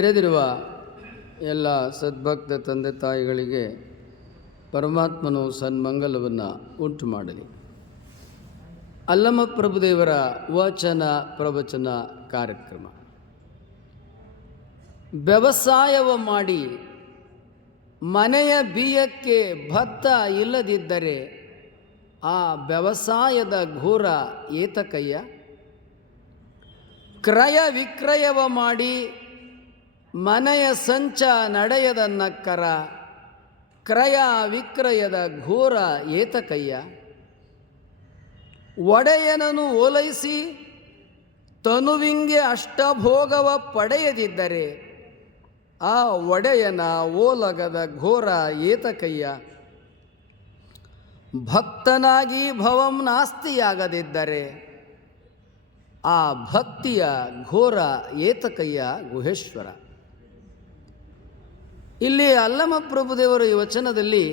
ನೆರೆದಿರುವ ಎಲ್ಲ ಸದ್ಭಕ್ತ ತಂದೆ ತಾಯಿಗಳಿಗೆ ಪರಮಾತ್ಮನು ಸನ್ಮಂಗಲವನ್ನು ಉಂಟು ಮಾಡಲಿ. ಅಲ್ಲಮ ಪ್ರಭುದೇವರ ವಚನ ಪ್ರವಚನ ಕಾರ್ಯಕ್ರಮ. ವ್ಯವಸಾಯವ ಮಾಡಿ ಮನೆಯ ಬೀಯಕ್ಕೆ ಭತ್ತ ಇಲ್ಲದಿದ್ದರೆ ಆ ವ್ಯವಸಾಯದ ಘೋರ ಏತಕಯ್ಯ? ಕ್ರಯ ವಿಕ್ರಯವ ಮಾಡಿ ಮನೆಯ ಸಂಚ ನಡೆಯದ ನಕ್ಕರ ಕ್ರಯ ವಿಕ್ರಯದ ಘೋರ ಏತಕಯ್ಯ? ಒಡೆಯನನು ಓಲೈಸಿ ತನುವಿಂಗೆ ಅಷ್ಟಭೋಗವ ಪಡೆಯದಿದ್ದರೆ ಆ ಒಡೆಯನ ಓಲಗದ ಘೋರ ಏತಕಯ್ಯ? ಭಕ್ತನಾಗಿ ಭವಂ ನಾಸ್ತಿಯಾಗದಿದ್ದರೆ ಆ ಭಕ್ತಿಯ ಘೋರ ಏತಕಯ್ಯ ಗುಹೇಶ್ವರ. ಇಲ್ಲಿ ಅಲ್ಲಮ ಪ್ರಭುದೇವರು ಈ ವಚನದಲ್ಲಿ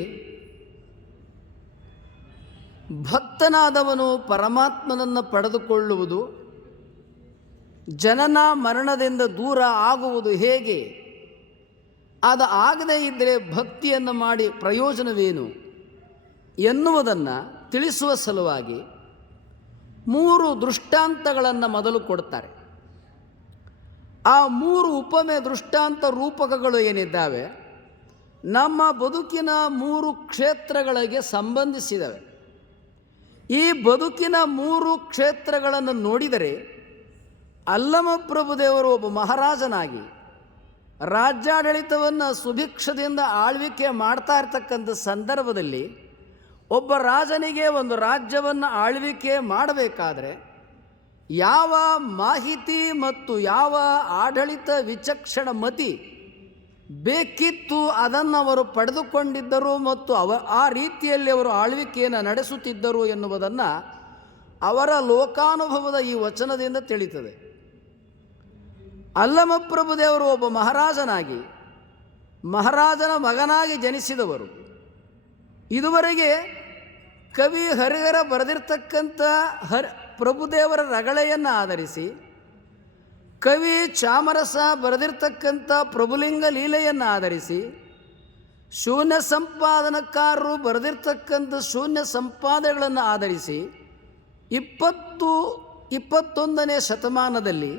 ಭಕ್ತನಾದವನು ಪರಮಾತ್ಮನನ್ನು ಪಡೆದುಕೊಳ್ಳುವುದು, ಜನನ ಮರಣದಿಂದ ದೂರ ಆಗುವುದು ಹೇಗೆ, ಅದು ಆಗದೇ ಇದ್ದರೆ ಭಕ್ತಿಯನ್ನು ಮಾಡಿ ಪ್ರಯೋಜನವೇನು ಎನ್ನುವುದನ್ನು ತಿಳಿಸುವ ಸಲುವಾಗಿ 3 ದೃಷ್ಟಾಂತಗಳನ್ನು ಮೊದಲು ಕೊಡ್ತಾರೆ. ಆ 3 ಉಪಮೆ ದೃಷ್ಟಾಂತ ರೂಪಕಗಳು ಏನಿದ್ದಾವೆ ನಮ್ಮ ಬದುಕಿನ 3 ಕ್ಷೇತ್ರಗಳಿಗೆ ಸಂಬಂಧಿಸಿದವೆ. ಈ ಬದುಕಿನ 3 ಕ್ಷೇತ್ರಗಳನ್ನು ನೋಡಿದರೆ ಅಲ್ಲಮ ಪ್ರಭುದೇವರು ಒಬ್ಬ ಮಹಾರಾಜನಾಗಿ ರಾಜ್ಯಾಡಳಿತವನ್ನು ಸುಭಿಕ್ಷದಿಂದ ಆಳ್ವಿಕೆ ಮಾಡ್ತಾ ಇರ್ತಕ್ಕಂಥ ಸಂದರ್ಭದಲ್ಲಿ ಒಬ್ಬ ರಾಜನಿಗೆ ಒಂದು ರಾಜ್ಯವನ್ನು ಆಳ್ವಿಕೆ ಮಾಡಬೇಕಾದ್ರೆ ಯಾವ ಮಾಹಿತಿ ಮತ್ತು ಯಾವ ಆಡಳಿತ ವಿಚಕ್ಷಣ ಮತಿ ಬೇಕಿತ್ತು ಅದನ್ನು ಅವರು ಪಡೆದುಕೊಂಡಿದ್ದರು ಮತ್ತು ಆ ರೀತಿಯಲ್ಲಿ ಅವರು ಆಳ್ವಿಕೆಯನ್ನು ನಡೆಸುತ್ತಿದ್ದರು ಎನ್ನುವುದನ್ನು ಅವರ ಲೋಕಾನುಭವದ ಈ ವಚನದಿಂದ ತಿಳಿಯುತ್ತದೆ. ಅಲ್ಲಮ ಪ್ರಭುದೇವರು ಒಬ್ಬ ಮಹಾರಾಜನಾಗಿ ಮಹಾರಾಜನ ಮಗನಾಗಿ ಜನಿಸಿದವರು. ಇದುವರೆಗೆ ಕವಿ ಹರಿಹರ ಬರೆದಿರ್ತಕ್ಕಂಥ ಪ್ರಭುದೇವರ ರಗಳೆಯನ್ನು ಆಧರಿಸಿ ಕವಿ ಚಾಮರಸ ಬರೆದಿರ್ತಕ್ಕಂಥ ಪ್ರಭುಲಿಂಗ ಲೀಲೆಯನ್ನು ಆಧರಿಸಿ ಶೂನ್ಯ ಸಂಪಾದನಕಾರರು ಬರೆದಿರ್ತಕ್ಕಂಥ ಶೂನ್ಯ ಸಂಪಾದನೆಗಳನ್ನು ಆಧರಿಸಿ 20-21ನೇ ಶತಮಾನದಲ್ಲಿ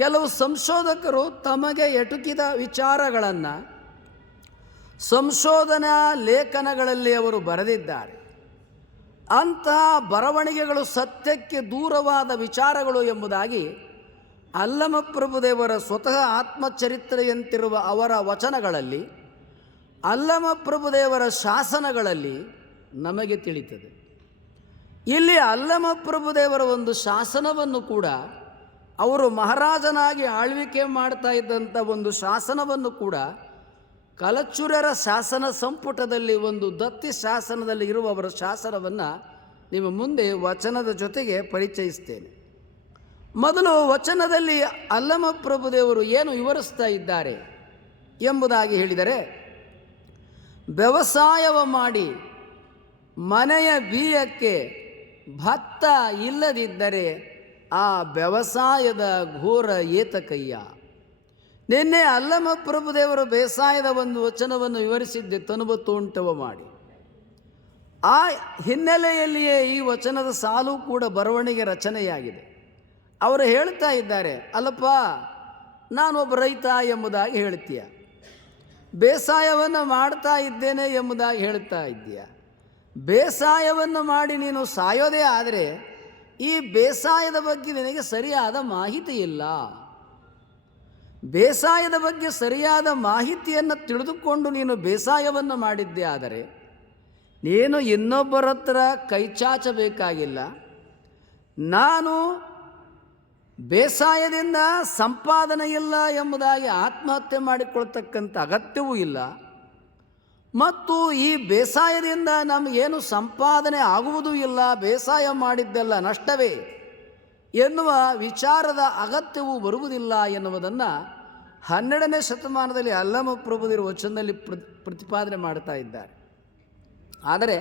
ಕೆಲವು ಸಂಶೋಧಕರು ತಮಗೆ ಎಟುಕಿದ ವಿಚಾರಗಳನ್ನು ಸಂಶೋಧನಾ ಲೇಖನಗಳಲ್ಲಿ ಅವರು ಬರೆದಿದ್ದಾರೆ. ಅಂತಹ ಬರವಣಿಗೆಗಳು ಸತ್ಯಕ್ಕೆ ದೂರವಾದ ವಿಚಾರಗಳು ಎಂಬುದಾಗಿ ಅಲ್ಲಮ ಪ್ರಭುದೇವರ ಸ್ವತಃ ಆತ್ಮಚರಿತ್ರೆಯಂತಿರುವ ಅವರ ವಚನಗಳಲ್ಲಿ, ಅಲ್ಲಮ ಪ್ರಭುದೇವರ ಶಾಸನಗಳಲ್ಲಿ ನಮಗೆ ತಿಳಿಯುತ್ತದೆ. ಇಲ್ಲಿ ಅಲ್ಲಮ ಪ್ರಭುದೇವರ ಒಂದು ಶಾಸನವನ್ನು ಕೂಡ ಅವರು ಮಹಾರಾಜನಾಗಿ ಆಳ್ವಿಕೆ ಮಾಡ್ತಾ ಇದ್ದಂಥ ಒಂದು ಶಾಸನವನ್ನು ಕೂಡ ಕಲಚುರ್ಯರ ಶಾಸನ ಸಂಪುಟದಲ್ಲಿ ಒಂದು ದತ್ತಿ ಶಾಸನದಲ್ಲಿ ಇರುವ ಅವರ ಶಾಸನವನ್ನು ನಿಮ್ಮ ಮುಂದೆ ವಚನದ ಜೊತೆಗೆ ಪರಿಚಯಿಸ್ತೇನೆ. ಮೊದಲು ವಚನದಲ್ಲಿ ಅಲ್ಲಮ ಪ್ರಭುದೇವರು ಏನು ವಿವರಿಸ್ತಾ ಇದ್ದಾರೆ ಎಂಬುದಾಗಿ ಹೇಳಿದರೆ, ವ್ಯವಸಾಯವ ಮಾಡಿ ಮನೆಯ ಬೀಯಕ್ಕೆ ಭತ್ತ ಇಲ್ಲದಿದ್ದರೆ ಆ ವ್ಯವಸಾಯದ ಘೋರ ಏತಕಯ್ಯ. ನಿನ್ನೆ ಅಲ್ಲಮ ಪ್ರಭುದೇವರು ಬೇಸಾಯದ ಒಂದು ವಚನವನ್ನು ವಿವರಿಸಿದ್ದೆ, ತನುಬತ್ತೋಂಟವ ಮಾಡಿ. ಆ ಹಿನ್ನೆಲೆಯಲ್ಲಿಯೇ ಈ ವಚನದ ಸಾಲು ಕೂಡ ಬರವಣಿಗೆ ರಚನೆಯಾಗಿದೆ. ಅವರು ಹೇಳ್ತಾ ಇದ್ದಾರೆ, ಅಲ್ಲಪ್ಪ ನಾನೊಬ್ಬ ರೈತ ಎಂಬುದಾಗಿ ಹೇಳ್ತೀಯ, ಬೇಸಾಯವನ್ನು ಮಾಡ್ತಾ ಇದ್ದೇನೆ ಎಂಬುದಾಗಿ ಹೇಳ್ತಾ ಇದ್ದೀಯ. ಬೇಸಾಯವನ್ನು ಮಾಡಿ ನೀನು ಸಾಯೋದೇ ಆದರೆ ಈ ಬೇಸಾಯದ ಬಗ್ಗೆ ನಿನಗೆ ಸರಿಯಾದ ಮಾಹಿತಿ ಇಲ್ಲ. ಬೇಸಾಯದ ಬಗ್ಗೆ ಸರಿಯಾದ ಮಾಹಿತಿಯನ್ನು ತಿಳಿದುಕೊಂಡು ನೀನು ಬೇಸಾಯವನ್ನು ಮಾಡಿದ್ದೆ ಆದರೆ ನೀನು ಇನ್ನೊಬ್ಬರ ಹತ್ರ ಕೈಚಾಚಬೇಕಾಗಿಲ್ಲ. ನಾನು ಬೇಸಾಯದಿಂದ ಸಂಪಾದನೆ ಇಲ್ಲ ಎಂಬುದಾಗಿ ಆತ್ಮಹತ್ಯೆ ಮಾಡಿಕೊಳ್ತಕ್ಕಂಥ ಅಗತ್ಯವೂ ಇಲ್ಲ, ಮತ್ತು ಈ ಬೇಸಾಯದಿಂದ ನಮಗೇನು ಸಂಪಾದನೆ ಆಗುವುದೂ ಇಲ್ಲ, ಬೇಸಾಯ ಮಾಡಿದ್ದೆಲ್ಲ ನಷ್ಟವೇ ಎನ್ನುವ ವಿಚಾರದ ಅಗತ್ಯವೂ ಬರುವುದಿಲ್ಲ ಎನ್ನುವುದನ್ನು 12ನೇ ಶತಮಾನದಲ್ಲಿ ಅಲ್ಲಮ ಪ್ರಭುದೇವರು ವಚನದಲ್ಲಿ ಪ್ರತಿಪಾದನೆ ಮಾಡ್ತಾ ಇದ್ದಾರೆ. ಆದರೆ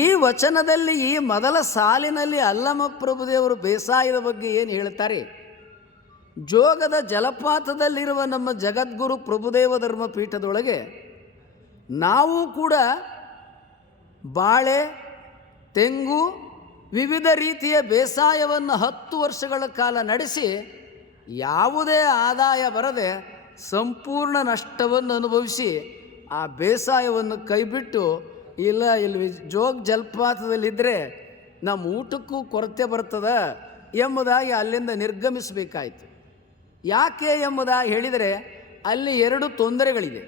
ಈ ವಚನದಲ್ಲಿ ಈ ಮೊದಲ ಸಾಲಿನಲ್ಲಿ ಅಲ್ಲಮ ಪ್ರಭುದೇವರು ಬೇಸಾಯದ ಬಗ್ಗೆ ಏನು ಹೇಳ್ತಾರೆ, ಜೋಗದ ಜಲಪಾತದಲ್ಲಿರುವ ನಮ್ಮ ಜಗದ್ಗುರು ಪ್ರಭುದೇವ ಧರ್ಮ ಪೀಠದೊಳಗೆ ನಾವು ಕೂಡ ಬಾಳೆ, ತೆಂಗು, ವಿವಿಧ ರೀತಿಯ ಬೇಸಾಯವನ್ನು 10 ವರ್ಷಗಳ ಕಾಲ ನಡೆಸಿ ಯಾವುದೇ ಆದಾಯ ಬರದೆ ಸಂಪೂರ್ಣ ನಷ್ಟವನ್ನು ಅನುಭವಿಸಿ ಆ ಬೇಸಾಯವನ್ನು ಕೈಬಿಟ್ಟು ಇಲ್ಲಿ ಜೋಗ ಜಲಪಾತದಲ್ಲಿದ್ದರೆ ನಮ್ಮ ಊಟಕ್ಕೂ ಕೊರತೆ ಬರ್ತದೆ ಎಂಬುದಾಗಿ ಅಲ್ಲಿಂದ ನಿರ್ಗಮಿಸಬೇಕಾಯಿತು. ಯಾಕೆ ಎಂಬುದಾಗಿ ಹೇಳಿದರೆ ಅಲ್ಲಿ 2 ತೊಂದರೆಗಳಿದೆ.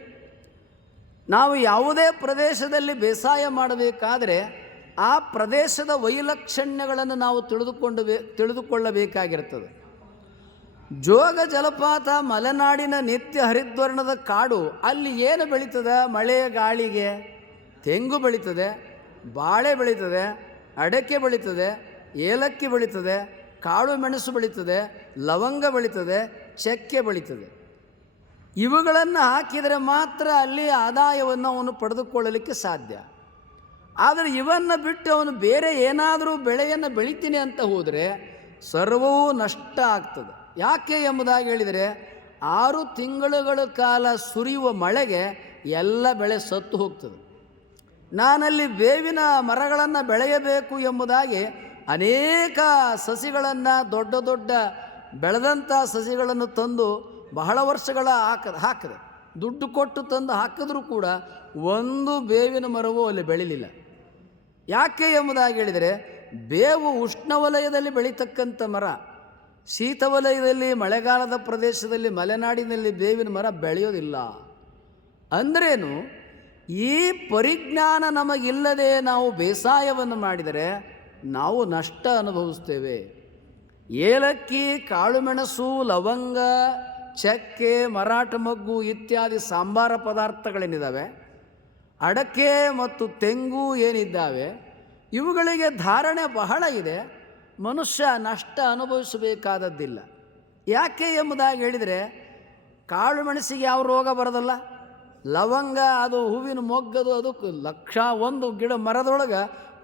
ನಾವು ಯಾವುದೇ ಪ್ರದೇಶದಲ್ಲಿ ಬೇಸಾಯ ಮಾಡಬೇಕಾದರೆ ಆ ಪ್ರದೇಶದ ವೈಲಕ್ಷಣ್ಯಗಳನ್ನು ನಾವು ತಿಳಿದುಕೊಳ್ಳಬೇಕಾಗಿರ್ತದೆ. ಜೋಗ ಜಲಪಾತ ಮಲೆನಾಡಿನ ನಿತ್ಯ ಹರಿದ್ವರ್ಣದ ಕಾಡು. ಅಲ್ಲಿ ಏನು ಬೆಳೀತದೆ? ಮಳೆ ಗಾಳಿಗೆ ತೆಂಗು ಬೆಳೀತದೆ, ಬಾಳೆ ಬೆಳೀತದೆ, ಅಡಕೆ ಬೆಳೀತದೆ, ಏಲಕ್ಕಿ ಬೆಳೀತದೆ, ಕಾಳು ಮೆಣಸು ಬೆಳೀತದೆ, ಲವಂಗ ಬೆಳೀತದೆ, ಚಕ್ಕೆ ಬೆಳೀತದೆ. ಇವುಗಳನ್ನು ಹಾಕಿದರೆ ಮಾತ್ರ ಅಲ್ಲಿ ಆದಾಯವನ್ನು ಅವನು ಪಡೆದುಕೊಳ್ಳಲಿಕ್ಕೆ ಸಾಧ್ಯ. ಆದರೆ ಇವನ್ನು ಬಿಟ್ಟು ಅವನು ಬೇರೆ ಏನಾದರೂ ಬೆಳೆಯನ್ನು ಬೆಳಿತೀನಿ ಅಂತ ಹೋದರೆ ಸರ್ವವೂ ನಷ್ಟ ಆಗ್ತದೆ. ಯಾಕೆ ಎಂಬುದಾಗಿ ಹೇಳಿದರೆ 6 ತಿಂಗಳುಗಳ ಕಾಲ ಸುರಿಯುವ ಮಳೆಗೆ ಎಲ್ಲ ಬೆಳೆ ಸತ್ತು ಹೋಗ್ತದೆ. ನಾನಲ್ಲಿ ಬೇವಿನ ಮರಗಳನ್ನು ಬೆಳೆಯಬೇಕು ಎಂಬುದಾಗಿ ಅನೇಕ ಸಸಿಗಳನ್ನು ದೊಡ್ಡ ದೊಡ್ಡ ಬೆಳೆದಂಥ ಸಸಿಗಳನ್ನು ತಂದು ಬಹಳ ವರ್ಷಗಳ ಹಾಕಿದೆ. ದುಡ್ಡು ಕೊಟ್ಟು ತಂದು ಹಾಕಿದ್ರೂ ಕೂಡ ಒಂದು ಬೇವಿನ ಮರವೂ ಅಲ್ಲಿ ಬೆಳಿಲಿಲ್ಲ. ಯಾಕೆ ಎಂಬುದಾಗಿ ಹೇಳಿದರೆ ಬೇವು ಉಷ್ಣವಲಯದಲ್ಲಿ ಬೆಳೀತಕ್ಕಂಥ ಮರ. ಶೀತವಲಯದಲ್ಲಿ, ಮಳೆಗಾಲದ ಪ್ರದೇಶದಲ್ಲಿ, ಮಲೆನಾಡಿನಲ್ಲಿ ಬೇವಿನ ಮರ ಬೆಳೆಯೋದಿಲ್ಲ. ಅಂದ್ರೇನು? ಈ ಪರಿಜ್ಞಾನ ನಮಗಿಲ್ಲದೆ ನಾವು ಬೇಸಾಯವನ್ನು ಮಾಡಿದರೆ ನಾವು ನಷ್ಟ ಅನುಭವಿಸ್ತೇವೆ. ಏಲಕ್ಕಿ, ಕಾಳುಮೆಣಸು, ಲವಂಗ, ಚಕ್ಕೆ, ಮರಾಠ ಮಗ್ಗು ಇತ್ಯಾದಿ ಸಾಂಬಾರ ಪದಾರ್ಥಗಳೇನಿದ್ದಾವೆ, ಅಡಕೆ ಮತ್ತು ತೆಂಗು ಏನಿದ್ದಾವೆ, ಇವುಗಳಿಗೆ ಧಾರಣೆ ಬಹಳ ಇದೆ. ಮನುಷ್ಯ ನಷ್ಟ ಅನುಭವಿಸಬೇಕಾದದ್ದಿಲ್ಲ. ಯಾಕೆ ಎಂಬುದಾಗಿ ಹೇಳಿದರೆ ಕಾಳು ಮೆಣಸಿಗೆ ಯಾವ ರೋಗ ಬರೋದಲ್ಲ. ಲವಂಗ ಅದು ಹೂವಿನ ಮೊಗ್ಗದು, ಅದಕ್ಕೆ ಒಂದು ಗಿಡ ಮರದೊಳಗೆ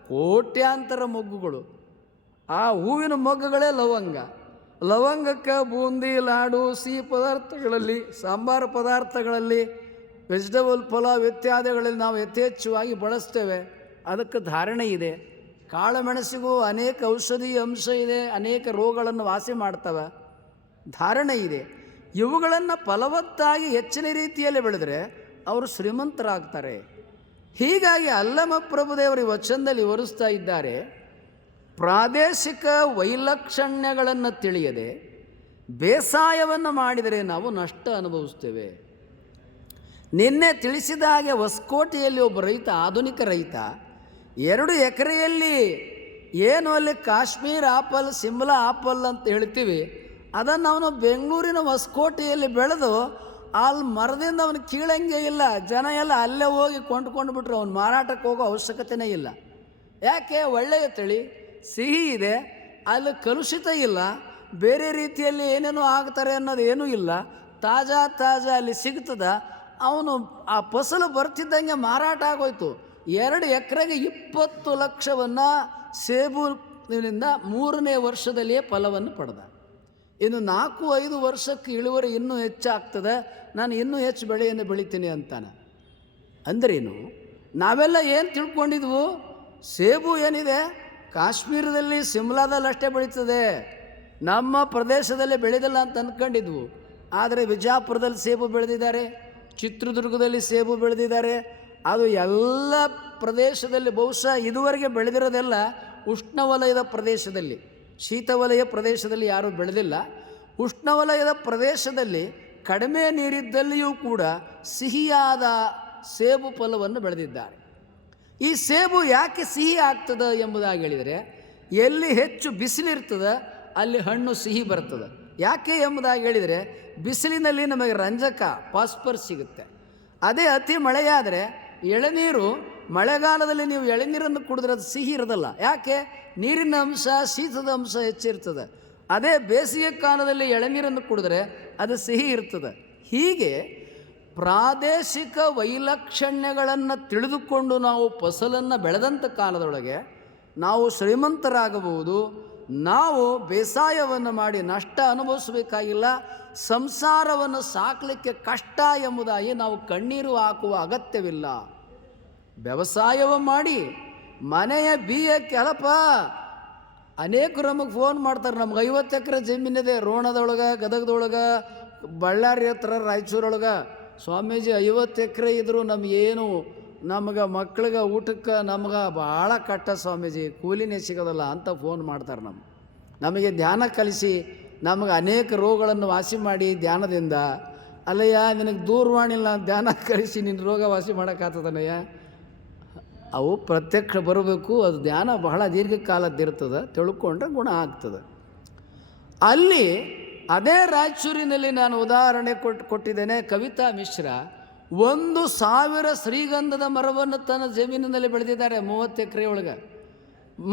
ಕೋಟ್ಯಾಂತರ ಮೊಗ್ಗುಗಳು. ಆ ಹೂವಿನ ಮೊಗ್ಗುಗಳೇ ಲವಂಗ. ಲವಂಗಕ್ಕೆ ಬೂಂದಿ, ಲಾಡು, ಸಿಹಿ ಪದಾರ್ಥಗಳಲ್ಲಿ, ಸಾಂಬಾರು ಪದಾರ್ಥಗಳಲ್ಲಿ, ವೆಜಿಟೇಬಲ್ ಪಲಾವ್ ಇತ್ಯಾದಿಗಳಲ್ಲಿ ನಾವು ಯಥೇಚ್ಛವಾಗಿ ಬಳಸ್ತೇವೆ. ಅದಕ್ಕೆ ಧಾರಣೆ ಇದೆ. ಕಾಳುಮೆಣಸಿಗೂ ಅನೇಕ ಔಷಧಿ ಅಂಶ ಇದೆ, ಅನೇಕ ರೋಗಗಳನ್ನು ವಾಸಿ ಮಾಡ್ತವೆ, ಧಾರಣೆ ಇದೆ. ಇವುಗಳನ್ನು ಫಲವತ್ತಾಗಿ ಹೆಚ್ಚಿನ ರೀತಿಯಲ್ಲಿ ಬೆಳೆದರೆ ಅವರು ಶ್ರೀಮಂತರಾಗ್ತಾರೆ. ಹೀಗಾಗಿ ಅಲ್ಲಮ ಪ್ರಭುದೇವರು ಈ ವಚನದಲ್ಲಿ ವಿವರಿಸ್ತಾ ಇದ್ದಾರೆ, ಪ್ರಾದೇಶಿಕ ವೈಲಕ್ಷಣ್ಯಗಳನ್ನು ತಿಳಿಯದೆ ಬೇಸಾಯವನ್ನು ಮಾಡಿದರೆ ನಾವು ನಷ್ಟ ಅನುಭವಿಸ್ತೇವೆ. ನಿನ್ನೆ ತಿಳಿಸಿದ ಹಾಗೆ ಹೊಸಕೋಟೆಯಲ್ಲಿ ಒಬ್ಬ ರೈತ, ಆಧುನಿಕ ರೈತ, 2 ಎಕರೆಯಲ್ಲಿ ಏನು ಅಲ್ಲಿ ಕಾಶ್ಮೀರ್ ಆಪಲ್, ಸಿಮ್ಲಾ ಆಪಲ್ ಅಂತ ಹೇಳ್ತೀವಿ, ಅದನ್ನು ಅವನು ಬೆಂಗಳೂರಿನ ಹೊಸಕೋಟೆಯಲ್ಲಿ ಬೆಳೆದು ಅಲ್ಲಿ ಮರದಿಂದ ಅವನು ಕೀಳಂಗೆ ಇಲ್ಲ. ಜನ ಎಲ್ಲ ಅಲ್ಲೇ ಹೋಗಿ ಕೊಂಡ್ಕೊಂಡು ಬಿಟ್ರು. ಅವನು ಮಾರಾಟಕ್ಕೆ ಹೋಗೋ ಅವಶ್ಯಕತೆಯೇ ಇಲ್ಲ. ಯಾಕೆ? ಒಳ್ಳೆಯ ತಳಿ, ಸಿಹಿ ಇದೆ, ಅಲ್ಲಿ ಕಲುಷಿತ ಇಲ್ಲ, ಬೇರೆ ರೀತಿಯಲ್ಲಿ ಏನೇನೋ ಆಗ್ತಾರೆ ಅನ್ನೋದು ಏನೂ ಇಲ್ಲ, ತಾಜಾ ಅಲ್ಲಿ ಸಿಗ್ತದೆ. ಅವನು ಆ ಫಸಲು ಬರ್ತಿದ್ದಂಗೆ ಮಾರಾಟ ಆಗೋಯ್ತು. 2 ಎಕರೆಗೆ 20 ಲಕ್ಷವನ್ನು ಸೇಬುವಿನಿಂದ 3ನೇ ವರ್ಷದಲ್ಲಿಯೇ ಫಲವನ್ನು ಪಡೆದ. ಇನ್ನು 4-5 ವರ್ಷಕ್ಕೆ ಇಳುವರಿ ಇನ್ನೂ ಹೆಚ್ಚಾಗ್ತದೆ, ನಾನು ಇನ್ನೂ ಹೆಚ್ಚು ಬೆಳೆಯನ್ನು ಬೆಳಿತೀನಿ ಅಂತಾನೆ. ಅಂದ್ರೇನು? ನಾವೆಲ್ಲ ಏನು ತಿಳ್ಕೊಂಡಿದ್ವು? ಸೇಬು ಏನಿದೆ ಕಾಶ್ಮೀರದಲ್ಲಿ, ಸಿಮ್ಲಾದಲ್ಲಿ ಅಷ್ಟೇ ಬೆಳೀತದೆ, ನಮ್ಮ ಪ್ರದೇಶದಲ್ಲಿ ಬೆಳೆದಿಲ್ಲ ಅಂತ ಅಂದ್ಕೊಂಡಿದ್ವು. ಆದರೆ ವಿಜಯಪುರದಲ್ಲಿ ಸೇಬು ಬೆಳೆದಿದ್ದಾರೆ, ಚಿತ್ರದುರ್ಗದಲ್ಲಿ ಸೇಬು ಬೆಳೆದಿದ್ದಾರೆ. ಅದು ಎಲ್ಲ ಪ್ರದೇಶದಲ್ಲಿ ಬಹುಶಃ ಇದುವರೆಗೆ ಬೆಳೆದಿರೋದೆಲ್ಲ ಉಷ್ಣವಲಯದ ಪ್ರದೇಶದಲ್ಲಿ, ಶೀತವಲಯ ಪ್ರದೇಶದಲ್ಲಿ ಯಾರೂ ಬೆಳೆದಿಲ್ಲ. ಉಷ್ಣವಲಯದ ಪ್ರದೇಶದಲ್ಲಿ ಕಡಿಮೆ ನೀರಿದ್ದಲ್ಲಿಯೂ ಕೂಡ ಸಿಹಿಯಾದ ಸೇಬು ಫಲವನ್ನು ಬೆಳೆದಿದ್ದಾರೆ. ಈ ಸೇಬು ಯಾಕೆ ಸಿಹಿ ಆಗ್ತದೆ ಎಂಬುದಾಗಿ ಹೇಳಿದರೆ, ಎಲ್ಲಿ ಹೆಚ್ಚು ಬಿಸಿಲಿರ್ತದೆ ಅಲ್ಲಿ ಹಣ್ಣು ಸಿಹಿ ಬರ್ತದೆ. ಯಾಕೆ ಎಂಬುದಾಗಿ ಹೇಳಿದರೆ, ಬಿಸಿಲಿನಲ್ಲಿ ನಮಗೆ ರಂಜಕ, ಫಾಸ್ಫರಸ್ ಸಿಗುತ್ತೆ. ಅದೇ ಅತಿ ಮಳೆಯಾದರೆ ಎಳನೀರು, ಮಳೆಗಾಲದಲ್ಲಿ ನೀವು ಎಳನೀರನ್ನು ಕುಡಿದ್ರೆ ಅದು ಸಿಹಿ ಇರೋದಲ್ಲ. ಯಾಕೆ? ನೀರಿನ ಅಂಶ, ಶೀತದ ಅಂಶ ಹೆಚ್ಚಿರ್ತದೆ. ಅದೇ ಬೇಸಿಗೆ ಕಾಲದಲ್ಲಿ ಎಳನೀರನ್ನು ಕುಡಿದ್ರೆ ಅದು ಸಿಹಿ ಇರ್ತದೆ. ಹೀಗೆ ಪ್ರಾದೇಶಿಕ ವೈಲಕ್ಷಣ್ಯಗಳನ್ನು ತಿಳಿದುಕೊಂಡು ನಾವು ಫಸಲನ್ನು ಬೆಳೆದಂಥ ಕಾಲದೊಳಗೆ ನಾವು ಶ್ರೀಮಂತರಾಗಬಹುದು, ನಾವು ಬೇಸಾಯವನ್ನು ಮಾಡಿ ನಷ್ಟ ಅನುಭವಿಸಬೇಕಾಗಿಲ್ಲ. ಸಂಸಾರವನ್ನು ಸಾಕಲಿಕ್ಕೆ ಕಷ್ಟ ಎಂಬುದಾಗಿ ನಾವು ಕಣ್ಣೀರು ಹಾಕುವ ಅಗತ್ಯವಿಲ್ಲ. ವ್ಯವಸಾಯವ ಮಾಡಿ ಮನೆಯ ಕೆಲಪ. ಅನೇಕರು ನಮಗೆ ಫೋನ್ ಮಾಡ್ತಾರೆ, ನಮ್ಗೆ 50 ಎಕರೆ ಜಮೀನಿದೆ ರೋಣದೊಳಗೆ, ಗದಗದೊಳಗೆ, ಬಳ್ಳಾರಿ ಹತ್ರ, ರಾಯಚೂರೊಳಗೆ. ಸ್ವಾಮೀಜಿ 50 ಎಕರೆ ಇದ್ದರೂ ನಮಗೇನು, ನಮ್ಗೆ ಮಕ್ಳಿಗೆ ಊಟಕ್ಕೆ ನಮ್ಗೆ ಭಾಳ ಕಷ್ಟ ಸ್ವಾಮೀಜಿ, ಕೂಲಿನೇ ಸಿಗೋದಲ್ಲ ಅಂತ ಫೋನ್ ಮಾಡ್ತಾರೆ. ನಮಗೆ ಧ್ಯಾನ ಕಲಿಸಿ ನಮಗೆ ಅನೇಕ ರೋಗಗಳನ್ನು ವಾಸಿ ಮಾಡಿ ಧ್ಯಾನದಿಂದ. ಅಲ್ಲಯ್ಯ ನಿನಗೆ ದೂರವಾಣಿಲ್ಲ, ಧ್ಯಾನ ಕಲಿಸಿ ನಿನ್ನ ರೋಗ ವಾಸಿ ಮಾಡೋಕ್ಕಾಗ್ತದನಯ್ಯ? ಅವು ಪ್ರತ್ಯಕ್ಷ ಬರಬೇಕು. ಅದು ಧ್ಯಾನ ಬಹಳ ದೀರ್ಘಕಾಲದ್ದಿರ್ತದೆ, ತಿಳ್ಕೊಂಡ್ರೆ ಗುಣ ಆಗ್ತದೆ. ಅಲ್ಲಿ ಅದೇ ರಾಯಚೂರಿನಲ್ಲಿ ನಾನು ಉದಾಹರಣೆ ಕೊಟ್ಟಿದ್ದೇನೆ. ಕವಿತಾ ಮಿಶ್ರಾ 1,000 ಶ್ರೀಗಂಧದ ಮರವನ್ನು ತನ್ನ ಜಮೀನಿನಲ್ಲಿ ಬೆಳೆದಿದ್ದಾರೆ 30 ಎಕರೆ ಒಳಗೆ.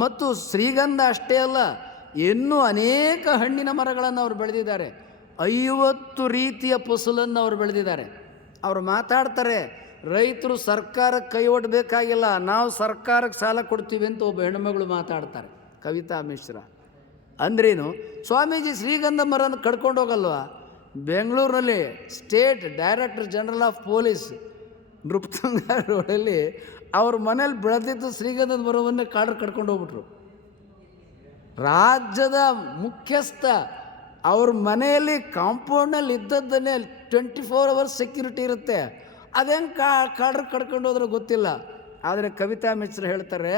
ಮತ್ತು ಶ್ರೀಗಂಧ ಅಷ್ಟೇ ಅಲ್ಲ, ಇನ್ನೂ ಅನೇಕ ಹಣ್ಣಿನ ಮರಗಳನ್ನು ಅವರು ಬೆಳೆದಿದ್ದಾರೆ. 50 ರೀತಿಯ ಫಸಲನ್ನು ಅವರು ಬೆಳೆದಿದ್ದಾರೆ. ಅವರು ಮಾತಾಡ್ತಾರೆ, ರೈತರು ಸರ್ಕಾರಕ್ಕೆ ಕೈ ಒಡ್ಡಬೇಕಾಗಿಲ್ಲ, ನಾವು ಸರ್ಕಾರಕ್ಕೆ ಸಾಲ ಕೊಡ್ತೀವಿ ಅಂತ ಒಬ್ಬ ಹೆಣ್ಣುಮಗಳು ಮಾತಾಡ್ತಾರೆ, ಕವಿತಾ ಮಿಶ್ರಾ. ಅಂದ್ರೇನು? ಸ್ವಾಮೀಜಿ ಶ್ರೀಗಂಧ ಮರನ್ನು ಕಡ್ಕೊಂಡು ಹೋಗಲ್ವಾ? ಬೆಂಗಳೂರಿನಲ್ಲಿ state director general of police Nrupatunga ರೋಡಲ್ಲಿ ಅವ್ರ ಮನೇಲಿ ಬೆಳೆದಿದ್ದು ಶ್ರೀಗಂಧದ ಮರವನ್ನೇ ಕಡ್ಕೊಂಡು ಹೋಗ್ಬಿಟ್ರು. ರಾಜ್ಯದ ಮುಖ್ಯಸ್ಥ ಅವ್ರ ಮನೆಯಲ್ಲಿ ಕಾಂಪೌಂಡ್ನಲ್ಲಿ ಇದ್ದದ್ದನ್ನೇ 24 hours ಸೆಕ್ಯೂರಿಟಿ ಇರುತ್ತೆ. ಅದೇನು ಕಡ್ಕೊಂಡು ಹೋದ್ರೆ ಗೊತ್ತಿಲ್ಲ. ಆದರೆ ಕವಿತಾ ಮಿಶ್ರಾ ಹೇಳ್ತಾರೆ,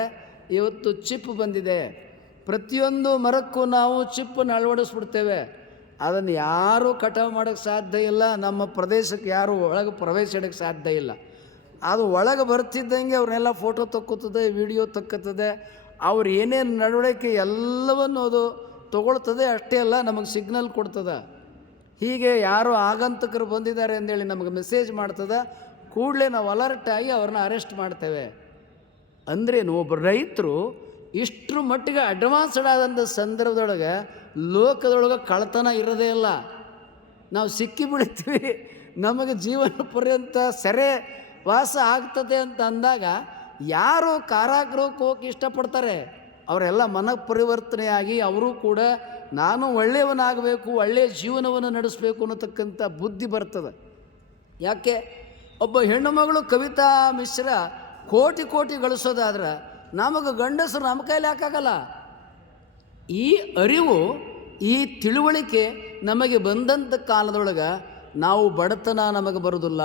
ಇವತ್ತು ಚಿಪ್ ಬಂದಿದೆ, ಪ್ರತಿಯೊಂದು ಮರಕ್ಕೂ ನಾವು ಚಿಪ್ಪನ್ನು ಅಳವಡಿಸ್ಬಿಡ್ತೇವೆ. ಅದನ್ನು ಯಾರೂ ಕಟಾವು ಮಾಡೋಕ್ಕೆ ಸಾಧ್ಯ ಇಲ್ಲ, ನಮ್ಮ ಪ್ರದೇಶಕ್ಕೆ ಯಾರೂ ಒಳಗೆ ಪ್ರವೇಶ ಇಡೋಕ್ಕೆ ಸಾಧ್ಯ ಇಲ್ಲ. ಅದು ಒಳಗೆ ಬರ್ತಿದ್ದಂಗೆ ಅವ್ರನ್ನೆಲ್ಲ ಫೋಟೋ ತಕ್ಕೋತದೆ, ವಿಡಿಯೋ ತಕ್ಕತ್ತದೆ, ಅವ್ರು ಏನೇನು ನಡವಳಿಕೆ ಎಲ್ಲವನ್ನು ಅದು ತೊಗೊಳ್ತದೆ. ಅಷ್ಟೇ ಅಲ್ಲ, ನಮಗೆ ಸಿಗ್ನಲ್ ಕೊಡ್ತದೆ. ಹೀಗೆ ಯಾರೋ ಆಗಂತಕರು ಬಂದಿದ್ದಾರೆ ಅಂದೇಳಿ ನಮಗೆ ಮೆಸೇಜ್ ಮಾಡ್ತದೆ. ಕೂಡಲೇ ನಾವು ಅಲರ್ಟ್ ಆಗಿ ಅವ್ರನ್ನ ಅರೆಸ್ಟ್ ಮಾಡ್ತೇವೆ. ಅಂದ್ರೇನು? ಒಬ್ಬ ರೈತರು ಇಷ್ಟರ ಮಟ್ಟಿಗೆ ಅಡ್ವಾನ್ಸ್ಡ್ ಆದಂಥ ಸಂದರ್ಭದೊಳಗೆ ಲೋಕದೊಳಗೆ ಕಳ್ಳತನ ಇರೋದೇ ಇಲ್ಲ. ನಾವು ಸಿಕ್ಕಿ ಬಿಡ್ತೀವಿ, ನಮಗೆ ಜೀವನ ಪರ್ಯಂತ ಸೆರೆ ವಾಸ ಆಗ್ತದೆ ಅಂತ ಅಂದಾಗ ಯಾರು ಕಾರಾಗೃಹಕ್ಕೆ ಹೋಗಿ ಇಷ್ಟಪಡ್ತಾರೆ? ಅವರೆಲ್ಲ ಮನಃಪರಿವರ್ತನೆಯಾಗಿ ಅವರು ಕೂಡ ನಾನು ಒಳ್ಳೆಯವನಾಗಬೇಕು, ಒಳ್ಳೆಯ ಜೀವನವನ್ನು ನಡೆಸಬೇಕು ಅನ್ನತಕ್ಕಂಥ ಬುದ್ಧಿ ಬರ್ತದೆ. ಯಾಕೆ? ಒಬ್ಬ ಹೆಣ್ಣು ಮಗಳು ಕವಿತಾ ಮಿಶ್ರಾ ಕೋಟಿ ಗಳಿಸೋದಾದ್ರೆ ನಮಗೆ ಗಂಡಸರು ನಮ್ಮ ಕೈಲಿ ಹಾಕಾಗಲ್ಲ. ಈ ಅರಿವು, ಈ ತಿಳುವಳಿಕೆ ನಮಗೆ ಬಂದಂಥ ಕಾಲದೊಳಗೆ ನಾವು ಬಡತನ ನಮಗೆ ಬರೋದಿಲ್ಲ.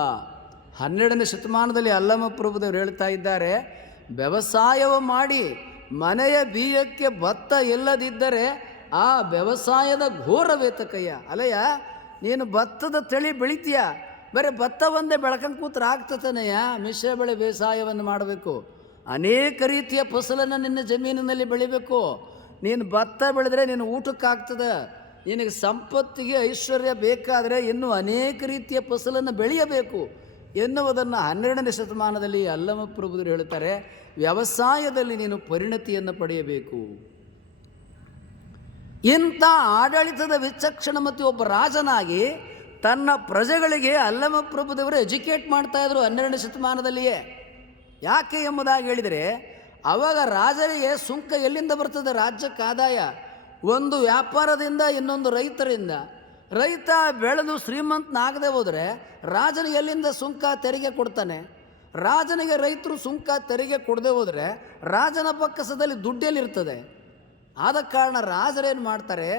12ನೇ ಶತಮಾನದಲ್ಲಿ ಅಲ್ಲಮ ಪ್ರಭುದೇವರು ಹೇಳ್ತಾ ಇದ್ದಾರೆ, ವ್ಯವಸಾಯವ ಮಾಡಿ ಮನೆಯ ಬೀಯಕ್ಕೆ ಭತ್ತ ಇಲ್ಲದಿದ್ದರೆ ಆ ವ್ಯವಸಾಯದ ಘೋರ ವೇತಕಯ್ಯ. ಅಲ್ಲಯ್ಯ, ನೀನು ಭತ್ತದ ತಳಿ ಬೆಳಿತೀಯ, ಬರೀ ಭತ್ತ ಒಂದೇ ಬೆಳ್ಕೊಂಡು ಕೂತ್ರೆ ಆಗ್ತತನೆಯ? ಮಿಶ್ರ ಬೆಳೆ ಬೇಸಾಯವನ್ನು ಮಾಡಬೇಕು. ಅನೇಕ ರೀತಿಯ ಫಸಲನ್ನು ನಿನ್ನ ಜಮೀನಿನಲ್ಲಿ ಬೆಳಿಬೇಕು. ನೀನು ಭತ್ತ ಬೆಳೆದ್ರೆ ನೀನು ಊಟಕ್ಕಾಗ್ತದೆ. ನಿನಗೆ ಸಂಪತ್ತಿಗೆ ಐಶ್ವರ್ಯ ಬೇಕಾದರೆ ಇನ್ನೂ ಅನೇಕ ರೀತಿಯ ಫಸಲನ್ನು ಬೆಳೆಯಬೇಕು ಎನ್ನುವುದನ್ನು 12ನೇ ಶತಮಾನದಲ್ಲಿ ಅಲ್ಲಮ ಪ್ರಭುದರು ಹೇಳ್ತಾರೆ. ವ್ಯವಸಾಯದಲ್ಲಿ ನೀನು ಪರಿಣತಿಯನ್ನು ಪಡೆಯಬೇಕು. ಇಂಥ ಆಡಳಿತದ ವಿಚಕ್ಷಣ ಮತ್ತು ಒಬ್ಬ ರಾಜನಾಗಿ ತನ್ನ ಪ್ರಜೆಗಳಿಗೆ ಅಲ್ಲಮ ಪ್ರಭುದೇವರು ಎಜುಕೇಟ್ ಮಾಡ್ತಾಯಿದ್ರು 12ನೇ ಶತಮಾನದಲ್ಲಿಯೇ. ಯಾಕೆ ಎಂಬುದಾಗಿ ಹೇಳಿದರೆ, ಆವಾಗ ರಾಜರಿಗೆ ಸುಂಕ ಎಲ್ಲಿಂದ ಬರ್ತದೆ? ರಾಜ್ಯಕ್ಕೆ ಆದಾಯ ಒಂದು ವ್ಯಾಪಾರದಿಂದ, ಇನ್ನೊಂದು ರೈತರಿಂದ. ರೈತ ಬೆಳೆದು ಶ್ರೀಮಂತನಾಗದೆ ಹೋದರೆ ರಾಜನಿಗೆ ಎಲ್ಲಿಂದ ಸುಂಕ ತೆರಿಗೆ ಕೊಡ್ತಾನೆ? ರಾಜನಿಗೆ ರೈತರು ಸುಂಕ ತೆರಿಗೆ ಕೊಡದೆ ಹೋದರೆ ರಾಜನ ಬೊಕ್ಕಸದಲ್ಲಿ ದುಡ್ಡೆಲ್ಲಿರ್ತದೆ? ಆದ ಕಾರಣ ರಾಜರೇನು ಮಾಡ್ತಾರೆ,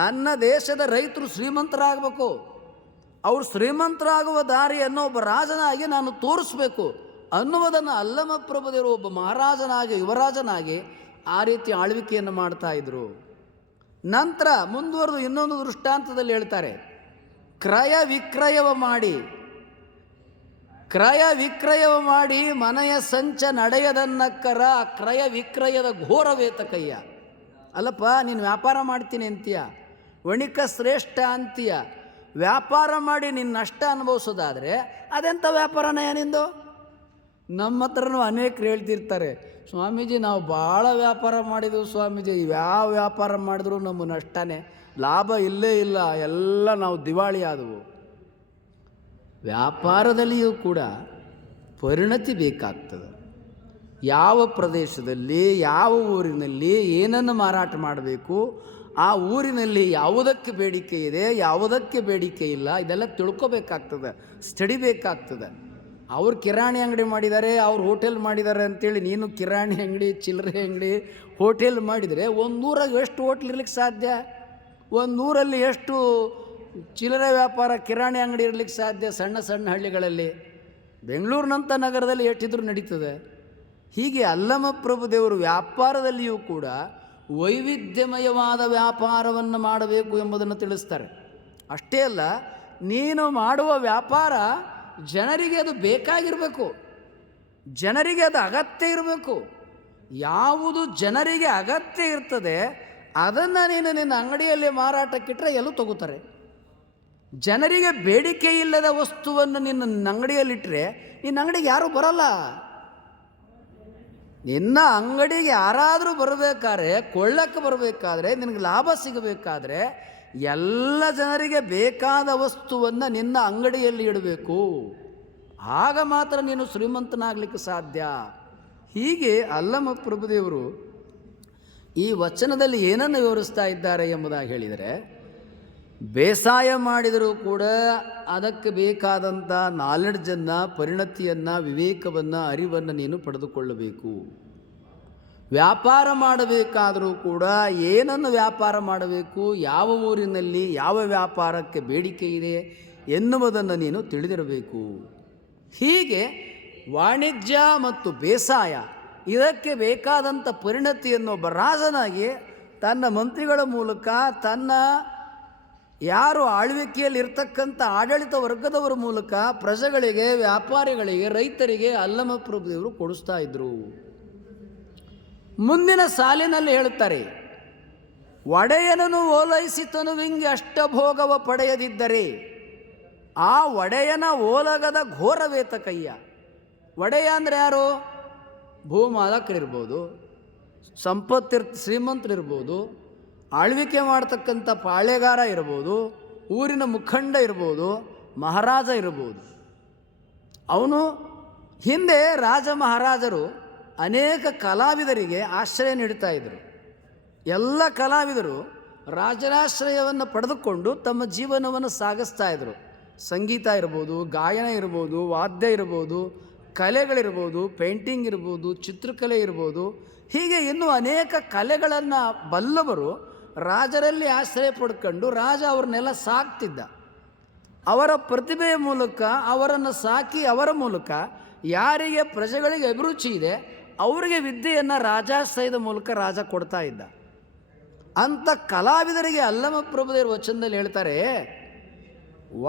ನನ್ನ ದೇಶದ ರೈತರು ಶ್ರೀಮಂತರಾಗಬೇಕು, ಅವರು ಶ್ರೀಮಂತರಾಗುವ ದಾರಿಯನ್ನು ಒಬ್ಬ ರಾಜನಾಗಿ ನಾನು ತೋರಿಸ್ಬೇಕು ಅನ್ನುವುದನ್ನು ಅಲ್ಲಮ ಪ್ರಭುದೇವರು ಒಬ್ಬ ಮಹಾರಾಜನಾಗಿ, ಯುವರಾಜನಾಗಿ ಆ ರೀತಿ ಆಳ್ವಿಕೆಯನ್ನು ಮಾಡ್ತಾಯಿದ್ರು. ನಂತರ ಮುಂದುವರೆದು ಇನ್ನೊಂದು ದೃಷ್ಟಾಂತದಲ್ಲಿ ಹೇಳ್ತಾರೆ, ಕ್ರಯ ವಿಕ್ರಯವ ಮಾಡಿ ಮನೆಯ ಸಂಚ ನಡೆಯದನ್ನಕ್ಕರ ಕ್ರಯ ವಿಕ್ರಯದ ಘೋರ ವೇತಕಯ್ಯ. ಅಲ್ಲಪ್ಪ, ನೀನು ವ್ಯಾಪಾರ ಮಾಡ್ತೀನಿ ಅಂತೀಯ, ವಣಿಕ ಶ್ರೇಷ್ಠ ಅಂತೀಯ, ವ್ಯಾಪಾರ ಮಾಡಿ ನೀನು ನಷ್ಟ ಅನುಭವಿಸೋದಾದರೆ ಅದೆಂಥ ವ್ಯಾಪಾರನೇ ನಿಂದು? ನಮ್ಮ ಹತ್ರನೂ ಅನೇಕರು ಹೇಳ್ತಿರ್ತಾರೆ, ಸ್ವಾಮೀಜಿ ನಾವು ಭಾಳ ವ್ಯಾಪಾರ ಮಾಡಿದೆವು ಸ್ವಾಮೀಜಿ, ಯಾವ ವ್ಯಾಪಾರ ಮಾಡಿದ್ರೂ ನಮ್ಮ ನಷ್ಟನೇ, ಲಾಭ ಇಲ್ಲೇ ಇಲ್ಲ, ಎಲ್ಲ ನಾವು ದಿವಾಳಿ ಆದವು. ವ್ಯಾಪಾರದಲ್ಲಿಯೂ ಕೂಡ ಪರಿಣತಿ ಬೇಕಾಗ್ತದೆ. ಯಾವ ಪ್ರದೇಶದಲ್ಲಿ ಯಾವ ಊರಿನಲ್ಲಿ ಏನನ್ನು ಮಾರಾಟ ಮಾಡಬೇಕು, ಆ ಊರಿನಲ್ಲಿ ಯಾವುದಕ್ಕೆ ಬೇಡಿಕೆ ಇದೆ, ಯಾವುದಕ್ಕೆ ಬೇಡಿಕೆ ಇಲ್ಲ, ಇದೆಲ್ಲ ತಿಳ್ಕೊಬೇಕಾಗ್ತದೆ, ಸ್ಟಡಿ ಬೇಕಾಗ್ತದೆ. ಅವ್ರು ಕಿರಾಣಿ ಅಂಗಡಿ ಮಾಡಿದ್ದಾರೆ, ಅವ್ರು ಹೋಟೆಲ್ ಮಾಡಿದ್ದಾರೆ ಅಂತೇಳಿ ನೀನು ಕಿರಾಣಿ ಅಂಗಡಿ, ಚಿಲ್ಲರೆ ಅಂಗಡಿ, ಹೋಟೆಲ್ ಮಾಡಿದರೆ ಒಂದೂರಾಗ ಎಷ್ಟು ಹೋಟ್ಲ್ ಇರ್ಲಿಕ್ಕೆ ಸಾಧ್ಯ? ಒಂದೂರಲ್ಲಿ ಎಷ್ಟು ಚಿಲ್ಲರೆ ವ್ಯಾಪಾರ ಕಿರಾಣಿ ಅಂಗಡಿ ಇರ್ಲಿಕ್ಕೆ ಸಾಧ್ಯ? ಸಣ್ಣ ಸಣ್ಣ ಹಳ್ಳಿಗಳಲ್ಲಿ. ಬೆಂಗಳೂರಿನಂಥ ನಗರದಲ್ಲಿ ಎಷ್ಟಿದ್ರೂ ನಡೀತದೆ. ಹೀಗೆ ಅಲ್ಲಮ ಪ್ರಭುದೇವರು ವ್ಯಾಪಾರದಲ್ಲಿಯೂ ಕೂಡ ವೈವಿಧ್ಯಮಯವಾದ ವ್ಯಾಪಾರವನ್ನು ಮಾಡಬೇಕು ಎಂಬುದನ್ನು ತಿಳಿಸ್ತಾರೆ. ಅಷ್ಟೇ ಅಲ್ಲ, ನೀನು ಮಾಡುವ ವ್ಯಾಪಾರ ಜನರಿಗೆ ಅದು ಬೇಕಾಗಿರಬೇಕು, ಜನರಿಗೆ ಅದು ಅಗತ್ಯ ಇರಬೇಕು. ಯಾವುದು ಜನರಿಗೆ ಅಗತ್ಯ ಇರ್ತದೆ ಅದನ್ನು ನೀನು ನಿನ್ನ ಅಂಗಡಿಯಲ್ಲಿ ಮಾರಾಟಕ್ಕಿಟ್ಟರೆ ಎಲ್ಲೂ ತಗೋತಾರೆ. ಜನರಿಗೆ ಬೇಡಿಕೆ ಇಲ್ಲದ ವಸ್ತುವನ್ನು ನಿನ್ನ ಅಂಗಡಿಯಲ್ಲಿಟ್ಟರೆ ನಿನ್ನ ಅಂಗಡಿಗೆ ಯಾರೂ ಬರಲ್ಲ. ನಿನ್ನ ಅಂಗಡಿಗೆ ಯಾರಾದರೂ ಬರಬೇಕಾದ್ರೆ, ಕೊಳ್ಳಕ್ಕೆ ಬರಬೇಕಾದ್ರೆ, ನಿನಗೆ ಲಾಭ ಸಿಗಬೇಕಾದ್ರೆ ಎಲ್ಲ ಜನರಿಗೆ ಬೇಕಾದ ವಸ್ತುವನ್ನು ನಿನ್ನ ಅಂಗಡಿಯಲ್ಲಿ ಇಡಬೇಕು. ಆಗ ಮಾತ್ರ ನೀನು ಶ್ರೀಮಂತನಾಗಲಿಕ್ಕೆ ಸಾಧ್ಯ. ಹೀಗೆ ಅಲ್ಲಮ ಪ್ರಭುದೇವರು ಈ ವಚನದಲ್ಲಿ ಏನನ್ನು ವಿವರಿಸ್ತಾ ಇದ್ದಾರೆ ಎಂಬುದಾಗಿ ಹೇಳಿದರೆ, ಬೇಸಾಯ ಮಾಡಿದರೂ ಕೂಡ ಅದಕ್ಕೆ ಬೇಕಾದಂಥ ನಾಲೆಡ್ಜನ್ನು, ಪರಿಣತಿಯನ್ನು, ವಿವೇಕವನ್ನು, ಅರಿವನ್ನು ನೀನು ಪಡೆದುಕೊಳ್ಳಬೇಕು. ವ್ಯಾಪಾರ ಮಾಡಬೇಕಾದರೂ ಕೂಡ ಏನನ್ನು ವ್ಯಾಪಾರ ಮಾಡಬೇಕು, ಯಾವ ಊರಿನಲ್ಲಿ ಯಾವ ವ್ಯಾಪಾರಕ್ಕೆ ಬೇಡಿಕೆ ಇದೆ ಎನ್ನುವುದನ್ನು ನೀನು ತಿಳಿದಿರಬೇಕು. ಹೀಗೆ ವಾಣಿಜ್ಯ ಮತ್ತು ಬೇಸಾಯ ಇದಕ್ಕೆ ಬೇಕಾದಂಥ ಪರಿಣತಿಯನ್ನು ಒಬ್ಬ ರಾಜನಾಗಿ ತನ್ನ ಮಂತ್ರಿಗಳ ಮೂಲಕ, ತನ್ನ ಯಾರು ಆಳ್ವಿಕೆಯಲ್ಲಿ ಇರ್ತಕ್ಕಂಥ ಆಡಳಿತ ವರ್ಗದವರ ಮೂಲಕ ಪ್ರಜೆಗಳಿಗೆ, ವ್ಯಾಪಾರಿಗಳಿಗೆ, ರೈತರಿಗೆ ಅಲ್ಲಮ ಪ್ರಭುದೇವರು ಕೊಡಿಸ್ತಾ ಇದ್ದರು. ಮುಂದಿನ ಸಾಲಿನಲ್ಲಿ ಹೇಳುತ್ತಾರೆ, ಒಡೆಯನನ್ನು ಓಲೈಸಿ ತನುವಿಂಗೆ ಅಷ್ಟಭೋಗವ ಪಡೆಯದಿದ್ದರೆ ಆ ಒಡೆಯನ ಓಲಗದ ಘೋರವೇತ ಕಯ್ಯ. ಒಡೆಯ ಅಂದರೆ ಯಾರು? ಭೂಮಾಲಕರಿರ್ಬೋದು, ಶ್ರೀಮಂತರಿರ್ಬೋದು, ಆಳ್ವಿಕೆ ಮಾಡ್ತಕ್ಕಂಥ ಪಾಳೆಗಾರ ಇರ್ಬೋದು, ಊರಿನ ಮುಖಂಡ ಇರ್ಬೋದು, ಮಹಾರಾಜ ಇರ್ಬೋದು. ಅವನು ಹಿಂದೆ ರಾಜ ಮಹಾರಾಜರು ಅನೇಕ ಕಲಾವಿದರಿಗೆ ಆಶ್ರಯ ನೀಡ್ತಾ ಇದ್ದರು. ಎಲ್ಲ ಕಲಾವಿದರು ರಾಜರಾಶ್ರಯವನ್ನು ಪಡೆದುಕೊಂಡು ತಮ್ಮ ಜೀವನವನ್ನು ಸಾಗಿಸ್ತಾ ಇದ್ದರು. ಸಂಗೀತ ಇರ್ಬೋದು, ಗಾಯನ ಇರ್ಬೋದು, ವಾದ್ಯ ಇರ್ಬೋದು, ಕಲೆಗಳಿರ್ಬೋದು, ಪೇಂಟಿಂಗ್ ಇರ್ಬೋದು, ಚಿತ್ರಕಲೆ ಇರ್ಬೋದು, ಹೀಗೆ ಇನ್ನೂ ಅನೇಕ ಕಲೆಗಳನ್ನು ಬಲ್ಲವರು ರಾಜರಲ್ಲಿ ಆಶ್ರಯ ಪಡ್ಕೊಂಡು ರಾಜ ಅವ್ರನ್ನೆಲ್ಲ ಸಾಕ್ತಿದ್ದ. ಅವರ ಪ್ರತಿಭೆಯ ಮೂಲಕ ಅವರನ್ನು ಸಾಕಿ ಅವರ ಮೂಲಕ ಯಾರಿಗೆ ಪ್ರಜೆಗಳಿಗೆ ಅಭಿರುಚಿ ಇದೆ ಅವರಿಗೆ ವಿದ್ಯೆಯನ್ನು ರಾಜಾಶ್ರಯದ ಮೂಲಕ ರಾಜ ಕೊಡ್ತಾ ಇದ್ದ. ಅಂಥ ಕಲಾವಿದರಿಗೆ ಅಲ್ಲಮ ಪ್ರಭುದೇವರು ವಚನದಲ್ಲಿ ಹೇಳ್ತಾರೆ,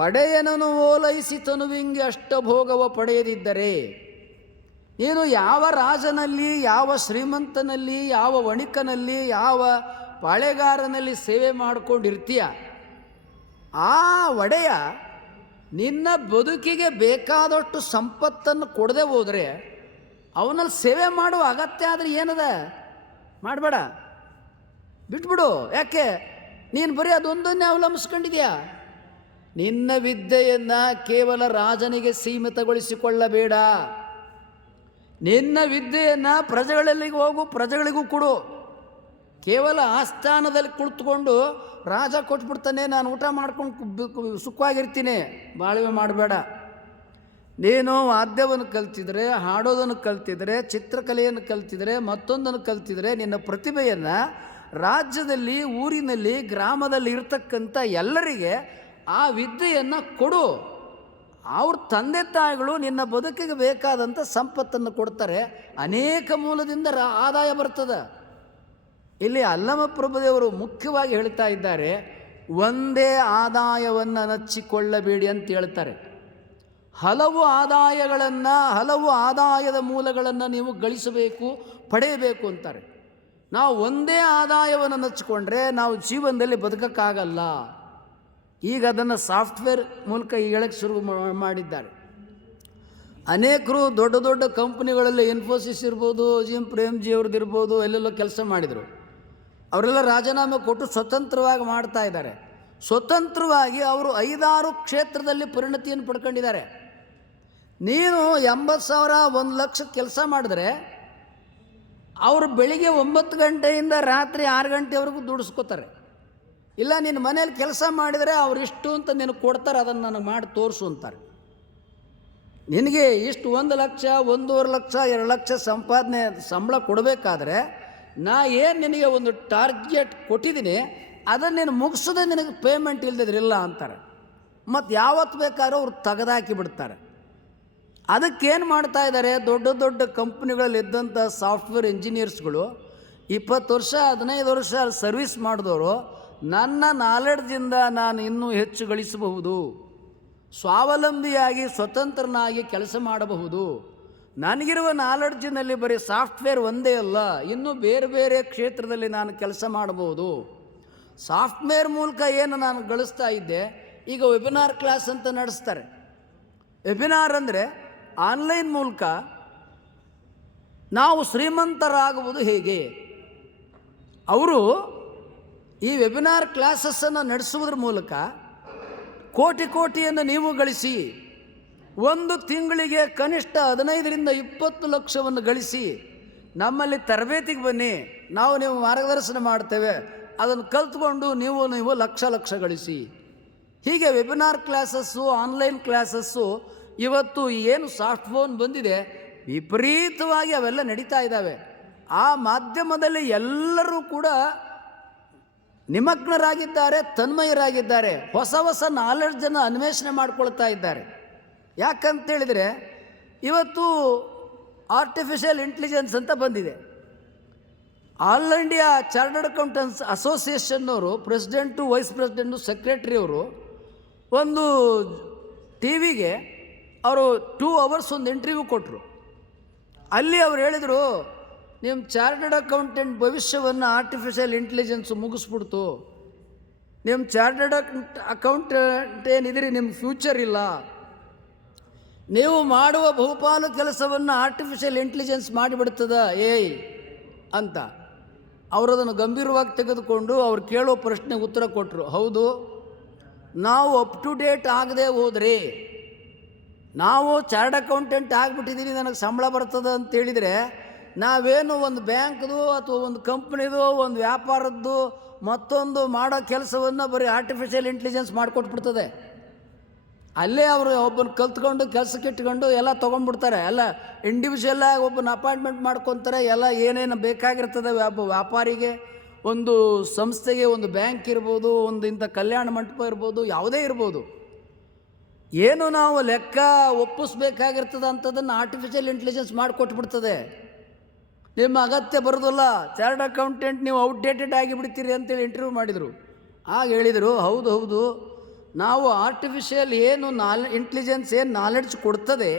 ಒಡೆಯನನ್ನು ಓಲೈಸಿ ತನುವಿಂಗೆ ಅಷ್ಟಭೋಗವ ಪಡೆಯದಿದ್ದರೆ ನೀನು ಯಾವ ರಾಜನಲ್ಲಿ, ಯಾವ ಶ್ರೀಮಂತನಲ್ಲಿ, ಯಾವ ವಣಿಕನಲ್ಲಿ, ಯಾವ ಪಾಳೆಗಾರನಲ್ಲಿ ಸೇವೆ ಮಾಡಿಕೊಂಡಿರ್ತೀಯ, ಆ ಒಡೆಯ ನಿನ್ನ ಬದುಕಿಗೆ ಬೇಕಾದಷ್ಟು ಸಂಪತ್ತನ್ನು ಕೊಡದೆ ಹೋದರೆ ಅವನಲ್ಲಿ ಸೇವೆ ಮಾಡುವ ಅಗತ್ಯ ಆದರೆ ಏನದ? ಮಾಡಬೇಡ, ಬಿಟ್ಬಿಡು. ಯಾಕೆ? ನೀನು ಬರೀ ಅದೊಂದನ್ನೇ ಅವಲಂಬಿಸ್ಕೊಂಡಿದ್ಯಾ. ನಿನ್ನ ವಿದ್ಯೆಯನ್ನು ಕೇವಲ ರಾಜನಿಗೆ ಸೀಮಿತಗೊಳಿಸಿಕೊಳ್ಳಬೇಡ. ನಿನ್ನ ವಿದ್ಯೆಯನ್ನು ಪ್ರಜೆಗಳಲ್ಲಿಗೆ ಹೋಗು, ಪ್ರಜೆಗಳಿಗೂ ಕೊಡು. ಕೇವಲ ಆಸ್ಥಾನದಲ್ಲಿ ಕುಳಿತುಕೊಂಡು ರಾಜ ಕೊಟ್ಬಿಡ್ತಾನೆ, ನಾನು ಊಟ ಮಾಡ್ಕೊಂಡು ಸುಖವಾಗಿರ್ತೀನಿ, ಬಾಳ್ವೆ ಮಾಡಬೇಡ. ನೀನು ವಾದ್ಯವನ್ನು ಕಲ್ತಿದ್ರೆ, ಹಾಡೋದನ್ನು ಕಲ್ತಿದ್ರೆ, ಚಿತ್ರಕಲೆಯನ್ನು ಕಲ್ತಿದ್ರೆ, ಮತ್ತೊಂದನ್ನು ಕಲ್ತಿದ್ರೆ ನಿನ್ನ ಪ್ರತಿಭೆಯನ್ನು ರಾಜ್ಯದಲ್ಲಿ, ಊರಿನಲ್ಲಿ, ಗ್ರಾಮದಲ್ಲಿ ಇರ್ತಕ್ಕಂಥ ಎಲ್ಲರಿಗೆ ಆ ವಿದ್ಯೆಯನ್ನು ಕೊಡು. ಅವ್ರ ತಂದೆ ತಾಯಿಗಳು ನಿನ್ನ ಬದುಕಿಗೆ ಬೇಕಾದಂಥ ಸಂಪತ್ತನ್ನು ಕೊಡ್ತಾರೆ. ಅನೇಕ ಮೂಲದಿಂದ ಆದಾಯ ಬರ್ತದೆ. ಇಲ್ಲಿ ಅಲ್ಲಮ ಪ್ರಭುದೇವರು ಮುಖ್ಯವಾಗಿ ಹೇಳ್ತಾ ಇದ್ದಾರೆ, ಒಂದೇ ಆದಾಯವನ್ನು ನಚ್ಚಿಕೊಳ್ಳಬೇಡಿ ಅಂತ ಹೇಳ್ತಾರೆ. ಹಲವು ಆದಾಯಗಳನ್ನು, ಹಲವು ಆದಾಯದ ಮೂಲಗಳನ್ನು ನೀವು ಗಳಿಸಬೇಕು, ಪಡೆಯಬೇಕು ಅಂತಾರೆ. ನಾವು ಒಂದೇ ಆದಾಯವನ್ನು ನಚ್ಚಿಕೊಂಡ್ರೆ ನಾವು ಜೀವನದಲ್ಲಿ ಬದುಕಕ್ಕಾಗಲ್ಲ. ಈಗ ಅದನ್ನು ಸಾಫ್ಟ್ವೇರ್ ಮೂಲಕ ಹೇಳಕ್ಕೆ ಶುರು ಮಾಡಿದ್ದಾರೆ. ಅನೇಕರು ದೊಡ್ಡ ದೊಡ್ಡ ಕಂಪ್ನಿಗಳಲ್ಲಿ ಇನ್ಫೋಸಿಸ್ ಇರ್ಬೋದು, ಜಿಮ್ ಪ್ರೇಮ್ಜಿ ಅವ್ರದ್ದು ಇರ್ಬೋದು, ಎಲ್ಲೆಲ್ಲೋ ಕೆಲಸ ಮಾಡಿದರು. ಅವರೆಲ್ಲ ರಾಜೀನಾಮೆ ಕೊಟ್ಟು ಸ್ವತಂತ್ರವಾಗಿ ಮಾಡ್ತಾ ಇದ್ದಾರೆ. ಸ್ವತಂತ್ರವಾಗಿ ಅವರು 5-6 ಕ್ಷೇತ್ರದಲ್ಲಿ ಪರಿಣತಿಯನ್ನು ಪಡ್ಕೊಂಡಿದ್ದಾರೆ. ನೀನು 80,000 1 ಲಕ್ಷ ಕೆಲಸ ಮಾಡಿದ್ರೆ ಅವರು ಬೆಳಿಗ್ಗೆ 9 ಗಂಟೆಯಿಂದ ರಾತ್ರಿ 6 ಗಂಟೆವರೆಗೂ ದುಡಿಸ್ಕೋತಾರೆ. ಇಲ್ಲ ನಿನ್ನ ಮನೇಲಿ ಕೆಲಸ ಮಾಡಿದರೆ ಅವರಿಷ್ಟು ಅಂತ ನಿನಗೆ ಕೊಡ್ತಾರೆ, ಅದನ್ನು ನನಗೆ ಮಾಡಿ ತೋರಿಸು ಅಂತಾರೆ. ನಿನಗೆ ಇಷ್ಟು 1 ಲಕ್ಷ 1.5 ಲಕ್ಷ 2 ಲಕ್ಷ ಸಂಬಳ ಕೊಡಬೇಕಾದ್ರೆ ನಾ ಏನು ನಿನಗೆ ಒಂದು ಟಾರ್ಗೆಟ್ ಕೊಟ್ಟಿದ್ದೀನಿ, ಅದನ್ನು ನೀನು ಮುಗಿಸೋದೇ ನಿನಗೆ ಪೇಮೆಂಟ್ ಇಲ್ಲದಿದ್ರಿಲ್ಲ ಅಂತಾರೆ. ಮತ್ತು ಯಾವತ್ತು ಬೇಕಾದ್ರೂ ಅವ್ರು ತೆಗೆದಾಕಿ ಬಿಡ್ತಾರೆ. ಅದಕ್ಕೇನು ಮಾಡ್ತಾ ಇದ್ದಾರೆ, ದೊಡ್ಡ ದೊಡ್ಡ ಕಂಪ್ನಿಗಳಲ್ಲಿ ಇದ್ದಂಥ ಸಾಫ್ಟ್ವೇರ್ ಇಂಜಿನಿಯರ್ಸ್ಗಳು 20 ವರ್ಷ 15 ವರ್ಷ ಸರ್ವಿಸ್ ಮಾಡಿದವರು ನನ್ನ ನಾಲೆಡ್ಜಿಂದ ನಾನು ಇನ್ನೂ ಹೆಚ್ಚು ಗಳಿಸಬಹುದು, ಸ್ವಾವಲಂಬಿಯಾಗಿ ಸ್ವತಂತ್ರನಾಗಿ ಕೆಲಸ ಮಾಡಬಹುದು, ನನಗಿರುವ ನಾಲೆಡ್ಜಿನಲ್ಲಿ ಬರೀ ಸಾಫ್ಟ್ವೇರ್ ಒಂದೇ ಅಲ್ಲ, ಇನ್ನೂ ಬೇರೆ ಬೇರೆ ಕ್ಷೇತ್ರದಲ್ಲಿ ನಾನು ಕೆಲಸ ಮಾಡಬಹುದು. ಸಾಫ್ಟ್ವೇರ್ ಮೂಲಕ ಏನು ನಾನು ಗಳಿಸ್ತಾ ಇದ್ದೆ, ಈಗ ವೆಬಿನಾರ್ ಕ್ಲಾಸ್ ಅಂತ ನಡೆಸ್ತಾರೆ. ವೆಬಿನಾರ್ ಅಂದರೆ ಆನ್ಲೈನ್ ಮೂಲಕ ನಾವು ಶ್ರೀಮಂತರಾಗುವುದು ಹೇಗೆ. ಅವರು ಈ ವೆಬಿನಾರ್ ಕ್ಲಾಸಸ್ಸನ್ನು ನಡೆಸುವುದ್ರ ಮೂಲಕ ಕೋಟಿಯನ್ನು ನೀವು ಗಳಿಸಿ, ಒಂದು ತಿಂಗಳಿಗೆ ಕನಿಷ್ಠ 15ರಿಂದ 20 ಲಕ್ಷವನ್ನು ಗಳಿಸಿ ನಮ್ಮಲ್ಲಿ ತರಬೇತಿಗೆ ಬನ್ನಿ, ನೀವು ಮಾರ್ಗದರ್ಶನ ಮಾಡ್ತೇವೆ, ಅದನ್ನು ಕಲ್ತ್ಕೊಂಡು ನೀವು ಲಕ್ಷ ಗಳಿಸಿ. ಹೀಗೆ ವೆಬಿನಾರ್ ಕ್ಲಾಸಸ್ಸು, ಆನ್ಲೈನ್ ಕ್ಲಾಸಸ್ಸು ಇವತ್ತು ಏನು ಸಾಫ್ಟ್ ಫೋನ್ ಬಂದಿದೆ, ವಿಪರೀತವಾಗಿ ಅವೆಲ್ಲ ನಡೀತಾ ಇದ್ದಾವೆ. ಆ ಮಾಧ್ಯಮದಲ್ಲಿ ಎಲ್ಲರೂ ಕೂಡ ನಿಮಗ್ನರಾಗಿದ್ದಾರೆ, ತನ್ಮಯರಾಗಿದ್ದಾರೆ, ಹೊಸ ನಾಲೆಡ್ಜನ್ನು ಅನ್ವೇಷಣೆ ಮಾಡ್ಕೊಳ್ತಾ ಇದ್ದಾರೆ. ಯಾಕಂತೇಳಿದರೆ ಇವತ್ತು ಆರ್ಟಿಫಿಷಿಯಲ್ ಇಂಟೆಲಿಜೆನ್ಸ್ ಅಂತ ಬಂದಿದೆ. ಆಲ್ ಇಂಡಿಯಾ ಚಾರ್ಟರ್ಡ್ ಅಕೌಂಟೆಂಟ್ಸ್ ಅಸೋಸಿಯೇಷನ್ನವರು ಪ್ರೆಸಿಡೆಂಟು, ವೈಸ್ ಪ್ರೆಸಿಡೆಂಟು, ಸೆಕ್ರೆಟ್ರಿಯವರು ಒಂದು ಟಿ ವಿಗೆ ಅವರು 2 ಅವರ್ಸ್ ಒಂದು ಇಂಟರ್ವ್ಯೂ ಕೊಟ್ಟರು. ಅಲ್ಲಿ ಅವ್ರು ಹೇಳಿದರು, ನಿಮ್ಮ ಚಾರ್ಟರ್ಡ್ ಅಕೌಂಟೆಂಟ್ ಭವಿಷ್ಯವನ್ನು ಆರ್ಟಿಫಿಷಿಯಲ್ ಇಂಟೆಲಿಜೆನ್ಸು ಮುಗಿಸ್ಬಿಡ್ತು, ನಿಮ್ಮ ಚಾರ್ಟರ್ಡ್ ಅಕೌಂಟೆಂಟ್ ಏನಿದಿರಿ ನಿಮ್ಮ ಫ್ಯೂಚರ್ ಇಲ್ಲ, ನೀವು ಮಾಡುವ ಬಹುಪಾಲು ಕೆಲಸವನ್ನು ಆರ್ಟಿಫಿಷಿಯಲ್ ಇಂಟೆಲಿಜೆನ್ಸ್ ಮಾಡಿಬಿಡ್ತದ ಅಂತ. ಅವರು ಅದನ್ನು ಗಂಭೀರವಾಗಿ ತೆಗೆದುಕೊಂಡು ಅವ್ರು ಕೇಳೋ ಪ್ರಶ್ನೆಗೆ ಉತ್ತರ ಕೊಟ್ಟರು. ಹೌದು, ನಾವು ಅಪ್ ಟು ಡೇಟ್ ಆಗದೆ ಹೋದರೆ, ನಾವು ಚಾರ್ಟರ್ಡ್ ಅಕೌಂಟೆಂಟ್ ಆಗಿಬಿಟ್ಟಿದ್ದೀವಿ, ನನಗೆ ಸಂಬಳ ಬರ್ತದೆ ಅಂತೇಳಿದರೆ, ನಾವೇನು ಒಂದು ಬ್ಯಾಂಕ್ದು ಅಥವಾ ಒಂದು ಕಂಪ್ನಿದು ಒಂದು ವ್ಯಾಪಾರದ್ದು ಮತ್ತೊಂದು ಮಾಡೋ ಕೆಲಸವನ್ನು ಬರೀ ಆರ್ಟಿಫಿಷಿಯಲ್ ಇಂಟೆಲಿಜೆನ್ಸ್ ಮಾಡಿಕೊಟ್ಬಿಡ್ತದೆ. ಅಲ್ಲೇ ಅವರು ಒಬ್ಬನ ಕಲ್ತ್ಕೊಂಡು ಕೆಲಸಕ್ಕೆ ಇಟ್ಕೊಂಡು ಎಲ್ಲ ತೊಗೊಂಡ್ಬಿಡ್ತಾರೆ. ಎಲ್ಲ ಇಂಡಿವಿಜುವಲ್ಲಾಗಿ ಒಬ್ಬನ ಅಪಾಯಿಂಟ್ಮೆಂಟ್ ಮಾಡ್ಕೊತಾರೆ. ಎಲ್ಲ ಏನೇನು ಬೇಕಾಗಿರ್ತದೆ ವ್ಯಾಪಾರಿಗೆ, ಒಂದು ಸಂಸ್ಥೆಗೆ, ಒಂದು ಬ್ಯಾಂಕ್ ಇರ್ಬೋದು, ಒಂದು ಇಂಥ ಕಲ್ಯಾಣ ಮಂಟಪ ಇರ್ಬೋದು, ಯಾವುದೇ ಇರ್ಬೋದು, ಏನು ನಾವು ಲೆಕ್ಕ ಒಪ್ಪಿಸ್ಬೇಕಾಗಿರ್ತದೆ ಅಂಥದ್ದನ್ನು ಆರ್ಟಿಫಿಷಿಯಲ್ ಇಂಟೆಲಿಜೆನ್ಸ್ ಮಾಡಿಕೊಟ್ಬಿಡ್ತದೆ. ನಿಮ್ಮ ಅಗತ್ಯ ಬರೋದಿಲ್ಲ, ಚಾರ್ಟರ್ಡ್ ಅಕೌಂಟೆಂಟ್ ನೀವು ಔಟ್ಡೇಟೆಡ್ ಆಗಿಬಿಡ್ತೀರಿ ಅಂತೇಳಿ ಇಂಟರ್ವ್ಯೂ ಮಾಡಿದರು. ಆಗ ಹೇಳಿದರು, ಹೌದು, ನಾವು ಆರ್ಟಿಫಿಷಿಯಲ್ ಏನು ಇಂಟೆಲಿಜೆನ್ಸ್ ಏನು ನಾಲೆಡ್ಜ್ ಕೊಡ್ತದೆ,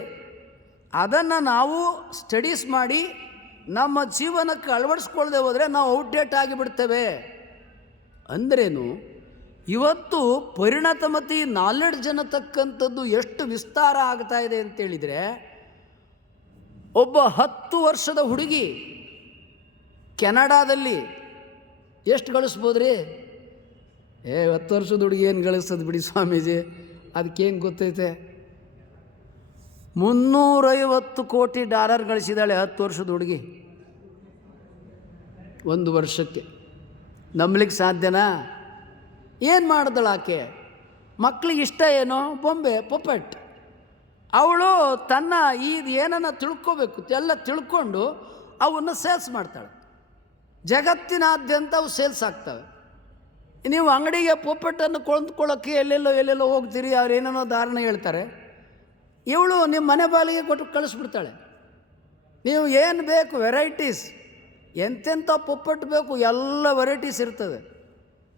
ಅದನ್ನು ನಾವು ಸ್ಟಡೀಸ್ ಮಾಡಿ ನಮ್ಮ ಜೀವನಕ್ಕೆ ಅಳವಡಿಸ್ಕೊಳ್ಳದೆ ಹೋದರೆ ನಾವು ಔಟ್ಡೇಟ್ ಆಗಿಬಿಡ್ತೇವೆ. ಅಂದ್ರೇನು, ಇವತ್ತು ಪರಿಣತಮತಿ ನಾಲೆಡ್ಜ್ ಅನ್ನತಕ್ಕಂಥದ್ದು ಎಷ್ಟು ವಿಸ್ತಾರ ಆಗ್ತಾ ಇದೆ ಅಂತೇಳಿದರೆ, ಒಬ್ಬ 10 ವರ್ಷದ ಹುಡುಗಿ ಕೆನಡಾದಲ್ಲಿ ಎಷ್ಟು ಗಳಿಸ್ಬೋದ್ರಿ? 10 ವರ್ಷದ ಹುಡುಗಿ ಏನು ಗಳಿಸ್ತದೆ ಬಿಡಿ ಸ್ವಾಮೀಜಿ, ಅದಕ್ಕೇನು ಗೊತ್ತೈತೆ? $350 ಕೋಟಿ ಗಳಿಸಿದಾಳೆ 10 ವರ್ಷದ ಹುಡುಗಿ ಒಂದು ವರ್ಷಕ್ಕೆ. ನಂಬಲಿಕ್ಕೆ ಸಾಧ್ಯನಾ? ಏನು ಮಾಡಿದಳು ಆಕೆ? ಮಕ್ಕಳಿಗೆ ಇಷ್ಟ ಏನೋ ಬೊಂಬೆ, ಪೊಪೆಟ್. ಅವಳು ತನ್ನ ಏನನ್ನ ತಿಳ್ಕೋಬೇಕು ಎಲ್ಲ ತಿಳ್ಕೊಂಡು ಅವನ್ನು ಸೇಲ್ಸ್ ಮಾಡ್ತಾಳೆ. ಜಗತ್ತಿನಾದ್ಯಂತ ಅವು ಸೇಲ್ಸ್ ಆಗ್ತವೆ. ನೀವು ಅಂಗಡಿಗೆ ಪೊಪೆಟ್ಟನ್ನು ಕೊಂಡ್ಕೊಳ್ಳೋಕ್ಕೆ ಎಲ್ಲೆಲ್ಲೋ ಹೋಗ್ತೀರಿ, ಅವ್ರು ಏನೇನೋ ಧಾರಣೆ ಹೇಳ್ತಾರೆ. ಇವಳು ನಿಮ್ಮ ಮನೆ ಬಾಲಿಗೆ ಕೊಟ್ಟು ಕಳಿಸ್ಬಿಡ್ತಾಳೆ. ನೀವು ಏನು ಬೇಕು ವೆರೈಟೀಸ್, ಎಂತೆಂಥ ಪೊಪ್ಪಟ್ಟು ಬೇಕು ಎಲ್ಲ ವೆರೈಟೀಸ್ ಇರ್ತದೆ.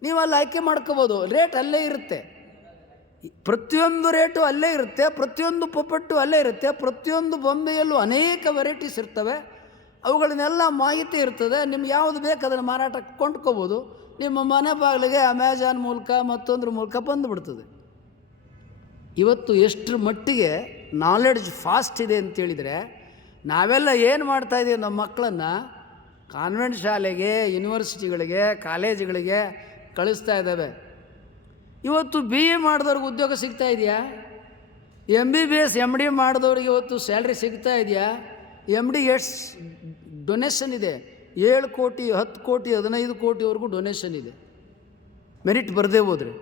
ನೀವು ಅಲ್ಲಿ ಆಯ್ಕೆ ಮಾಡ್ಕೋಬೋದು. ರೇಟ್ ಅಲ್ಲೇ ಇರುತ್ತೆ, ಪ್ರತಿಯೊಂದು ರೇಟು ಅಲ್ಲೇ ಇರುತ್ತೆ, ಪ್ರತಿಯೊಂದು ಪೊಪ್ಪಟ್ಟು ಅಲ್ಲೇ ಇರುತ್ತೆ, ಪ್ರತಿಯೊಂದು ಬೊಂಬೆಯಲ್ಲೂ ಅನೇಕ ವೆರೈಟೀಸ್ ಇರ್ತವೆ. ಅವುಗಳನ್ನೆಲ್ಲ ಮಾಹಿತಿ ಇರ್ತದೆ. ನಿಮ್ಗೆ ಯಾವುದು ಬೇಕು ಅದನ್ನು ಮಾರಾಟಕ್ಕೆ ಕೊಂಡ್ಕೋಬೋದು. ನಿಮ್ಮ ಮನೆ ಬಾಗಿಲಿಗೆ ಅಮೆಜಾನ್ ಮೂಲಕ ಮತ್ತೊಂದ್ರ ಮೂಲಕ ಬಂದುಬಿಡ್ತದೆ. ಇವತ್ತು ಎಷ್ಟರ ಮಟ್ಟಿಗೆ ನಾಲೆಡ್ಜ್ ಫಾಸ್ಟ್ ಇದೆ ಅಂತೇಳಿದರೆ, ನಾವೆಲ್ಲ ಏನು ಮಾಡ್ತಾಯಿದ್ದೀವಿ, ನಮ್ಮ ಮಕ್ಕಳನ್ನು ಕಾನ್ವೆಂಟ್ ಶಾಲೆಗೆ, ಯೂನಿವರ್ಸಿಟಿಗಳಿಗೆ, ಕಾಲೇಜುಗಳಿಗೆ ಕಳಿಸ್ತಾ ಇದ್ದಾವೆ. ಇವತ್ತು BA ಮಾಡಿದವ್ರಿಗೆ ಉದ್ಯೋಗ ಸಿಗ್ತಾ ಇದೆಯಾ? MBBS MD ಮಾಡಿದವ್ರಿಗೆ ಇವತ್ತು ಸ್ಯಾಲ್ರಿ ಸಿಗ್ತಾ ಇದೆಯಾ? MD ಎಷ್ಟು ಡೊನೇಷನ್ ಇದೆ, 7 ಕೋಟಿ 10 ಕೋಟಿ 15 ಕೋಟಿವರೆಗೂ ಡೊನೇಷನ್ ಇದೆ, ಮೆರಿಟ್ ಬರದೇ ಹೋದರೆ.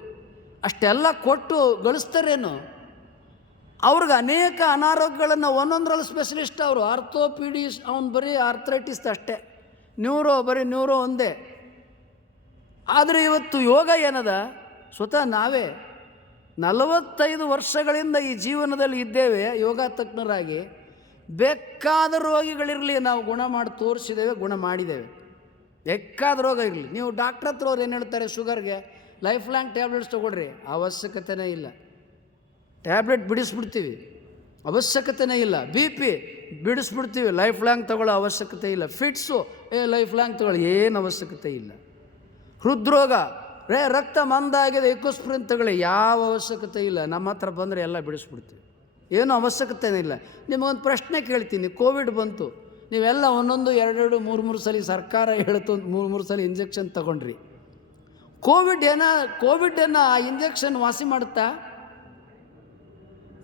ಅಷ್ಟೆಲ್ಲ ಕೊಟ್ಟು ಗಳಿಸ್ತಾರೇನು? ಅವ್ರಿಗೆ ಅನೇಕ ಅನಾರೋಗ್ಯಗಳನ್ನು ಒಂದೊಂದರಲ್ಲಿ ಸ್ಪೆಷಲಿಸ್ಟ್ ಅವರು. ಆರ್ಥೋಪಿಡಿಸ್ ಅವನು ಬರೀ ಆರ್ಥ್ರೈಟಿಸ್ ಅಷ್ಟೇ, ಬರೀ ನ್ಯೂರೋ ಒಂದೇ. ಆದರೆ ಇವತ್ತು ಯೋಗ ಏನದ, ಸ್ವತಃ ನಾವೇ 45 ವರ್ಷಗಳಿಂದ ಈ ಜೀವನದಲ್ಲಿ ಇದ್ದೇವೆ ಯೋಗ ತಜ್ಞರಾಗಿ. ಬೇಕಾದ ರೋಗಿಗಳಿರಲಿ, ನಾವು ಗುಣ ಮಾಡಿ ತೋರಿಸಿದ್ದೇವೆ, ಗುಣ ಮಾಡಿದ್ದೇವೆ. ಬೇಕಾದ ರೋಗ ಇರಲಿ, ನೀವು ಡಾಕ್ಟ್ರ್ ಹತ್ರ ಅವ್ರು ಏನು ಹೇಳ್ತಾರೆ, ಶುಗರ್ಗೆ ಲೈಫ್ ಲಾಂಗ್ ಟ್ಯಾಬ್ಲೆಟ್ಸ್ ತೊಗೊಳ್ರಿ, ಅವಶ್ಯಕತೆನೇ ಇಲ್ಲ. ಟ್ಯಾಬ್ಲೆಟ್ ಬಿಡಿಸ್ಬಿಡ್ತೀವಿ, ಅವಶ್ಯಕತೆನೇ ಇಲ್ಲ. BP ಬಿಡಿಸ್ಬಿಡ್ತೀವಿ, ಲೈಫ್ ಲಾಂಗ್ ತಗೊಳ್ಳೋ ಅವಶ್ಯಕತೆ ಇಲ್ಲ. ಫಿಟ್ಸು ಲೈಫ್ ಲಾಂಗ್ ತಗೊಳ್ಳಿ, ಏನು ಅವಶ್ಯಕತೆ ಇಲ್ಲ. ಹೃದ್ರೋಗ ರಕ್ತ ಮಂದಾಗಿದೆ, ಎಕೋಸ್ಪ್ರಿನ್ ತಗೊಳ್ಳಿ, ಯಾವ ಅವಶ್ಯಕತೆ ಇಲ್ಲ. ನಮ್ಮ ಹತ್ರ ಬಂದರೆ ಎಲ್ಲ ಬಿಡಿಸ್ಬಿಡ್ತೀವಿ, ಏನೂ ಅವಶ್ಯಕತೆನೇ ಇಲ್ಲ. ನಿಮಗೊಂದು ಪ್ರಶ್ನೆ ಕೇಳ್ತೀನಿ, ಕೋವಿಡ್ ಬಂತು, ನೀವೆಲ್ಲ ಒಂದೊಂದು 2-2 3-3 ಸಲ ಸರ್ಕಾರ ಹೇಳ್ತು 3-3 ಸಲ ಇಂಜೆಕ್ಷನ್ ತಗೊಂಡ್ರಿ. ಕೋವಿಡನ್ನು ಆ ಇಂಜೆಕ್ಷನ್ ವಾಸಿ ಮಾಡುತ್ತಾ?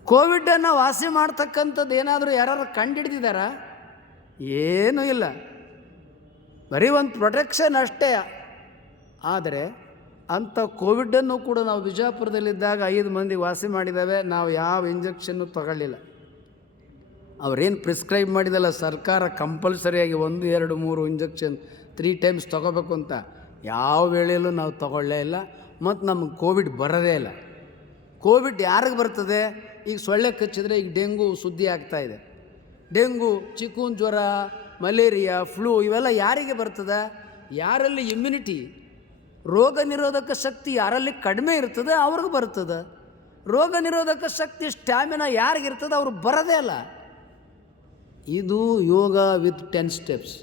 ಕೋವಿಡನ್ನು ವಾಸಿ ಮಾಡ್ತಕ್ಕಂಥದ್ದು ಏನಾದರೂ ಯಾರು ಕಂಡುಹಿಡ್ದಿದ್ದಾರಾ? ಏನೂ ಇಲ್ಲ, ಬರೀ ಒಂದು ಪ್ರೊಟೆಕ್ಷನ್ ಅಷ್ಟೇ. ಆದರೆ ಅಂಥ ಕೋವಿಡನ್ನು ಕೂಡ ನಾವು ಬಿಜಾಪುರದಲ್ಲಿದ್ದಾಗ 5 ಮಂದಿ ವಾಸಿ ಮಾಡಿದ್ದಾವೆ, ನಾವು ಯಾವ ಇಂಜೆಕ್ಷನ್ನು ತಗೊಳ್ಳಿಲ್ಲ. ಅವರೇನು ಪ್ರಿಸ್ಕ್ರೈಬ್ ಮಾಡಿದಲ್ಲ ಸರ್ಕಾರ ಕಂಪಲ್ಸರಿಯಾಗಿ 1, 2, 3 ಇಂಜೆಕ್ಷನ್ 3 ಟೈಮ್ಸ್ ತೊಗೋಬೇಕು ಅಂತ, ಯಾವ ವೇಳೆಯಲ್ಲೂ ನಾವು ತಗೊಳ್ಳೇ ಇಲ್ಲ. ಮತ್ತು ನಮಗೆ ಕೋವಿಡ್ ಬರೋದೇ ಇಲ್ಲ. ಕೋವಿಡ್ ಯಾರಿಗೆ ಬರ್ತದೆ? ಈಗ ಸೊಳ್ಳೆ ಕಚ್ಚಿದ್ರೆ ಈಗ ಡೆಂಗು ಸುದ್ದಿ ಆಗ್ತಾಯಿದೆ. ಡೆಂಗು, ಚಿಕುನ್ ಜ್ವರ, ಮಲೇರಿಯಾ, ಫ್ಲೂ ಇವೆಲ್ಲ ಯಾರಿಗೆ ಬರ್ತದೆ? ಯಾರಲ್ಲಿ ಇಮ್ಯುನಿಟಿ, ರೋಗ ನಿರೋಧಕ ಶಕ್ತಿ ಯಾರಲ್ಲಿ ಕಡಿಮೆ ಇರ್ತದೆ ಅವ್ರಿಗೆ ಬರ್ತದೆ. ರೋಗ ನಿರೋಧಕ ಶಕ್ತಿ ಸ್ಟ್ಯಾಮಿನಾ ಯಾರಿಗಿರ್ತದೆ ಅವ್ರಿಗೆ ಬರೋದೇ ಅಲ್ಲ. ಇದು ಯೋಗ ವಿತ್ 10 ಸ್ಟೆಪ್ಸ್.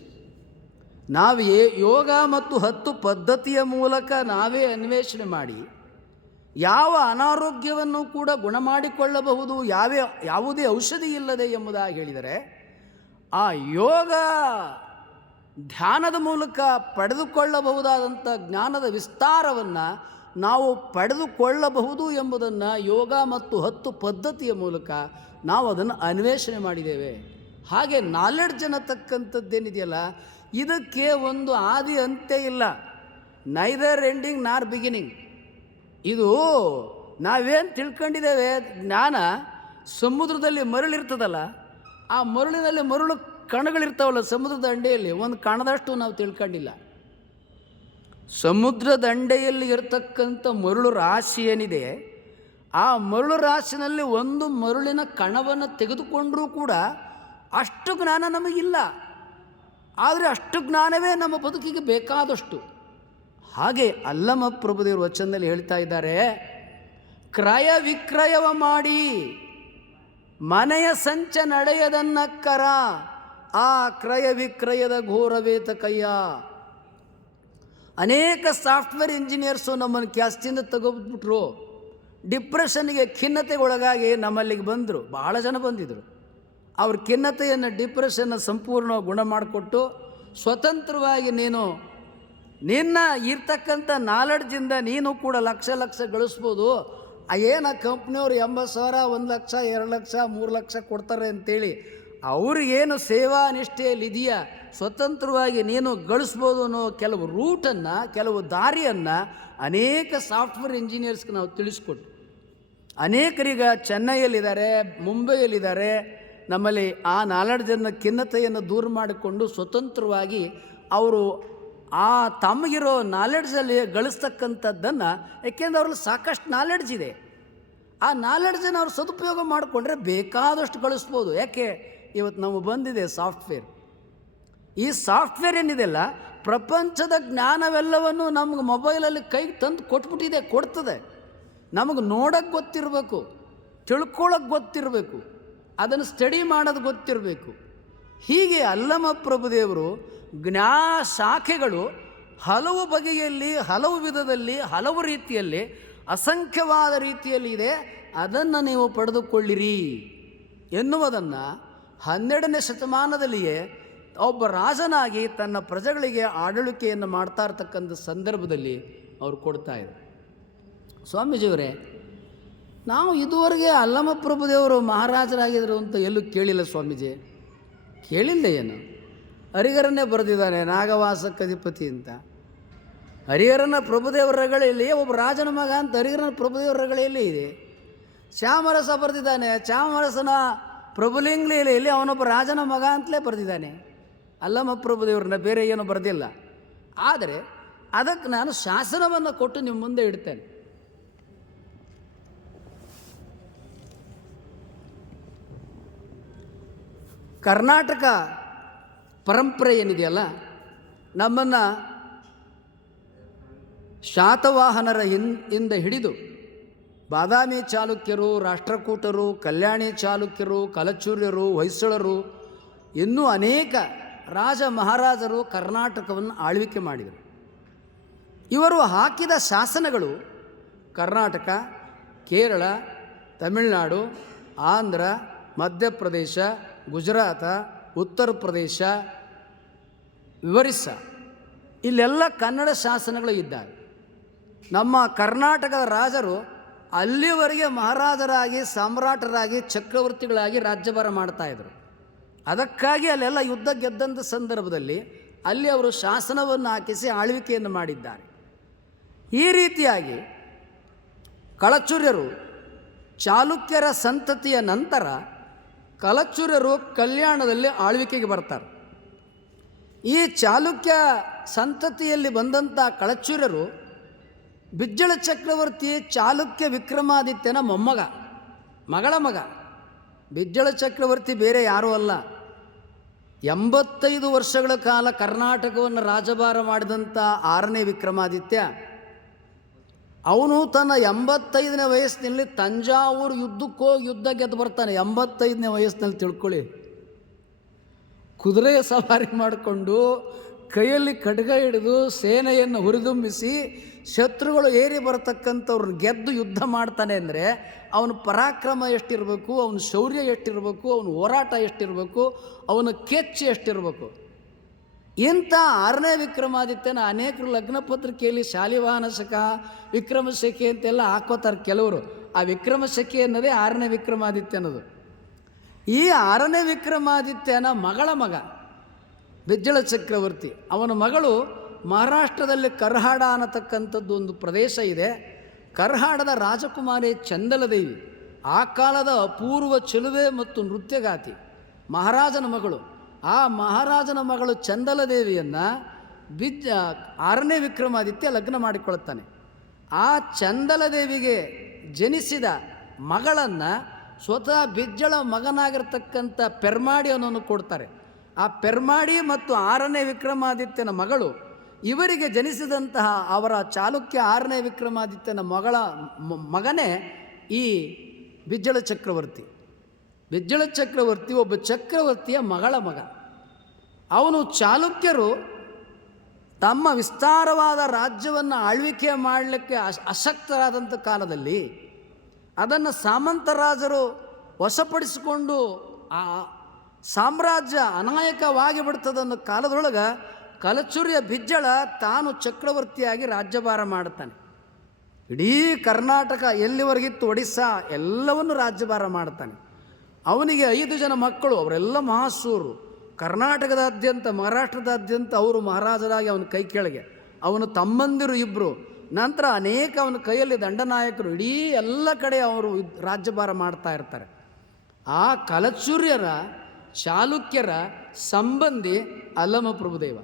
ನಾವು ಯೋಗ ಮತ್ತು 10 ಪದ್ಧತಿಯ ಮೂಲಕ ನಾವೇ ಅನ್ವೇಷಣೆ ಮಾಡಿ ಯಾವ ಅನಾರೋಗ್ಯವನ್ನು ಕೂಡ ಗುಣ ಮಾಡಿಕೊಳ್ಳಬಹುದು, ಯಾವುದೇ ಔಷಧಿ ಇಲ್ಲದೆ ಎಂಬುದಾಗಿ ಹೇಳಿದರೆ, ಆ ಯೋಗ ಧ್ಯಾನದ ಮೂಲಕ ಪಡೆದುಕೊಳ್ಳಬಹುದಾದಂಥ ಜ್ಞಾನದ ವಿಸ್ತಾರವನ್ನು ನಾವು ಪಡೆದುಕೊಳ್ಳಬಹುದು ಎಂಬುದನ್ನು ಯೋಗ ಮತ್ತು 10 ಪದ್ಧತಿಯ ಮೂಲಕ ನಾವು ಅದನ್ನು ಅನ್ವೇಷಣೆ ಮಾಡಿದ್ದೇವೆ. ಹಾಗೆ ನಾಲೆಡ್ಜ್ ಅನ್ನತಕ್ಕಂಥದ್ದೇನಿದೆಯಲ್ಲ, ಇದಕ್ಕೆ ಒಂದು ಆದಿ ಅಂತ್ಯ ಇಲ್ಲ, ನೈದರ್ ಎಂಡಿಂಗ್ ನಾರ್ ಬಿಗಿನಿಂಗ್. ಇದು ನಾವೇನು ತಿಳ್ಕೊಂಡಿದ್ದೇವೆ, ಜ್ಞಾನ ಸಮುದ್ರದಲ್ಲಿ ಮರಳಿರ್ತದಲ್ಲ, ಆ ಮರಳಿನಲ್ಲಿ ಮರಳು ಕಣಗಳಿರ್ತಾವಲ್ಲ ಸಮುದ್ರದ ದಂಡೆಯಲ್ಲಿ, ಒಂದು ಕಣದಷ್ಟು ನಾವು ತಿಳ್ಕೊಂಡಿಲ್ಲ. ಸಮುದ್ರ ದಂಡೆಯಲ್ಲಿ ಇರತಕ್ಕಂಥ ಮರಳು ರಾಶಿ ಏನಿದೆ, ಆ ಮರಳು ರಾಶಿನಲ್ಲಿ ಒಂದು ಮರಳಿನ ಕಣವನ್ನು ತೆಗೆದುಕೊಂಡರೂ ಕೂಡ ಅಷ್ಟು ಜ್ಞಾನ ನಮಗಿಲ್ಲ. ಆದರೆ ಅಷ್ಟು ಜ್ಞಾನವೇ ನಮ್ಮ ಬದುಕಿಗೆ ಬೇಕಾದಷ್ಟು. ಹಾಗೆ ಅಲ್ಲಮ ಪ್ರಭುದೇವರು ವಚನದಲ್ಲಿ ಹೇಳ್ತಾ ಇದ್ದಾರೆ, ಕ್ರಯ ವಿಕ್ರಯವ ಮಾಡಿ ಮನೆಯ ಸಂಚ ನಡೆಯದನ್ನಕ್ಕರ, ಆ ಕ್ರಯ ವಿಕ್ರಯದ ಘೋರವೇತ ಕಯ್ಯ. ಅನೇಕ ಸಾಫ್ಟ್ವೇರ್ ಇಂಜಿನಿಯರ್ಸು ನಮ್ಮನ್ನು ಕ್ಯಾಸ್ಟಿಂದ ತೆಗೆದುಬಿಟ್ರು, ಡಿಪ್ರೆಷನ್ಗೆ ಖಿನ್ನತೆಗೆ ಒಳಗಾಗಿ ನಮ್ಮಲ್ಲಿಗೆ ಬಂದರು. ಭಾಳ ಜನ ಬಂದಿದ್ದರು. ಅವ್ರ ಖಿನ್ನತೆಯನ್ನು, ಡಿಪ್ರೆಷನ್ನ ಸಂಪೂರ್ಣ ಗುಣ ಮಾಡಿಕೊಟ್ಟು ಸ್ವತಂತ್ರವಾಗಿ ನಿನ್ನ ಇರ್ತಕ್ಕಂಥ ನಾಲೆಡ್ಜಿಂದ ನೀನು ಕೂಡ ಲಕ್ಷ ಗಳಿಸ್ಬೋದು. ಏನು ಕಂಪ್ನಿಯವರು 80,000, 1 ಲಕ್ಷ, 2 ಲಕ್ಷ, 3 ಲಕ್ಷ ಕೊಡ್ತಾರೆ ಅಂತೇಳಿ ಅವ್ರಿಗೇನು ಸೇವಾ ನಿಷ್ಠೆಯಲ್ಲಿ ಇದೆಯಾ, ಸ್ವತಂತ್ರವಾಗಿ ನೀನು ಗಳಿಸ್ಬೋದು ಅನ್ನೋ ಕೆಲವು ರೂಟನ್ನು, ಕೆಲವು ದಾರಿಯನ್ನು ಅನೇಕ ಸಾಫ್ಟ್ವೇರ್ ಇಂಜಿನಿಯರ್ಸ್ಗೆ ನಾವು ತಿಳಿಸ್ಕೊಟ್ಟು, ಅನೇಕರೀಗ ಚೆನ್ನೈಯಲ್ಲಿದ್ದಾರೆ, ಮುಂಬೈಯಲ್ಲಿದ್ದಾರೆ. ನಮ್ಮಲ್ಲಿ ಆ ನಾಲೆಡ್ಜನ್ನು, ಖಿನ್ನತೆಯನ್ನು ದೂರ ಮಾಡಿಕೊಂಡು ಸ್ವತಂತ್ರವಾಗಿ ಅವರು ಆ ತಮಗಿರೋ ನಾಲೆಡ್ಜಲ್ಲಿ ಗಳಿಸ್ತಕ್ಕಂಥದ್ದನ್ನು, ಯಾಕೆಂದ್ರೆ ಅವ್ರಲ್ಲಿ ಸಾಕಷ್ಟು ನಾಲೆಡ್ಜ್ ಇದೆ, ಆ ನಾಲೆಡ್ಜನ್ನು ಅವ್ರು ಸದುಪಯೋಗ ಮಾಡಿಕೊಂಡ್ರೆ ಬೇಕಾದಷ್ಟು ಗಳಿಸ್ಬೋದು. ಯಾಕೆ ಇವತ್ತು ನಮಗೆ ಬಂದಿದೆ ಸಾಫ್ಟ್ವೇರ್. ಈ ಸಾಫ್ಟ್ವೇರ್ ಏನಿದೆಯಲ್ಲ, ಪ್ರಪಂಚದ ಜ್ಞಾನವೆಲ್ಲವನ್ನು ನಮ್ಗೆ ಮೊಬೈಲಲ್ಲಿ ಕೈಗೆ ತಂದು ಕೊಡ್ತದೆ. ನಮಗೆ ನೋಡೋಕ್ಕೆ ಗೊತ್ತಿರಬೇಕು, ತಿಳ್ಕೊಳ್ಳೋಕ್ಕೆ ಗೊತ್ತಿರಬೇಕು, ಅದನ್ನು ಸ್ಟಡಿ ಮಾಡೋದು ಗೊತ್ತಿರಬೇಕು. ಹೀಗೆ ಅಲ್ಲಮ ಪ್ರಭುದೇವರು ಶಾಖೆಗಳು ಹಲವು ಬಗೆಯಲ್ಲಿ, ಹಲವು ವಿಧದಲ್ಲಿ, ಹಲವು ರೀತಿಯಲ್ಲಿ, ಅಸಂಖ್ಯವಾದ ರೀತಿಯಲ್ಲಿ ಇದೆ. ಅದನ್ನು ನೀವು ಪಡೆದುಕೊಳ್ಳಿರಿ ಎನ್ನುವುದನ್ನು 12ನೇ ಶತಮಾನದಲ್ಲಿಯೇ ಒಬ್ಬ ರಾಜನಾಗಿ ತನ್ನ ಪ್ರಜೆಗಳಿಗೆ ಆಡಳಿಕೆಯನ್ನು ಮಾಡ್ತಾ ಇರ್ತಕ್ಕಂಥ ಸಂದರ್ಭದಲ್ಲಿ ಅವರು ಕೊಡ್ತಾ ಇದ್ದಾರೆ. ಸ್ವಾಮೀಜಿಯವರೇ, ನಾವು ಇದುವರೆಗೆ ಅಲ್ಲಮ ಪ್ರಭುದೇವರು ಮಹಾರಾಜರಾಗಿದ್ದರು ಅಂತ ಎಲ್ಲೂ ಕೇಳಿಲ್ಲ ಸ್ವಾಮೀಜಿ. ಕೇಳಿಲ್ಲ ಏನು? ಹರಿಹರನ್ನೇ ಬರೆದಿದ್ದಾನೆ ನಾಗವಾಸಕ್ಕಧಿಪತಿ ಅಂತ. ಹರಿಹರನ ಪ್ರಭುದೇವರ ರಗಳೆಯಲ್ಲಿ ಒಬ್ಬ ರಾಜನ ಮಗ ಅಂತ ಹರಿಹರನ ಪ್ರಭುದೇವರ ರಗಳೆಯಲ್ಲಿ ಇದೆ. ಚಾಮರಸ ಬರೆದಿದ್ದಾನೆ, ಚಾಮರಸನ ಪ್ರಭುಲಿಂಗ್ಲೆಯಲ್ಲಿ ಅವನೊಬ್ಬ ರಾಜನ ಮಗ ಅಂತಲೇ ಬರೆದಿದ್ದಾನೆ. ಅಲ್ಲಮ ಪ್ರಭುದೇವ್ರನ್ನ ಬೇರೆ ಏನೂ ಬರೆದಿಲ್ಲ. ಆದರೆ ಅದಕ್ಕೆ ನಾನು ಶಾಸನವನ್ನು ಕೊಟ್ಟು ನಿಮ್ಮ ಮುಂದೆ ಇಡ್ತೇನೆ. ಕರ್ನಾಟಕ ಪರಂಪರೆ ಏನಿದೆಯಲ್ಲ, ನಮ್ಮನ್ನು ಶಾತವಾಹನರ ಹಿಂದೆ ಹಿಡಿದು ಬಾದಾಮಿ ಚಾಲುಕ್ಯರು, ರಾಷ್ಟ್ರಕೂಟರು, ಕಲ್ಯಾಣಿ ಚಾಲುಕ್ಯರು, ಕಲಚೂರ್ಯರು, ಹೊಯ್ಸಳರು, ಇನ್ನೂ ಅನೇಕ ರಾಜ ಮಹಾರಾಜರು ಕರ್ನಾಟಕವನ್ನು ಆಳ್ವಿಕೆ ಮಾಡಿದರು. ಇವರು ಹಾಕಿದ ಶಾಸನಗಳು ಕರ್ನಾಟಕ, ಕೇರಳ, ತಮಿಳುನಾಡು, ಆಂಧ್ರ, ಮಧ್ಯಪ್ರದೇಶ, ಗುಜರಾತ, ಉತ್ತರ ಪ್ರದೇಶ, ಒರಿಸ್ಸಾ ಇಲ್ಲೆಲ್ಲ ಕನ್ನಡ ಶಾಸನಗಳು ಇದ್ದಾವೆ. ನಮ್ಮ ಕರ್ನಾಟಕದ ರಾಜರು ಅಲ್ಲಿವರೆಗೆ ಮಹಾರಾಜರಾಗಿ, ಸಾಮ್ರಾಟರಾಗಿ, ಚಕ್ರವರ್ತಿಗಳಾಗಿ ರಾಜ್ಯಭಾರ ಮಾಡ್ತಾಯಿದ್ರು. ಅದಕ್ಕಾಗಿ ಅಲ್ಲೆಲ್ಲ ಯುದ್ಧ ಗೆದ್ದಂಥ ಸಂದರ್ಭದಲ್ಲಿ ಅಲ್ಲಿ ಅವರು ಶಾಸನವನ್ನು ಹಾಕಿಸಿ ಆಳ್ವಿಕೆಯನ್ನು ಮಾಡಿದ್ದಾರೆ. ಈ ರೀತಿಯಾಗಿ ಕಳಚೂರ್ಯರು ಚಾಲುಕ್ಯರ ಸಂತತಿಯ ನಂತರ ಕಲಚೂರ್ಯರು ಕಲ್ಯಾಣದಲ್ಲಿ ಆಳ್ವಿಕೆಗೆ ಬರ್ತಾರೆ. ಈ ಚಾಲುಕ್ಯ ಸಂತತಿಯಲ್ಲಿ ಬಂದಂಥ ಕಳಚೂರ್ಯರು ಬಿಜ್ಜಳ ಚಕ್ರವರ್ತಿ ಚಾಲುಕ್ಯ ವಿಕ್ರಮಾದಿತ್ಯನ ಮಗಳ ಮಗ. ಬಿಜ್ಜಳ ಚಕ್ರವರ್ತಿ ಬೇರೆ ಯಾರೂ ಅಲ್ಲ. 85 ವರ್ಷಗಳ ಕಾಲ ಕರ್ನಾಟಕವನ್ನು ರಾಜಭಾರ ಮಾಡಿದಂಥ 6ನೇ ವಿಕ್ರಮಾದಿತ್ಯ, ಅವನು ತನ್ನ 85ನೇ ವಯಸ್ಸಿನಲ್ಲಿ ತಂಜಾವೂರು ಯುದ್ಧಕ್ಕೆ ಹೋಗಿ ಯುದ್ಧ ಗೆದ್ದು ಬರ್ತಾನೆ. 85ನೇ ವಯಸ್ಸಿನಲ್ಲಿ ತಿಳ್ಕೊಳ್ಳಿ. ಕುದುರೆ ಸವಾರಿ ಮಾಡಿಕೊಂಡು ಕೈಯಲ್ಲಿ ಖಡ್ಗ ಹಿಡಿದು ಸೇನೆಯನ್ನು ಹುರಿದುಂಬಿಸಿ ಶತ್ರುಗಳು ಏರಿ ಬರತಕ್ಕಂಥವ್ರನ್ನ ಗೆದ್ದು ಯುದ್ಧ ಮಾಡ್ತಾನೆ ಅಂದರೆ ಅವನ ಪರಾಕ್ರಮ ಎಷ್ಟಿರಬೇಕು, ಅವನ ಶೌರ್ಯ ಎಷ್ಟಿರಬೇಕು, ಅವನ ಹೋರಾಟ ಎಷ್ಟಿರಬೇಕು, ಅವನ ಕೆಚ್ಚು ಎಷ್ಟಿರಬೇಕು. ಇಂಥ 6ನೇ ವಿಕ್ರಮಾದಿತ್ಯನ ಅನೇಕರು ಲಗ್ನ ಪತ್ರಿಕೆಯಲ್ಲಿ ಶಾಲಿವಾಹನ ಶಕ, ವಿಕ್ರಮಶಕೆ ಅಂತೆಲ್ಲ ಹಾಕೋತಾರೆ ಕೆಲವರು. ಆ ವಿಕ್ರಮಶಕೆ ಅನ್ನೋದೇ 6ನೇ ವಿಕ್ರಮಾದಿತ್ಯ ಅನ್ನೋದು. ಈ 6ನೇ ವಿಕ್ರಮಾದಿತ್ಯನ ಮಗ ಬಿಜ್ಜಳ ಚಕ್ರವರ್ತಿ. ಅವನ ಮಗಳು ಮಹಾರಾಷ್ಟ್ರದಲ್ಲಿ ಕರ್ಹಾಡ ಅನ್ನತಕ್ಕಂಥದ್ದು ಒಂದು ಪ್ರದೇಶ ಇದೆ. ಕರ್ಹಾಡದ ರಾಜಕುಮಾರಿ ಚಂದಲದೇವಿ ಆ ಕಾಲದ ಅಪೂರ್ವ ಚೆಲುವೆ ಮತ್ತು ನೃತ್ಯಗಾತಿ, ಮಹಾರಾಜನ ಮಗಳು. ಆ ಮಹಾರಾಜನ ಮಗಳು ಚಂದಲದೇವಿಯನ್ನು 6ನೇ ವಿಕ್ರಮಾದಿತ್ಯ ಲಗ್ನ ಮಾಡಿಕೊಳ್ತಾನೆ. ಆ ಚಂದಲದೇವಿಗೆ ಜನಿಸಿದ ಮಗಳನ್ನು ಸ್ವತಃ ಬಿಜ್ಜಳ ಮಗನಾಗಿರ್ತಕ್ಕಂಥ ಪೆರ್ಮಾಡಿ ಅನ್ನೋನು ಕೊಡ್ತಾರೆ. ಆ ಪೆರ್ಮಾಡಿ ಮತ್ತು 6ನೇ ವಿಕ್ರಮಾದಿತ್ಯನ ಮಗಳು ಇವರಿಗೆ ಜನಿಸಿದಂತಹ ಅವರ ಚಾಲುಕ್ಯ 6ನೇ ವಿಕ್ರಮಾದಿತ್ಯನ ಮಗನೇ ಈ ಬಿಜ್ಜಳ ಚಕ್ರವರ್ತಿ. ಬಿಜ್ಜಳ ಚಕ್ರವರ್ತಿ ಒಬ್ಬ ಚಕ್ರವರ್ತಿಯ ಮಗ. ಅವನು ಚಾಲುಕ್ಯರು ತಮ್ಮ ವಿಸ್ತಾರವಾದ ರಾಜ್ಯವನ್ನು ಆಳ್ವಿಕೆ ಮಾಡಲಿಕ್ಕೆ ಅಶಕ್ತರಾದಂಥ ಕಾಲದಲ್ಲಿ ಅದನ್ನು ಸಾಮಂತರಾಜರು ವಶಪಡಿಸಿಕೊಂಡು ಆ ಸಾಮ್ರಾಜ್ಯ ಅನಾಯಕವಾಗಿ ಬಿಡ್ತದನ್ನೋ ಕಾಲದೊಳಗೆ ಕಲಚೂರ್ಯ ಬಿಜ್ಜಳ ತಾನು ಚಕ್ರವರ್ತಿಯಾಗಿ ರಾಜ್ಯಭಾರ ಮಾಡ್ತಾನೆ. ಇಡೀ ಕರ್ನಾಟಕ ಎಲ್ಲಿವರೆಗಿತ್ತು, ಒಡಿಸ್ಸಾ ಎಲ್ಲವನ್ನು ರಾಜ್ಯಭಾರ ಮಾಡ್ತಾನೆ. ಅವನಿಗೆ 5 ಜನ ಮಕ್ಕಳು, ಅವರೆಲ್ಲ ಮಹಾಸೂರು. ಕರ್ನಾಟಕದಾದ್ಯಂತ, ಮಹಾರಾಷ್ಟ್ರದಾದ್ಯಂತ ಅವರು ಮಹಾರಾಜರಾಗಿ ಅವನ ಕೈ ಕೆಳಗೆ. ಅವನು ತಮ್ಮಂದಿರು 2, ನಂತರ ಅನೇಕ ಅವನ ಕೈಯಲ್ಲಿ ದಂಡನಾಯಕರು. ಇಡೀ ಎಲ್ಲ ಕಡೆ ಅವರು ರಾಜ್ಯಭಾರ ಮಾಡ್ತಾ ಇರ್ತಾರೆ. ಆ ಕಲಚೂರ್ಯರ ಚಾಲುಕ್ಯರ ಸಂಬಂಧಿ ಅಲ್ಲಮ ಪ್ರಭುದೇವ.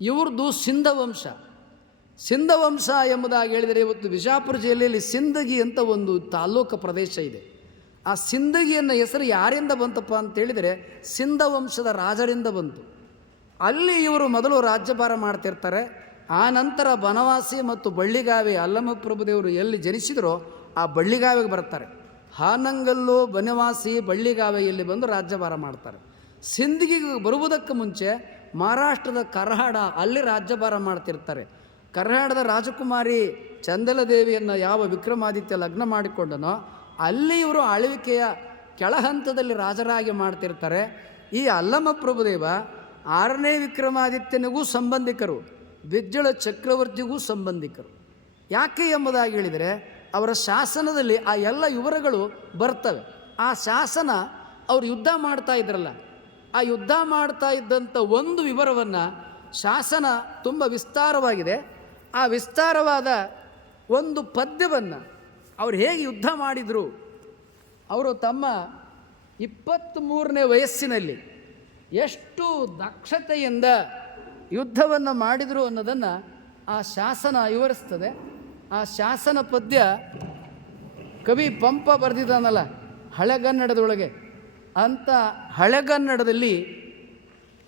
ಇವ್ರದ್ದು ಸಿಂಧವಂಶ ಎಂಬುದಾಗಿ ಹೇಳಿದರೆ ಇವತ್ತು ವಿಜಾಪುರ ಜಿಲ್ಲೆಯಲ್ಲಿ ಸಿಂದಗಿ ಅಂತ ಒಂದು ತಾಲೂಕು ಪ್ರದೇಶ ಇದೆ. ಆ ಸಿಂದಗಿಯನ್ನು ಹೆಸರು ಯಾರಿಂದ ಬಂತಪ್ಪ ಅಂತೇಳಿದರೆ ಸಿಂಧವಂಶದ ರಾಜರಿಂದ ಬಂತು. ಅಲ್ಲಿ ಇವರು ಮೊದಲು ರಾಜ್ಯಭಾರ ಮಾಡ್ತಿರ್ತಾರೆ. ಆ ನಂತರ ಬನವಾಸಿ ಮತ್ತು ಬಳ್ಳಿಗಾವೆ ಅಲ್ಲಮ ಪ್ರಭುದೇವರು ಎಲ್ಲಿ ಜನಿಸಿದರೋ ಆ ಬಳ್ಳಿಗಾವೆಗೆ ಬರ್ತಾರೆ. ಹಾನಂಗಲ್ಲು, ಬನವಾಸಿ, ಬಳ್ಳಿಗಾವೆಯಲ್ಲಿ ಬಂದು ರಾಜ್ಯಭಾರ ಮಾಡ್ತಾರೆ. ಸಿಂದಗಿಗೆ ಬರುವುದಕ್ಕೆ ಮುಂಚೆ ಮಹಾರಾಷ್ಟ್ರದ ಕರ್ಹಾಡ ಅಲ್ಲಿ ರಾಜ್ಯಭಾರ ಮಾಡ್ತಿರ್ತಾರೆ. ಕರ್ಹಾಡದ ರಾಜಕುಮಾರಿ ಚಂದಲದೇವಿಯನ್ನು ಯಾವ ವಿಕ್ರಮಾದಿತ್ಯ ಲಗ್ನ ಮಾಡಿಕೊಂಡನೋ ಅಲ್ಲಿ ಇವರು ಆಳ್ವಿಕೆಯ ಕೆಳಹಂತದಲ್ಲಿ ರಾಜರಾಗಿ ಮಾಡ್ತಿರ್ತಾರೆ. ಈ ಅಲ್ಲಮ ಪ್ರಭುದೇವ 6ನೇ ವಿಕ್ರಮಾದಿತ್ಯನಿಗೂ ಸಂಬಂಧಿಕರು, ಬಿಜ್ಜಳ ಚಕ್ರವರ್ತಿಗೂ ಸಂಬಂಧಿಕರು. ಯಾಕೆ ಎಂಬುದಾಗಿ ಹೇಳಿದರೆ ಅವರ ಶಾಸನದಲ್ಲಿ ಆ ಎಲ್ಲ ವಿವರಗಳು ಬರ್ತವೆ. ಆ ಶಾಸನ ಅವರು ಯುದ್ಧ ಮಾಡ್ತಾ ಇದ್ರಲ್ಲ, ಆ ಯುದ್ಧ ಮಾಡ್ತಾ ಇದ್ದಂಥ ಒಂದು ವಿವರವನ್ನು ಶಾಸನ ತುಂಬ ವಿಸ್ತಾರವಾಗಿದೆ. ಆ ವಿಸ್ತಾರವಾದ ಒಂದು ಪದ್ಯವನ್ನು ಅವರು ಹೇಗೆ ಯುದ್ಧ ಮಾಡಿದರು, ಅವರು ತಮ್ಮ 23ನೇ ವಯಸ್ಸಿನಲ್ಲಿ ಎಷ್ಟು ದಕ್ಷತೆಯಿಂದ ಯುದ್ಧವನ್ನು ಮಾಡಿದರು ಅನ್ನೋದನ್ನು ಆ ಶಾಸನ ವಿವರಿಸ್ತದೆ. ಆ ಶಾಸನ ಪದ್ಯ ಕವಿ ಪಂಪ ಬರೆದಿದ್ದಾನಲ್ಲ ಹಳೆಗನ್ನಡದೊಳಗೆ, ಅಂಥ ಹಳೆಗನ್ನಡದಲ್ಲಿ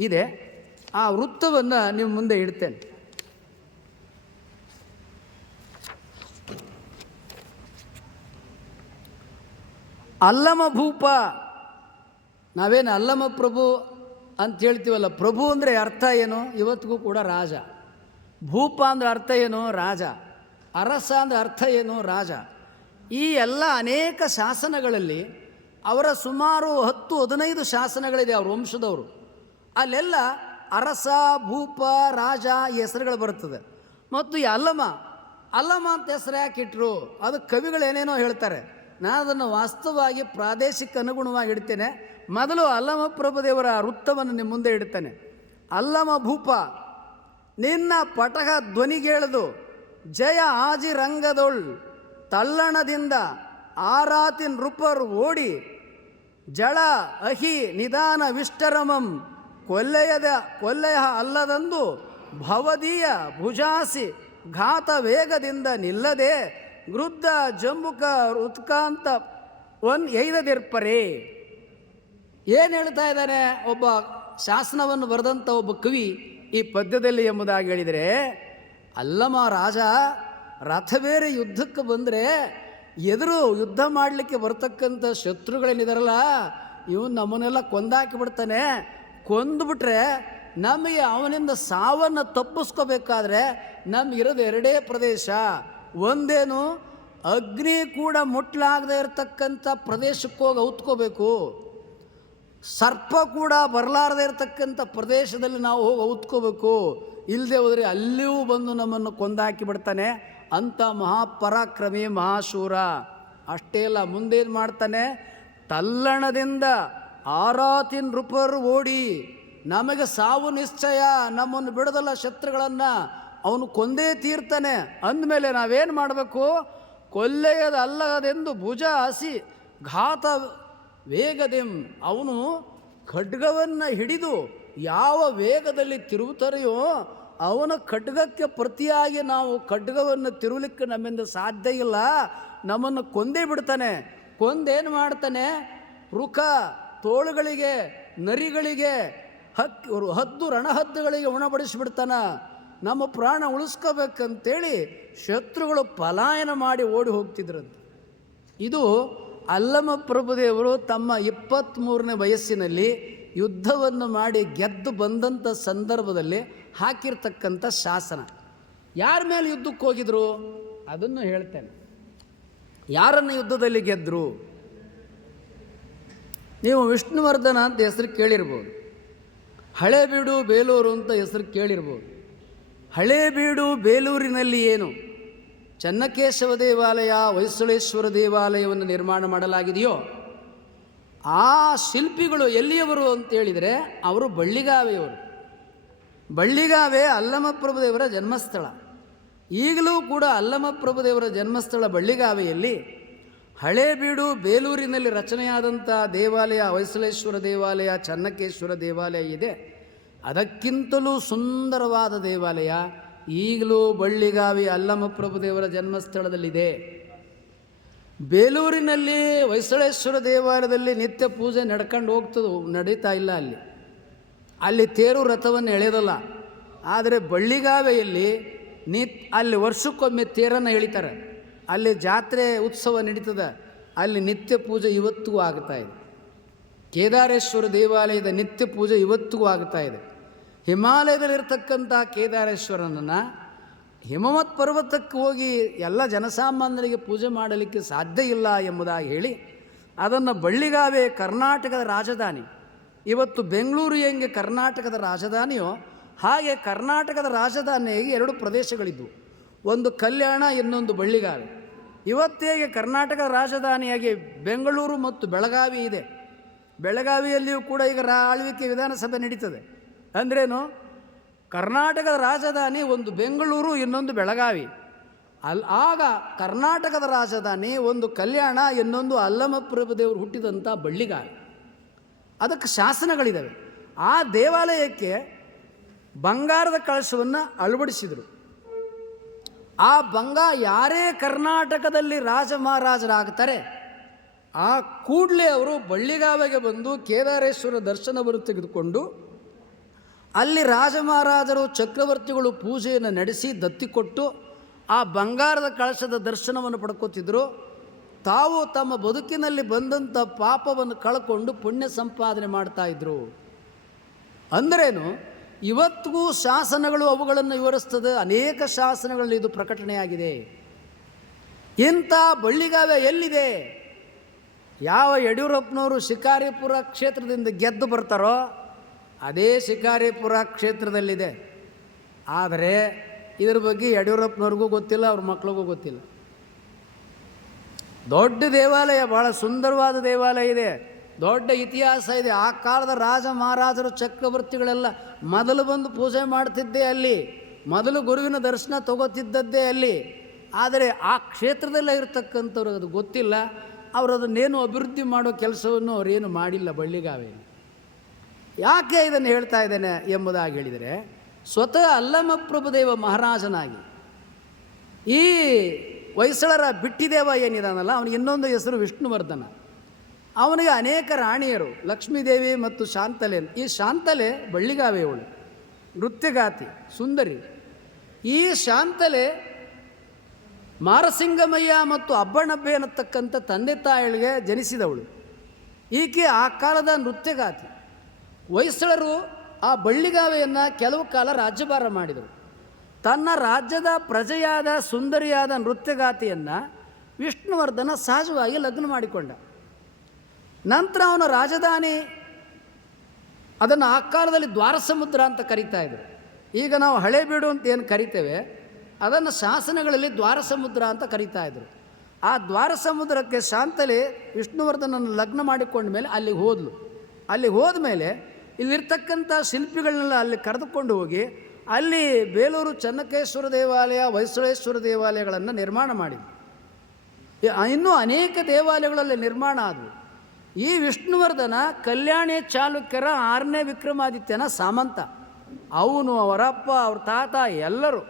ಇದೆ. ಆ ವೃತ್ತವನ್ನು ನಿಮ್ಮ ಮುಂದೆ ಇಡ್ತೇನೆ. ಅಲ್ಲಮ ಭೂಪ, ನಾವೇನು ಅಲ್ಲಮ ಪ್ರಭು ಅಂತ ಹೇಳ್ತೀವಲ್ಲ, ಪ್ರಭು ಅಂದರೆ ಅರ್ಥ ಏನು? ಇವತ್ತಿಗೂ ಕೂಡ ರಾಜ. ಭೂಪ ಅಂದರೆ ಅರ್ಥ ಏನು? ರಾಜ. ಅರಸ ಅಂದರೆ ಅರ್ಥ ಏನು? ರಾಜ. ಈ ಎಲ್ಲ ಅನೇಕ ಶಾಸನಗಳಲ್ಲಿ ಅವರ ಸುಮಾರು 10-15 ಶಾಸನಗಳಿದೆ ಅವ್ರ ವಂಶದವರು. ಅಲ್ಲೆಲ್ಲ ಅರಸ, ಭೂಪ, ರಾಜ ಈ ಹೆಸರುಗಳು ಬರುತ್ತದೆ. ಮತ್ತು ಈ ಅಲ್ಲಮ ಅಂತ ಹೆಸರು ಯಾಕೆ ಇಟ್ಟರು? ಅದು ಕವಿಗಳು ಏನೇನೋ ಹೇಳ್ತಾರೆ. ನಾನು ಅದನ್ನು ವಾಸ್ತವವಾಗಿ ಪ್ರಾದೇಶಿಕ ಅನುಗುಣವಾಗಿ ಇಡ್ತೇನೆ. ಮೊದಲು ಅಲ್ಲಮ ಪ್ರಭುದೇವರ ವೃತ್ತವನ್ನು ನಿಮ್ಮ ಮುಂದೆ ಇಡ್ತೇನೆ. ಅಲ್ಲಮ ಭೂಪ, ನಿನ್ನ ಪಟಹ ಧ್ವನಿಗೇಳದು ಜಯ ಆಜಿರಂಗದೊಳ್ ತಲ್ಲಣದಿಂದ ಆರಾತಿ ನೃಪರು ಓಡಿ ಜಳ ಅಹಿ ನಿಧಾನ ವಿಷ್ಟರಮಂ ಕೊಲ್ಲೆಯ ಅಲ್ಲದಂದು ಭವದೀಯ ಭುಜಾಸಿ ಘಾತ ವೇಗದಿಂದ ನಿಲ್ಲದೆ ಗೃದ್ಧ ಜಂಬುಕ ಉತ್ಕಾಂತ ಎಯ್ದದಿರ್ಪರೇ. ಏನು ಹೇಳ್ತಾ ಇದ್ದಾನೆ ಒಬ್ಬ ಶಾಸನವನ್ನು ಬರೆದಂಥ ಒಬ್ಬ ಕವಿ ಈ ಪದ್ಯದಲ್ಲಿ ಎಂಬುದಾಗಿ ಹೇಳಿದರೆ, ಅಲ್ಲಮ ರಾಜ ರಥವೇರಿ ಯುದ್ಧಕ್ಕೆ ಬಂದರೆ ಎದುರು ಯುದ್ಧ ಮಾಡಲಿಕ್ಕೆ ಬರ್ತಕ್ಕಂಥ ಶತ್ರುಗಳೇನಿದಾರಲ್ಲ, ಇವನು ನಮ್ಮನ್ನೆಲ್ಲ ಕೊಂದಾಕಿಬಿಡ್ತಾನೆ. ಕೊಂದುಬಿಟ್ರೆ ನಮಗೆ ಅವನಿಂದ ಸಾವನ್ನು ತಪ್ಪಿಸ್ಕೋಬೇಕಾದ್ರೆ ನಮಗಿರೋದು 2 ಪ್ರದೇಶ. ಒಂದೇನು, ಅಗ್ನಿ ಕೂಡ ಮುಟ್ಲಾಗದೆ ಇರತಕ್ಕಂಥ ಪ್ರದೇಶಕ್ಕೆ ಹೋಗಿ ಔತ್ಕೋಬೇಕು. ಸರ್ಪ ಕೂಡ ಬರಲಾರದೆ ಇರತಕ್ಕಂಥ ಪ್ರದೇಶದಲ್ಲಿ ನಾವು ಹೋಗಿ ಔತ್ಕೋಬೇಕು. ಇಲ್ಲದೆ ಹೋದರೆ ಅಲ್ಲಿಯೂ ಬಂದು ನಮ್ಮನ್ನು ಕೊಂದಾಕಿ ಬಿಡ್ತಾನೆ. ಅಂಥ ಮಹಾಪರಾಕ್ರಮಿ ಮಹಾಶೂರ. ಅಷ್ಟೇ ಅಲ್ಲ, ಮುಂದೇನು ಮಾಡ್ತಾನೆ, ತಲ್ಲಣದಿಂದ ಆರಾತಿ ನೃಪರು ಓಡಿ, ನಮಗೆ ಸಾವು ನಿಶ್ಚಯ, ನಮ್ಮನ್ನು ಬಿಡದಲ್ಲ ಶತ್ರುಗಳನ್ನು, ಅವನು ಕೊಂದೇ ತೀರ್ತಾನೆ ಅಂದಮೇಲೆ ನಾವೇನು ಮಾಡಬೇಕು? ಕೊಲ್ಲೆಯದ ಅಲ್ಲದೆಂದು ಭುಜ ಹಸಿ ಘಾತ ವೇಗದೆಂ, ಅವನು ಖಡ್ಗವನ್ನು ಹಿಡಿದು ಯಾವ ವೇಗದಲ್ಲಿ ತಿರುಗುತ್ತಾರೆಯೋ ಅವನ ಖಡ್ಗಕ್ಕೆ ಪ್ರತಿಯಾಗಿ ನಾವು ಖಡ್ಗವನ್ನು ತಿರುಗಲಿಕ್ಕೆ ನಮ್ಮಿಂದ ಸಾಧ್ಯ ಇಲ್ಲ, ನಮ್ಮನ್ನು ಕೊಂದೇ ಬಿಡ್ತಾನೆ. ಕೊಂದೇನು ಮಾಡ್ತಾನೆ? ವೃಕ ತೋಳುಗಳಿಗೆ, ನರಿಗಳಿಗೆ, ಹದ್ದು ರಣಹದ್ದುಗಳಿಗೆ ಉಣಬಡಿಸಿಬಿಡ್ತಾನ. ನಮ್ಮ ಪ್ರಾಣ ಉಳಿಸ್ಕೋಬೇಕಂತೇಳಿ ಶತ್ರುಗಳು ಪಲಾಯನ ಮಾಡಿ ಓಡಿ ಹೋಗ್ತಿದ್ರಂತೆ. ಇದು ಅಲ್ಲಮ ಪ್ರಭುದೇವರು ತಮ್ಮ 23ನೇ ವಯಸ್ಸಿನಲ್ಲಿ ಯುದ್ಧವನ್ನು ಮಾಡಿ ಗೆದ್ದು ಬಂದಂಥ ಸಂದರ್ಭದಲ್ಲಿ ಹಾಕಿರ್ತಕ್ಕಂಥ ಶಾಸನ. ಯಾರ ಮೇಲೆ ಯುದ್ಧಕ್ಕೆ ಹೋಗಿದ್ರು ಅದನ್ನು ಹೇಳ್ತೇನೆ. ಯಾರನ್ನು ಯುದ್ಧದಲ್ಲಿ ಗೆದ್ದರು? ನೀವು ವಿಷ್ಣುವರ್ಧನ ಅಂತ ಹೆಸರು ಕೇಳಿರ್ಬೋದು, ಹಳೇಬೀಡು ಬೇಲೂರು ಅಂತ ಹೆಸರು ಕೇಳಿರ್ಬೋದು. ಹಳೇಬೀಡು ಬೇಲೂರಿನಲ್ಲಿ ಏನು ಚನ್ನಕೇಶವ ದೇವಾಲಯ, ಹೊಯ್ಸಳೇಶ್ವರ ದೇವಾಲಯವನ್ನು ನಿರ್ಮಾಣ ಮಾಡಲಾಗಿದೆಯೋ ಆ ಶಿಲ್ಪಿಗಳು ಎಲ್ಲಿಯವರು ಅಂತೇಳಿದರೆ ಅವರು ಬಳ್ಳಿಗಾವೆಯವರು. ಬಳ್ಳಿಗಾವೆ ಅಲ್ಲಮ ಪ್ರಭುದೇವರ ಜನ್ಮಸ್ಥಳ. ಈಗಲೂ ಕೂಡ ಅಲ್ಲಮ ಪ್ರಭುದೇವರ ಜನ್ಮಸ್ಥಳ ಬಳ್ಳಿಗಾವೆಯಲ್ಲಿ ಹಳೇಬೀಡು ಬೇಲೂರಿನಲ್ಲಿ ರಚನೆಯಾದಂಥ ದೇವಾಲಯ ಹೊಯ್ಸಳೇಶ್ವರ ದೇವಾಲಯ, ಚನ್ನಕೇಶ್ವರ ದೇವಾಲಯ ಇದೆ. ಅದಕ್ಕಿಂತಲೂ ಸುಂದರವಾದ ದೇವಾಲಯ ಈಗಲೂ ಬಳ್ಳಿಗಾವಿ ಅಲ್ಲಮ ಪ್ರಭುದೇವರ ಜನ್ಮಸ್ಥಳದಲ್ಲಿದೆ. ಬೇಲೂರಿನಲ್ಲಿ ಹೊಯ್ಸಳೇಶ್ವರ ದೇವಾಲಯದಲ್ಲಿ ನಿತ್ಯ ಪೂಜೆ ನಡೀತಾ ಇಲ್ಲ. ಅಲ್ಲಿ ತೇರು ರಥವನ್ನು ಎಳೆಯೋದಲ್ಲ. ಆದರೆ ಬಳ್ಳಿಗಾವೆಯಲ್ಲಿ ಅಲ್ಲಿ ವರ್ಷಕ್ಕೊಮ್ಮೆ ತೇರನ್ನು ಎಳಿತಾರೆ. ಅಲ್ಲಿ ಜಾತ್ರೆ ಉತ್ಸವ ನಡೀತದೆ. ಅಲ್ಲಿ ನಿತ್ಯ ಪೂಜೆ ಇವತ್ತಿಗೂ ಆಗ್ತಾಯಿದೆ. ಕೇದಾರೇಶ್ವರ ದೇವಾಲಯದ ನಿತ್ಯ ಪೂಜೆ ಇವತ್ತಿಗೂ ಆಗ್ತಾಯಿದೆ. ಹಿಮಾಲಯದಲ್ಲಿರ್ತಕ್ಕಂಥ ಕೇದಾರೇಶ್ವರನನ್ನು ಹಿಮವತ್ ಪರ್ವತಕ್ಕೆ ಹೋಗಿ ಎಲ್ಲ ಜನಸಾಮಾನ್ಯರಿಗೆ ಪೂಜೆ ಮಾಡಲಿಕ್ಕೆ ಸಾಧ್ಯ ಇಲ್ಲ ಎಂಬುದಾಗಿ ಹೇಳಿ ಅದನ್ನು ಬಳ್ಳಿಗಾವೆ ಕರ್ನಾಟಕದ ರಾಜಧಾನಿ. ಇವತ್ತು ಬೆಂಗಳೂರು ಹೆಂಗೆ ಕರ್ನಾಟಕದ ರಾಜಧಾನಿಯೋ ಹಾಗೆ ಕರ್ನಾಟಕದ ರಾಜಧಾನಿಯಾಗಿ 2 ಪ್ರದೇಶಗಳಿದ್ದವು. ಒಂದು ಕಲ್ಯಾಣ, ಇನ್ನೊಂದು ಬಳ್ಳಿಗಾವೆ. ಇವತ್ತೇಗೆ ಕರ್ನಾಟಕದ ರಾಜಧಾನಿಯಾಗಿ ಬೆಂಗಳೂರು ಮತ್ತು ಬೆಳಗಾವಿ ಇದೆ. ಬೆಳಗಾವಿಯಲ್ಲಿಯೂ ಕೂಡ ಈಗ ಆಳ್ವಿಕೆ ವಿಧಾನಸಭೆ ನಡೀತದೆ. ಅಂದ್ರೇನು, ಕರ್ನಾಟಕದ ರಾಜಧಾನಿ ಒಂದು ಬೆಂಗಳೂರು, ಇನ್ನೊಂದು ಬೆಳಗಾವಿ. ಆಗ ಕರ್ನಾಟಕದ ರಾಜಧಾನಿ ಒಂದು ಕಲ್ಯಾಣ, ಇನ್ನೊಂದು ಅಲ್ಲಮಪ್ರಭುದೇವರು ಹುಟ್ಟಿದಂಥ ಬಳ್ಳಿಗಾವಿ. ಅದಕ್ಕೆ ಶಾಸನಗಳಿದ್ದಾವೆ. ಆ ದೇವಾಲಯಕ್ಕೆ ಬಂಗಾರದ ಕಳಶವನ್ನು ಅಳವಡಿಸಿದರು. ಆ ಯಾರೇ ಕರ್ನಾಟಕದಲ್ಲಿ ರಾಜ ಮಹಾರಾಜರಾಗ್ತಾರೆ ಆ ಕೂಡಲೇ ಅವರು ಬಳ್ಳಿಗಾವಿಗೆ ಬಂದು ಕೇದಾರೇಶ್ವರ ದರ್ಶನವನ್ನು ತೆಗೆದುಕೊಂಡು ಅಲ್ಲಿ ರಾಜ ಮಹಾರಾಜರು ಚಕ್ರವರ್ತಿಗಳು ಪೂಜೆಯನ್ನು ನಡೆಸಿ ದತ್ತಿಕೊಟ್ಟು ಆ ಬಂಗಾರದ ಕಳಶದ ದರ್ಶನವನ್ನು ಪಡ್ಕೋತಿದ್ರು. ತಾವು ತಮ್ಮ ಬದುಕಿನಲ್ಲಿ ಬಂದಂಥ ಪಾಪವನ್ನು ಕಳ್ಕೊಂಡು ಪುಣ್ಯ ಸಂಪಾದನೆ ಮಾಡ್ತಾಯಿದ್ರು. ಅಂದ್ರೇನು, ಇವತ್ತಿಗೂ ಶಾಸನಗಳು ಅವುಗಳನ್ನು ವಿವರಿಸ್ತದೆ. ಅನೇಕ ಶಾಸನಗಳಲ್ಲಿ ಇದು ಪ್ರಕಟಣೆಯಾಗಿದೆ. ಇಂಥ ಬಳ್ಳಿಗಾವೆ ಎಲ್ಲಿದೆ? ಯಾವ ಯಡಿಯೂರಪ್ಪನವರು ಶಿಕಾರಿಪುರ ಕ್ಷೇತ್ರದಿಂದ ಗೆದ್ದು ಬರ್ತಾರೋ ಅದೇ ಶಿಕಾರಿಪುರ ಕ್ಷೇತ್ರದಲ್ಲಿದೆ. ಆದರೆ ಇದರ ಬಗ್ಗೆ ಯಡಿಯೂರಪ್ಪನವ್ರಿಗೂ ಗೊತ್ತಿಲ್ಲ, ಅವ್ರ ಮಕ್ಕಳಿಗೂ ಗೊತ್ತಿಲ್ಲ. ದೊಡ್ಡ ದೇವಾಲಯ, ಭಾಳ ಸುಂದರವಾದ ದೇವಾಲಯ ಇದೆ, ದೊಡ್ಡ ಇತಿಹಾಸ ಇದೆ. ಆ ಕಾಲದ ರಾಜ ಮಹಾರಾಜರು ಚಕ್ರವರ್ತಿಗಳೆಲ್ಲ ಮೊದಲು ಬಂದು ಪೂಜೆ ಮಾಡ್ತಿದ್ದೇ ಅಲ್ಲಿ, ಮೊದಲು ಗುರುವಿನ ದರ್ಶನ ತಗೋತಿದ್ದದ್ದೇ ಅಲ್ಲಿ. ಆದರೆ ಆ ಕ್ಷೇತ್ರದಲ್ಲೇ ಇರತಕ್ಕಂಥವ್ರು ಅದು ಗೊತ್ತಿಲ್ಲ. ಅವರು ಅದನ್ನೇನು ಅಭಿವೃದ್ಧಿ ಮಾಡೋ ಕೆಲಸವನ್ನು ಅವರೇನು ಮಾಡಿಲ್ಲ ಬಳ್ಳಿಗಾವೆಯಲ್ಲಿ. ಯಾಕೆ ಇದನ್ನು ಹೇಳ್ತಾ ಇದ್ದೇನೆ ಎಂಬುದಾಗಿ ಹೇಳಿದರೆ, ಸ್ವತಃ ಅಲ್ಲಮಪ್ರಭುದೇವ ಮಹಾರಾಜನಾಗಿ ಈ ಹೊಯ್ಸಳರ ಬಿಟ್ಟಿದೇವ ಏನಿದಾನಲ್ಲ, ಅವನಿಗೆ ಇನ್ನೊಂದು ಹೆಸರು ವಿಷ್ಣುವರ್ಧನ. ಅವನಿಗೆ ಅನೇಕ ರಾಣಿಯರು, ಲಕ್ಷ್ಮೀದೇವಿ ಮತ್ತು ಶಾಂತಲೆ. ಈ ಶಾಂತಲೆ ಬಳ್ಳಿಗಾವೆಯವಳು, ನೃತ್ಯಗಾತಿ, ಸುಂದರಿ. ಈ ಶಾಂತಲೆ ಮಾರಸಿಂಗಮಯ್ಯ ಮತ್ತು ಅಬ್ಬಣಬ್ಬೆ ಅನ್ನತಕ್ಕಂಥ ತಂದೆ ತಾಯಿಗಳಿಗೆ ಜನಿಸಿದವಳು. ಈಕೆ ಆ ಕಾಲದ ನೃತ್ಯಗಾತಿ. ಹೊಯ್ಸಳರು ಆ ಬಳ್ಳಿಗಾವೆಯನ್ನು ಕೆಲವು ಕಾಲ ರಾಜ್ಯಭಾರ ಮಾಡಿದರು. ತನ್ನ ರಾಜ್ಯದ ಪ್ರಜೆಯಾದ ಸುಂದರಿಯಾದ ನೃತ್ಯಗಾತಿಯನ್ನು ವಿಷ್ಣುವರ್ಧನ ಸಹಜವಾಗಿ ಲಗ್ನ ಮಾಡಿಕೊಂಡ. ನಂತರ ಅವನ ರಾಜಧಾನಿ, ಅದನ್ನು ಆ ಕಾಲದಲ್ಲಿ ದ್ವಾರಸಮುದ್ರ ಅಂತ ಕರೀತಾ ಇದ್ರು. ಈಗ ನಾವು ಹಳೇಬೀಡು ಅಂತ ಏನು ಕರಿತೇವೆ, ಅದನ್ನು ಶಾಸನಗಳಲ್ಲಿ ದ್ವಾರಸಮುದ್ರ ಅಂತ ಕರೀತಾ ಇದ್ರು. ಆ ದ್ವಾರಸಮುದ್ರಕ್ಕೆ ಶಾಂತಲೆ ವಿಷ್ಣುವರ್ಧನನ್ನು ಲಗ್ನ ಮಾಡಿಕೊಂಡ ಮೇಲೆ ಅಲ್ಲಿಗೆ ಹೋದ್ಲು. ಅಲ್ಲಿ ಹೋದ ಮೇಲೆ ಇಲ್ಲಿರ್ತಕ್ಕಂಥ ಶಿಲ್ಪಿಗಳನ್ನೆಲ್ಲ ಅಲ್ಲಿ ಕರೆದುಕೊಂಡು ಹೋಗಿ ಅಲ್ಲಿ ಬೇಲೂರು ಚೆನ್ನಕೇಶ್ವರ ದೇವಾಲಯ, ಹೊಯ್ಸಳೇಶ್ವರ ದೇವಾಲಯಗಳನ್ನು ನಿರ್ಮಾಣ ಮಾಡಿದ್ರು. ಇನ್ನೂ ಅನೇಕ ದೇವಾಲಯಗಳಲ್ಲಿ ನಿರ್ಮಾಣ ಆದವು. ಈ ವಿಷ್ಣುವರ್ಧನ ಕಲ್ಯಾಣಿ ಚಾಲುಕ್ಯರ 6ನೇ ವಿಕ್ರಮಾದಿತ್ಯನ ಸಾಮಂತ. ಅವನು, ಅವರಪ್ಪ, ಅವ್ರ ತಾತ ಎಲ್ಲರೂ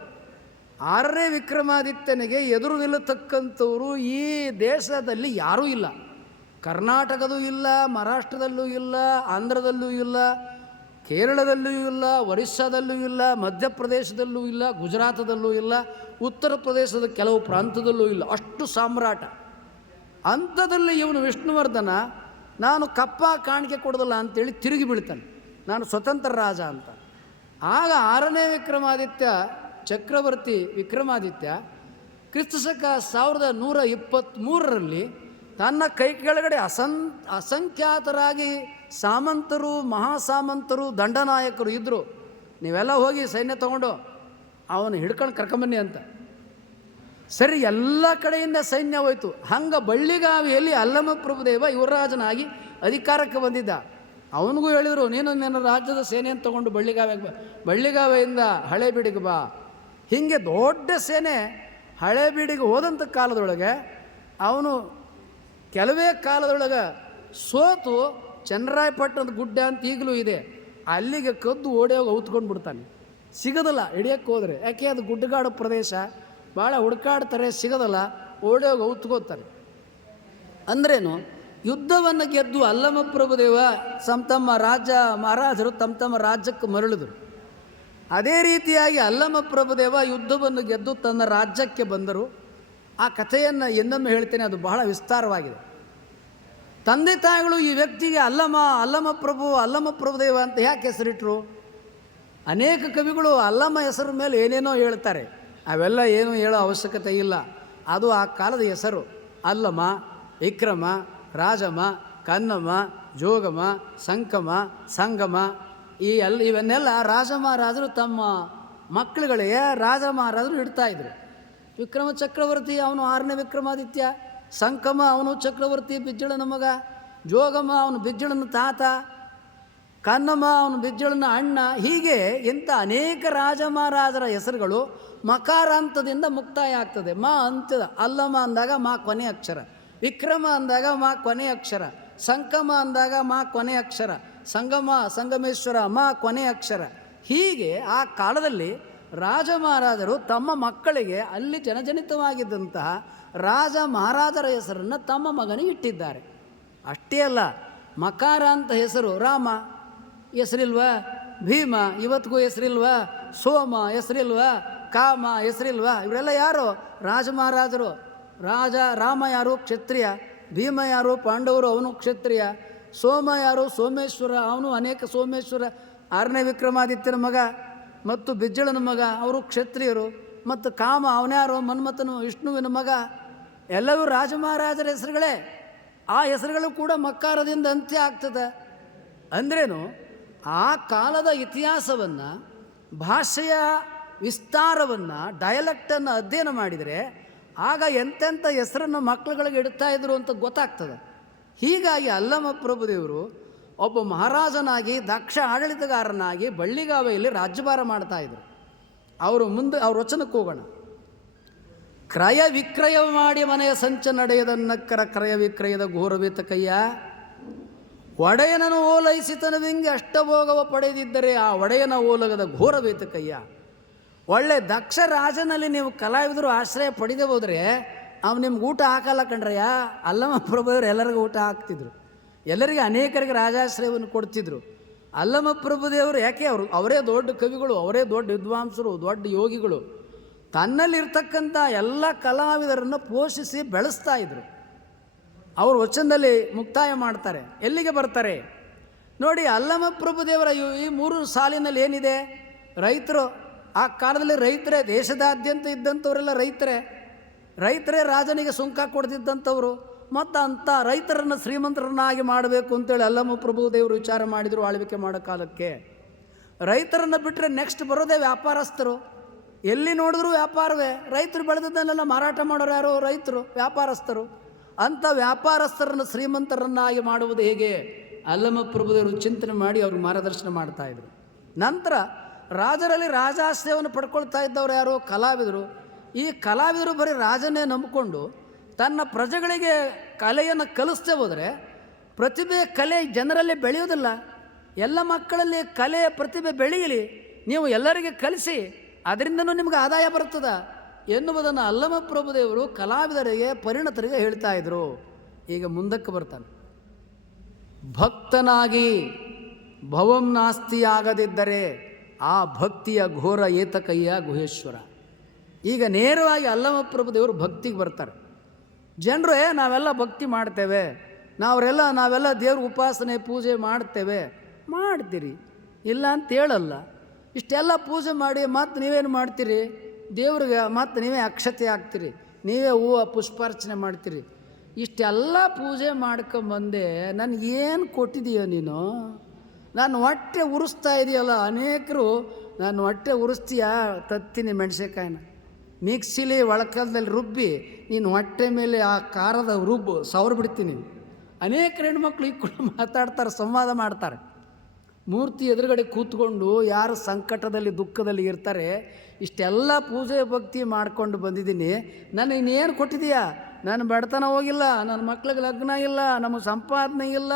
6ನೇ ವಿಕ್ರಮಾದಿತ್ಯನಿಗೆ ಎದುರು ನಿಲ್ಲತಕ್ಕಂಥವರು ಈ ದೇಶದಲ್ಲಿ ಯಾರೂ ಇಲ್ಲ. ಕರ್ನಾಟಕದೂ ಇಲ್ಲ, ಮಹಾರಾಷ್ಟ್ರದಲ್ಲೂ ಇಲ್ಲ, ಆಂಧ್ರದಲ್ಲೂ ಇಲ್ಲ, ಕೇರಳದಲ್ಲೂ ಇಲ್ಲ, ಒರಿಸ್ಸಾದಲ್ಲೂ ಇಲ್ಲ, ಮಧ್ಯಪ್ರದೇಶದಲ್ಲೂ ಇಲ್ಲ, ಗುಜರಾತದಲ್ಲೂ ಇಲ್ಲ, ಉತ್ತರ ಪ್ರದೇಶದ ಕೆಲವು ಪ್ರಾಂತದಲ್ಲೂ ಇಲ್ಲ. ಅಷ್ಟು ಸಾಮ್ರಾಟ. ಅಂಥದ್ದಲ್ಲಿ ಇವನು ವಿಷ್ಣುವರ್ಧನ ನಾನು ಕಪ್ಪ ಕಾಣಿಕೆ ಕೊಡೋದಿಲ್ಲ ಅಂತೇಳಿ ತಿರುಗಿ ಬೀಳ್ತಾನೆ, ನಾನು ಸ್ವತಂತ್ರ ರಾಜ ಅಂತ. ಆಗ 6ನೇ ವಿಕ್ರಮಾದಿತ್ಯ ಚಕ್ರವರ್ತಿ ವಿಕ್ರಮಾದಿತ್ಯ ಕ್ರಿಸ್ತಶಕ 1123ರಲ್ಲಿ ತನ್ನ ಕೈ ಕೆಳಗಡೆ ಅಸಂಖ್ಯಾತರಾಗಿ ಸಾಮಂತರು, ಮಹಾಸಾಮಂತರು, ದಂಡನಾಯಕರು ಇದ್ದರು. ನೀವೆಲ್ಲ ಹೋಗಿ ಸೈನ್ಯ ತಗೊಂಡು ಅವನು ಹಿಡ್ಕೊಂಡು ಕರ್ಕೊಂಬನ್ನಿ ಅಂತ. ಸರಿ, ಎಲ್ಲ ಕಡೆಯಿಂದ ಸೈನ್ಯ ಹೋಯ್ತು. ಹಂಗೆ ಬಳ್ಳಿಗಾವಿಯಲ್ಲಿ ಅಲ್ಲಮಪ್ರಭುದೇವ ಯುವರಾಜನಾಗಿ ಅಧಿಕಾರಕ್ಕೆ ಬಂದಿದ್ದ. ಅವನಿಗೂ ಹೇಳಿದರು, ನೀನು ನನ್ನ ರಾಜ್ಯದ ಸೇನೆಯನ್ನು ತಗೊಂಡು ಬಳ್ಳಿಗಾವೆಗೆ ಬಾ, ಬಳ್ಳಿಗಾವೆಯಿಂದ ಹಳೇಬೀಡಿಗೆ ಬಾ. ಹೀಗೆ ದೊಡ್ಡ ಸೇನೆ ಹಳೇಬೀಡಿಗೆ ಹೋದಂಥ ಕಾಲದೊಳಗೆ ಅವನು ಕೆಲವೇ ಕಾಲದೊಳಗೆ ಸೋತು ಚನ್ನರಾಯಪಟ್ಟಣದ ಗುಡ್ಡ ಅಂತ ಈಗಲೂ ಇದೆ, ಅಲ್ಲಿಗೆ ಕದ್ದು ಓಡಿಯೋಗಿ ಔತ್ಕೊಂಡು ಬಿಡ್ತಾನೆ. ಸಿಗೋದಿಲ್ಲ ಹಿಡಿಯೋಕ್ಕೆ ಹೋದರೆ, ಯಾಕೆ ಅದು ಗುಡ್ಡಗಾಡು ಪ್ರದೇಶ, ಭಾಳ ಹುಡುಕಾಡ್ತಾರೆ, ಸಿಗೋದಲ್ಲ, ಓಡಿಯೋಗಿ ಔತ್ಕೋತಾರೆ. ಅಂದ್ರೇನು, ಯುದ್ಧವನ್ನು ಗೆದ್ದು ಅಲ್ಲಮಪ್ರಭುದೇವ ತಮ್ಮ ಮಹಾರಾಜರು ತಮ್ಮ ರಾಜ್ಯಕ್ಕೆ ಮರಳಿದರು. ಅದೇ ರೀತಿಯಾಗಿ ಅಲ್ಲಮಪ್ರಭುದೇವ ಯುದ್ಧವನ್ನು ಗೆದ್ದು ತನ್ನ ರಾಜ್ಯಕ್ಕೆ ಬಂದರು. ಆ ಕಥೆಯನ್ನು ಇನ್ನೊಮ್ಮೆ ಹೇಳ್ತೇನೆ, ಅದು ಬಹಳ ವಿಸ್ತಾರವಾಗಿದೆ. ತಂದೆ ತಾಯಿಗಳು ಈ ವ್ಯಕ್ತಿಗೆ ಅಲ್ಲಮಪ್ರಭುದೇವ ಅಂತ ಯಾಕೆ ಹೆಸರಿಟ್ಟರು? ಅನೇಕ ಕವಿಗಳು ಅಲ್ಲಮ ಹೆಸರು ಮೇಲೆ ಏನೇನೋ ಹೇಳ್ತಾರೆ, ಅವೆಲ್ಲ ಏನೂ ಹೇಳೋ ಅವಶ್ಯಕತೆ ಇಲ್ಲ. ಅದು ಆ ಕಾಲದ ಹೆಸರು. ಅಲ್ಲಮ, ವಿಕ್ರಮ, ರಾಜಮ, ಕನ್ನಮ, ಜೋಗಮ, ಸಂಕಮ, ಸಂಗಮ, ಇವನ್ನೆಲ್ಲ ರಾಜ ಮಹಾರಾಜರು ತಮ್ಮ ಮಕ್ಕಳುಗಳಿಗೆ ರಾಜ ಮಹಾರಾಜರು ಇಡ್ತಾಯಿದ್ರು. ವಿಕ್ರಮ ಚಕ್ರವರ್ತಿ ಅವನು 6ನೇ ವಿಕ್ರಮಾದಿತ್ಯ, ಸಂಕಮ ಅವನು ಚಕ್ರವರ್ತಿ ಬಿಜ್ಜಳನ ಮಗ, ಜೋಗಮ್ಮ ಅವನು ಬಿಜ್ಜಳನ ತಾತ, ಕನ್ನಮ್ಮ ಅವನು ಬಿಜ್ಜಳನ ಅಣ್ಣ. ಹೀಗೆ ಇಂಥ ಅನೇಕ ರಾಜ ಮಹಾರಾಜರ ಹೆಸರುಗಳು ಮಕಾರಾಂತದಿಂದ ಮುಕ್ತಾಯ ಆಗ್ತದೆ. ಮಾ ಅಂತದ. ಅಲ್ಲಮ ಅಂದಾಗ ಮಾ ಕೊನೆ ಅಕ್ಷರ, ವಿಕ್ರಮ ಅಂದಾಗ ಮಾ ಕೊನೆ ಅಕ್ಷರ, ಸಂಕಮ ಅಂದಾಗ ಮಾ ಕೊನೆ ಅಕ್ಷರ, ಸಂಗಮ ಸಂಗಮೇಶ್ವರ ಮಾ ಕೊನೆ ಅಕ್ಷರ. ಹೀಗೆ ಆ ಕಾಲದಲ್ಲಿ ರಾಜ ಮಹಾರಾಜರು ತಮ್ಮ ಮಕ್ಕಳಿಗೆ ಅಲ್ಲಿ ಜನಜನಿತವಾಗಿದ್ದಂತಹ ರಾಜ ಮಹಾರಾಜರ ಹೆಸರನ್ನು ತಮ್ಮ ಮಗನಿಗೆ ಇಟ್ಟಿದ್ದಾರೆ. ಅಷ್ಟೇ ಅಲ್ಲ, ಮಕಾರ ಅಂತ ಹೆಸರು ರಾಮ ಹೆಸರಿಲ್ವಾ, ಭೀಮ ಇವತ್ತಿಗೂ ಹೆಸರಿಲ್ವಾ, ಸೋಮ ಹೆಸರಿಲ್ವಾ, ಕಾಮ ಹೆಸರಿಲ್ವಾ? ಇವರೆಲ್ಲ ಯಾರು? ರಾಜ ಮಹಾರಾಜರು. ರಾಮ ಯಾರು? ಕ್ಷತ್ರಿಯ. ಭೀಮ ಯಾರು? ಪಾಂಡವರು, ಅವನು ಕ್ಷತ್ರಿಯ. ಸೋಮ ಯಾರು? ಸೋಮೇಶ್ವರ, ಅವನು ಅನೇಕ ಸೋಮೇಶ್ವರ, 6ನೇ ವಿಕ್ರಮಾದಿತ್ಯನ ಮಗ ಮತ್ತು ಬಿಜ್ಜಳನ ಮಗ, ಅವರು ಕ್ಷತ್ರಿಯರು. ಮತ್ತು ಕಾಮ ಅವನ್ಯಾರು? ಮನ್ಮಥನು, ವಿಷ್ಣುವಿನ ಮಗ. ಎಲ್ಲವೂ ರಾಜ ಮಹಾರಾಜರ ಹೆಸರುಗಳೇ. ಆ ಹೆಸರುಗಳು ಕೂಡ ಮಕಾರದಿಂದ ಅಂತ್ಯ ಆಗ್ತದೆ. ಅಂದ್ರೇನು, ಆ ಕಾಲದ ಇತಿಹಾಸವನ್ನು, ಭಾಷೆಯ ವಿಸ್ತಾರವನ್ನು, ಡಯಲೆಕ್ಟನ್ನು ಅಧ್ಯಯನ ಮಾಡಿದರೆ ಆಗ ಎಂತೆಂಥ ಹೆಸರನ್ನು ಮಕ್ಕಳುಗಳಿಗೆ ಇಡ್ತಾ ಇದ್ರು ಅಂತ ಗೊತ್ತಾಗ್ತದೆ. ಹೀಗಾಗಿ ಅಲ್ಲಮ ಪ್ರಭುದೇವರು ಒಬ್ಬ ಮಹಾರಾಜನಾಗಿ, ದಕ್ಷ ಆಡಳಿತಗಾರನಾಗಿ ಬಳ್ಳಿಗಾವೆಯಲ್ಲಿ ರಾಜ್ಯಭಾರ ಮಾಡ್ತಾಯಿದ್ರು. ಅವರು ಮುಂದೆ ಅವ್ರ ವಚನಕ್ಕೆ ಹೋಗೋಣ. ಕ್ರಯ ವಿಕ್ರಯ ಮಾಡಿ ಮನೆಯ ಸಂಚ ನಡೆಯದನ್ನಕ್ಕರ ಕ್ರಯ ವಿಕ್ರಯದ ಘೋರವೇತ ಕಯ್ಯ, ಒಡೆಯನನು ಓಲೈಸಿತನವಿಂಗೆ ಅಷ್ಟಭೋಗವ ಪಡೆದಿದ್ದರೆ ಆ ಒಡೆಯನ ಓಲಗದ ಘೋರವೇತ ಕಯ್ಯ. ಒಳ್ಳೆ ದಕ್ಷ ರಾಜನಲ್ಲಿ ನೀವು ಕಲಾವಿದರು ಆಶ್ರಯ ಪಡೆದೇ ಹೋದರೆ ಅವ್ನು ನಿಮ್ಗೆ ಊಟ ಹಾಕಲ್ಲ ಕಣ್ರಯ್ಯ. ಅಲ್ಲಮ ಪ್ರಭುದೇವರು ಎಲ್ಲರಿಗೂ ಊಟ ಹಾಕ್ತಿದ್ರು, ಎಲ್ಲರಿಗೆ ಅನೇಕರಿಗೆ ರಾಜಾಶ್ರಯವನ್ನು ಕೊಡ್ತಿದ್ರು. ಅಲ್ಲಮ ಪ್ರಭುದೇವರು ಯಾಕೆ ಅವರೇ ದೊಡ್ಡ ಕವಿಗಳು, ಅವರೇ ದೊಡ್ಡ ವಿದ್ವಾಂಸರು, ದೊಡ್ಡ ಯೋಗಿಗಳು. ತನ್ನಲ್ಲಿರ್ತಕ್ಕಂಥ ಎಲ್ಲ ಕಲಾವಿದರನ್ನು ಪೋಷಿಸಿ ಬೆಳೆಸ್ತಾ ಇದ್ರು. ಅವರು ವಚನದಲ್ಲಿ ಮುಕ್ತಾಯ ಮಾಡ್ತಾರೆ. ಎಲ್ಲಿಗೆ ಬರ್ತಾರೆ ನೋಡಿ. ಅಲ್ಲಮ ಪ್ರಭುದೇವರ ಈ 3 ಸಾಲಿನಲ್ಲಿ ಏನಿದೆ? ರೈತರು. ಆ ಕಾಲದಲ್ಲಿ ರೈತರೇ, ದೇಶದಾದ್ಯಂತ ಇದ್ದಂಥವರೆಲ್ಲ ರೈತರೇ ರಾಜನಿಗೆ ಸುಂಕ ಕೊಡ್ತಿದ್ದಂಥವ್ರು. ಮತ್ತು ಅಂಥ ರೈತರನ್ನು ಶ್ರೀಮಂತರನ್ನಾಗಿ ಮಾಡಬೇಕು ಅಂತೇಳಿ ಅಲ್ಲಮ ಪ್ರಭುದೇವರು ವಿಚಾರ ಮಾಡಿದರು. ಆಳ್ವಿಕೆ ಮಾಡೋ ಕಾಲಕ್ಕೆ ರೈತರನ್ನು ಬಿಟ್ಟರೆ ನೆಕ್ಸ್ಟ್ ಬರೋದೇ ವ್ಯಾಪಾರಸ್ಥರು. ಎಲ್ಲಿ ನೋಡಿದ್ರು ವ್ಯಾಪಾರವೇ. ರೈತರು ಬೆಳೆದದ್ದನ್ನೆಲ್ಲ ಮಾರಾಟ ಮಾಡೋರು ಯಾರು? ರೈತರು, ವ್ಯಾಪಾರಸ್ಥರು. ಅಂಥ ವ್ಯಾಪಾರಸ್ಥರನ್ನು ಶ್ರೀಮಂತರನ್ನಾಗಿ ಮಾಡುವುದು ಹೇಗೆ? ಅಲ್ಲಮ ಪ್ರಭುದೇವರು ಚಿಂತನೆ ಮಾಡಿ ಅವ್ರಿಗೆ ಮಾರ್ಗದರ್ಶನ ಮಾಡ್ತಾಯಿದ್ರು. ನಂತರ ರಾಜರಲ್ಲಿ ರಾಜಾಶ್ರಯವನ್ನು ಪಡ್ಕೊಳ್ತಾ ಇದ್ದವ್ರು ಯಾರು? ಕಲಾವಿದರು. ಈ ಕಲಾವಿದರು ಬರೀ ರಾಜನೇ ನಂಬಿಕೊಂಡು ತನ್ನ ಪ್ರಜೆಗಳಿಗೆ ಕಲೆಯನ್ನು ಕಲಿಸ್ತೇ ಹೋದರೆ ಪ್ರತಿಭೆ, ಕಲೆ ಜನರಲ್ಲಿ ಬೆಳೆಯೋದಿಲ್ಲ. ಎಲ್ಲ ಮಕ್ಕಳಲ್ಲಿ ಕಲೆಯ ಪ್ರತಿಭೆ ಬೆಳೆಯಲಿ, ನೀವು ಎಲ್ಲರಿಗೆ ಕಲಿಸಿ, ಅದರಿಂದನೂ ನಿಮ್ಗೆ ಆದಾಯ ಬರ್ತದೆ ಎನ್ನುವುದನ್ನು ಅಲ್ಲಮ ಪ್ರಭುದೇವರು ಕಲಾವಿದರಿಗೆ, ಪರಿಣತರಿಗೆ ಹೇಳ್ತಾ ಇದ್ರು. ಈಗ ಮುಂದಕ್ಕೆ ಬರ್ತಾನೆ. ಭಕ್ತನಾಗಿ ಭವಂ ನಾಸ್ತಿ ಆಗದಿದ್ದರೆ ಆ ಭಕ್ತಿಯ ಘೋರ ಏತಕಯ್ಯ ಗುಹೇಶ್ವರ. ಈಗ ನೇರವಾಗಿ ಅಲ್ಲಮ ಪ್ರಭುದೇವರು ಭಕ್ತಿಗೆ ಬರ್ತಾರೆ. ಜನರು ನಾವೆಲ್ಲ ಭಕ್ತಿ ಮಾಡ್ತೇವೆ, ನಾವೆಲ್ಲ ದೇವ್ರ ಉಪಾಸನೆ ಪೂಜೆ ಮಾಡ್ತೇವೆ. ಮಾಡ್ತೀರಿ, ಇಲ್ಲ ಅಂತ ಹೇಳಲ್ಲ. ಇಷ್ಟೆಲ್ಲ ಪೂಜೆ ಮಾಡಿ ಮತ್ತು ನೀವೇನು ಮಾಡ್ತೀರಿ? ದೇವ್ರಿಗೆ ಮತ್ತು ನೀವೇ ಅಕ್ಷತೆ ಹಾಕ್ತೀರಿ, ನೀವೇ ಹೂವು ಪುಷ್ಪಾರ್ಚನೆ ಮಾಡ್ತೀರಿ. ಇಷ್ಟೆಲ್ಲ ಪೂಜೆ ಮಾಡ್ಕೊಂಬಂದೆ ನನಗೇನು ಕೊಟ್ಟಿದೀಯೋ ನೀನು? ನಾನು ಹೊಟ್ಟೆ ಉರಿಸ್ತಾ ಇದೆಯಲ್ಲ. ಅನೇಕರು ನಾನು ಹೊಟ್ಟೆ ಉರಿಸ್ತೀಯ, ತತ್ತೀನಿ ಮೆಣಸಿನ್ಕಾಯಿನ ಮಿಕ್ಸಿಲಿ ಒಳಕಲ್ದಲ್ಲಿ ರುಬ್ಬಿ ನೀನು ಹೊಟ್ಟೆ ಮೇಲೆ ಆ ಖಾರದ ರುಬ್ಬು ಸವರ್ ಬಿಡ್ತೀನಿ. ಅನೇಕ ಹೆಣ್ಮಕ್ಳು ಈ ಕೂಡ ಮಾತಾಡ್ತಾರೆ, ಸಂವಾದ ಮಾಡ್ತಾರೆ. ಮೂರ್ತಿ ಎದುರುಗಡೆ ಕೂತ್ಕೊಂಡು ಯಾರು ಸಂಕಟದಲ್ಲಿ ದುಃಖದಲ್ಲಿ ಇರ್ತಾರೆ, ಇಷ್ಟೆಲ್ಲ ಪೂಜೆ ಭಕ್ತಿ ಮಾಡ್ಕೊಂಡು ಬಂದಿದ್ದೀನಿ, ನಾನು ಇನ್ನೇನು ಕೊಟ್ಟಿದೀಯಾ? ನನ್ನ ಬಡತನ ಹೋಗಿಲ್ಲ, ನನ್ನ ಮಕ್ಳಿಗೆ ಲಗ್ನ ಇಲ್ಲ, ನಮಗೆ ಸಂಪಾದನೆ ಇಲ್ಲ,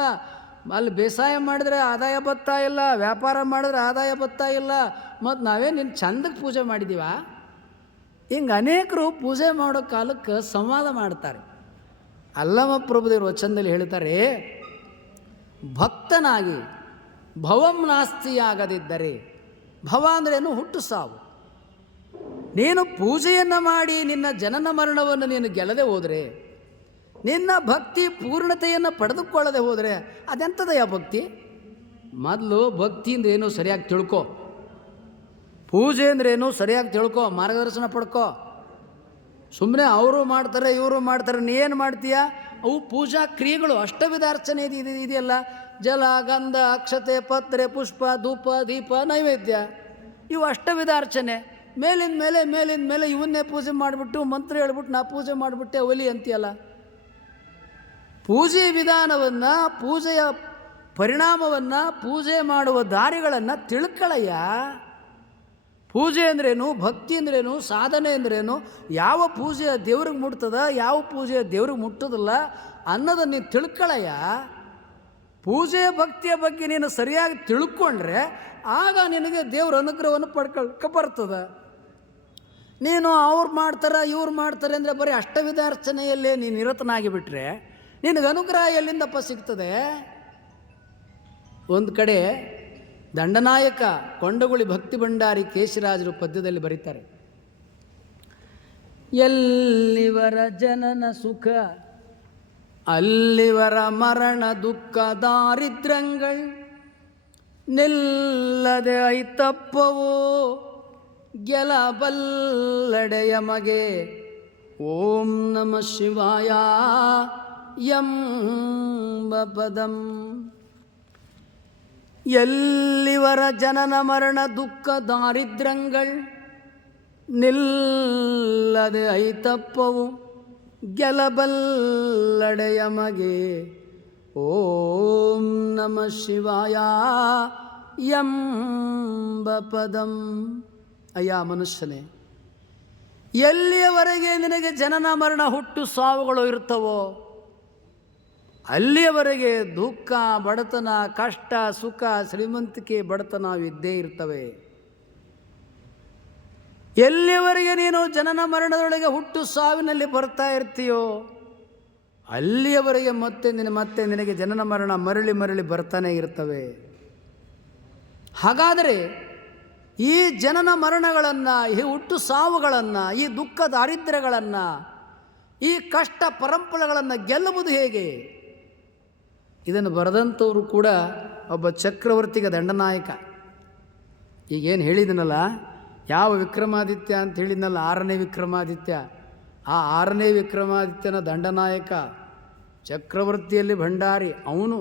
ಅಲ್ಲಿ ಬೇಸಾಯ ಮಾಡಿದ್ರೆ ಆದಾಯ ಬತ್ತಾ ಇಲ್ಲ, ವ್ಯಾಪಾರ ಮಾಡಿದ್ರೆ ಆದಾಯ ಬತ್ತಾ ಇಲ್ಲ, ಮತ್ತು ನಾವೇ ನಿನ್ನ ಚಂದಕ್ಕೆ ಪೂಜೆ ಮಾಡಿದ್ದೀವ? ಹಿಂಗೆ ಅನೇಕರು ಪೂಜೆ ಮಾಡೋ ಕಾಲಕ್ಕೆ ಸಂವಾದ ಮಾಡ್ತಾರೆ. ಅಲ್ಲಮ ಪ್ರಭುದೇವರು ವಚನದಲ್ಲಿ ಹೇಳ್ತಾರೆ, ಭಕ್ತನಾಗಿ ಭವಂ ನಾಸ್ತಿ ಆಗದಿದ್ದರೆ, ಭವ ಅಂದ್ರೇನು? ಹುಟ್ಟು ಸಾವು. ನೀನು ಪೂಜೆಯನ್ನು ಮಾಡಿ ನಿನ್ನ ಜನನ ಮರಣವನ್ನು ನೀನು ಗೆಲ್ಲದೆ ಹೋದರೆ, ನಿನ್ನ ಭಕ್ತಿ ಪೂರ್ಣತೆಯನ್ನು ಪಡೆದುಕೊಳ್ಳದೆ ಹೋದರೆ ಅದೆಂಥದಯ್ಯ ಭಕ್ತಿ? ಮೊದಲು ಭಕ್ತಿ ಅಂದ್ರೇನು ಸರಿಯಾಗಿ ತಿಳ್ಕೊ, ಪೂಜೆ ಅಂದ್ರೇನು ಸರಿಯಾಗಿ ತಿಳ್ಕೊ, ಮಾರ್ಗದರ್ಶನ ಪಡ್ಕೊ. ಸುಮ್ಮನೆ ಅವರು ಮಾಡ್ತಾರೆ ಇವರು ಮಾಡ್ತಾರೆ, ನೀ ಏನು ಮಾಡ್ತೀಯ? ಅವು ಪೂಜಾ ಕ್ರಿಯೆಗಳು, ಅಷ್ಟವಿಧ ಅರ್ಚನೆ ಇದೆಯಲ್ಲ, ಜಲ, ಗಂಧ, ಅಕ್ಷತೆ, ಪತ್ರೆ, ಪುಷ್ಪ, ಧೂಪ, ದೀಪ, ನೈವೇದ್ಯ, ಇವು ಅಷ್ಟವಿಧ ಅರ್ಚನೆ. ಮೇಲಿಂದ ಮೇಲೆ ಇವನ್ನೇ ಪೂಜೆ ಮಾಡಿಬಿಟ್ಟು ಮಂತ್ರ ಹೇಳ್ಬಿಟ್ಟು ನಾ ಪೂಜೆ ಮಾಡಿಬಿಟ್ಟೆ ಒಲಿ ಅಂತೀಯಲ್ಲ. ಪೂಜೆ ವಿಧಾನವನ್ನು, ಪೂಜೆಯ ಪರಿಣಾಮವನ್ನು, ಪೂಜೆ ಮಾಡುವ ದಾರಿಗಳನ್ನು ತಿಳ್ಕೊಳ್ಳಯ್ಯ. ಪೂಜೆ ಅಂದ್ರೇನು, ಭಕ್ತಿ ಅಂದ್ರೇನು, ಸಾಧನೆ ಅಂದ್ರೇನು, ಯಾವ ಪೂಜೆಯ ದೇವ್ರಿಗೆ ಮುಟ್ತದ, ಯಾವ ಪೂಜೆಯ ದೇವ್ರಿಗೆ ಮುಟ್ಟೋದಿಲ್ಲ ಅನ್ನೋದನ್ನು ನೀನು ತಿಳ್ಕೊಳ್ಳಯ್ಯ. ಪೂಜೆ ಭಕ್ತಿಯ ಬಗ್ಗೆ ನೀನು ಸರಿಯಾಗಿ ತಿಳ್ಕೊಂಡ್ರೆ ಆಗ ನಿನಗೆ ದೇವ್ರ ಅನುಗ್ರಹವನ್ನು ಪಡ್ಕೊಳ್ಕ ಬರ್ತದೆ. ನೀನು ಅವ್ರು ಮಾಡ್ತಾರೆ ಇವ್ರು ಮಾಡ್ತಾರೆ ಅಂದರೆ ಬರೀ ಅಷ್ಟವಿಧಾರ್ಚನೆಯಲ್ಲೇ ನೀನು ನಿರತನಾಗಿ ಬಿಟ್ಟರೆ ನಿನಗೆ ಅನುಗ್ರಹ ಎಲ್ಲಿಂದಪ್ಪ ಸಿಗ್ತದೆ? ಒಂದು ಕಡೆ ದಂಡನಾಯಕ ಕೊಂಡಗುಳಿ ಭಕ್ತಿ ಭಂಡಾರಿ ಕೇಶಿರಾಜರು ಪದ್ಯದಲ್ಲಿ ಬರೀತಾರೆ, ಎಲ್ಲಿವರ ಜನನ ಸುಖ ಅಲ್ಲಿವರ ಮರಣ ದುಃಖ ದಾರಿದ್ರ್ಯங்கள் ನಿಲ್ಲದೆ ಐತಪ್ಪವೋ ಗೆಲಬಲ್ಲಡೆಯ ಮಗೆ ಓಂ ನಮ ಶಿವಾಯ ಎಂಬ ಪದಂ. ಎಲ್ಲಿವರ ಜನನ ಮರಣ ದುಃಖ ದಾರಿದ್ರ್ಯங்கள் ನಿಲ್ಲದೆ ಐತಪ್ಪವು ಗೆಲಬಲ್ಲಡೆಯ ಮಗೆ ಓಂ ನಮ ಶಿವಾಯ ಎಂಬ ಪದಂ. ಅಯ್ಯ ಮನುಷ್ಯನೇ, ಎಲ್ಲಿಯವರೆಗೆ ನಿನಗೆ ಜನನ ಮರಣ ಹುಟ್ಟು ಸಾವುಗಳು ಇರ್ತವೋ ಅಲ್ಲಿಯವರೆಗೆ ದುಃಖ, ಬಡತನ, ಕಷ್ಟ, ಸುಖ, ಶ್ರೀಮಂತಿಕೆ, ಬಡತನ ಇದ್ದೇ ಇರ್ತವೆ. ಎಲ್ಲಿಯವರೆಗೆ ನೀನು ಜನನ ಮರಣದೊಳಗೆ ಹುಟ್ಟು ಸಾವಿನಲ್ಲಿ ಬರ್ತಾ ಇರ್ತೀಯೋ ಅಲ್ಲಿಯವರೆಗೆ ಮತ್ತೆ ನಿನಗೆ ಜನನ ಮರಣ ಮರಳಿ ಮರಳಿ ಬರ್ತಾನೆ ಇರ್ತವೆ. ಹಾಗಾದರೆ ಈ ಜನನ ಮರಣಗಳನ್ನು, ಈ ಹುಟ್ಟು ಸಾವುಗಳನ್ನು, ಈ ದುಃಖ ದಾರಿದ್ರ್ಯಗಳನ್ನು, ಈ ಕಷ್ಟ ಪರಂಪರೆಗಳನ್ನು ಗೆಲ್ಲುವುದು ಹೇಗೆ? ಇದನ್ನು ಬರೆದಂಥವರು ಕೂಡ ಒಬ್ಬ ಚಕ್ರವರ್ತಿಗೆ ದಂಡನಾಯಕ. ಈಗೇನು ಹೇಳಿದನಲ್ಲ, ಯಾವ ವಿಕ್ರಮಾದಿತ್ಯ ಅಂತ ಹೇಳಿದ್ನಲ್ಲ, 6ನೇ ವಿಕ್ರಮಾದಿತ್ಯ, ಆ 6ನೇ ವಿಕ್ರಮಾದಿತ್ಯನ ದಂಡನಾಯಕ ಚಕ್ರವರ್ತಿಯಲ್ಲಿ ಭಂಡಾರಿ ಅವನು.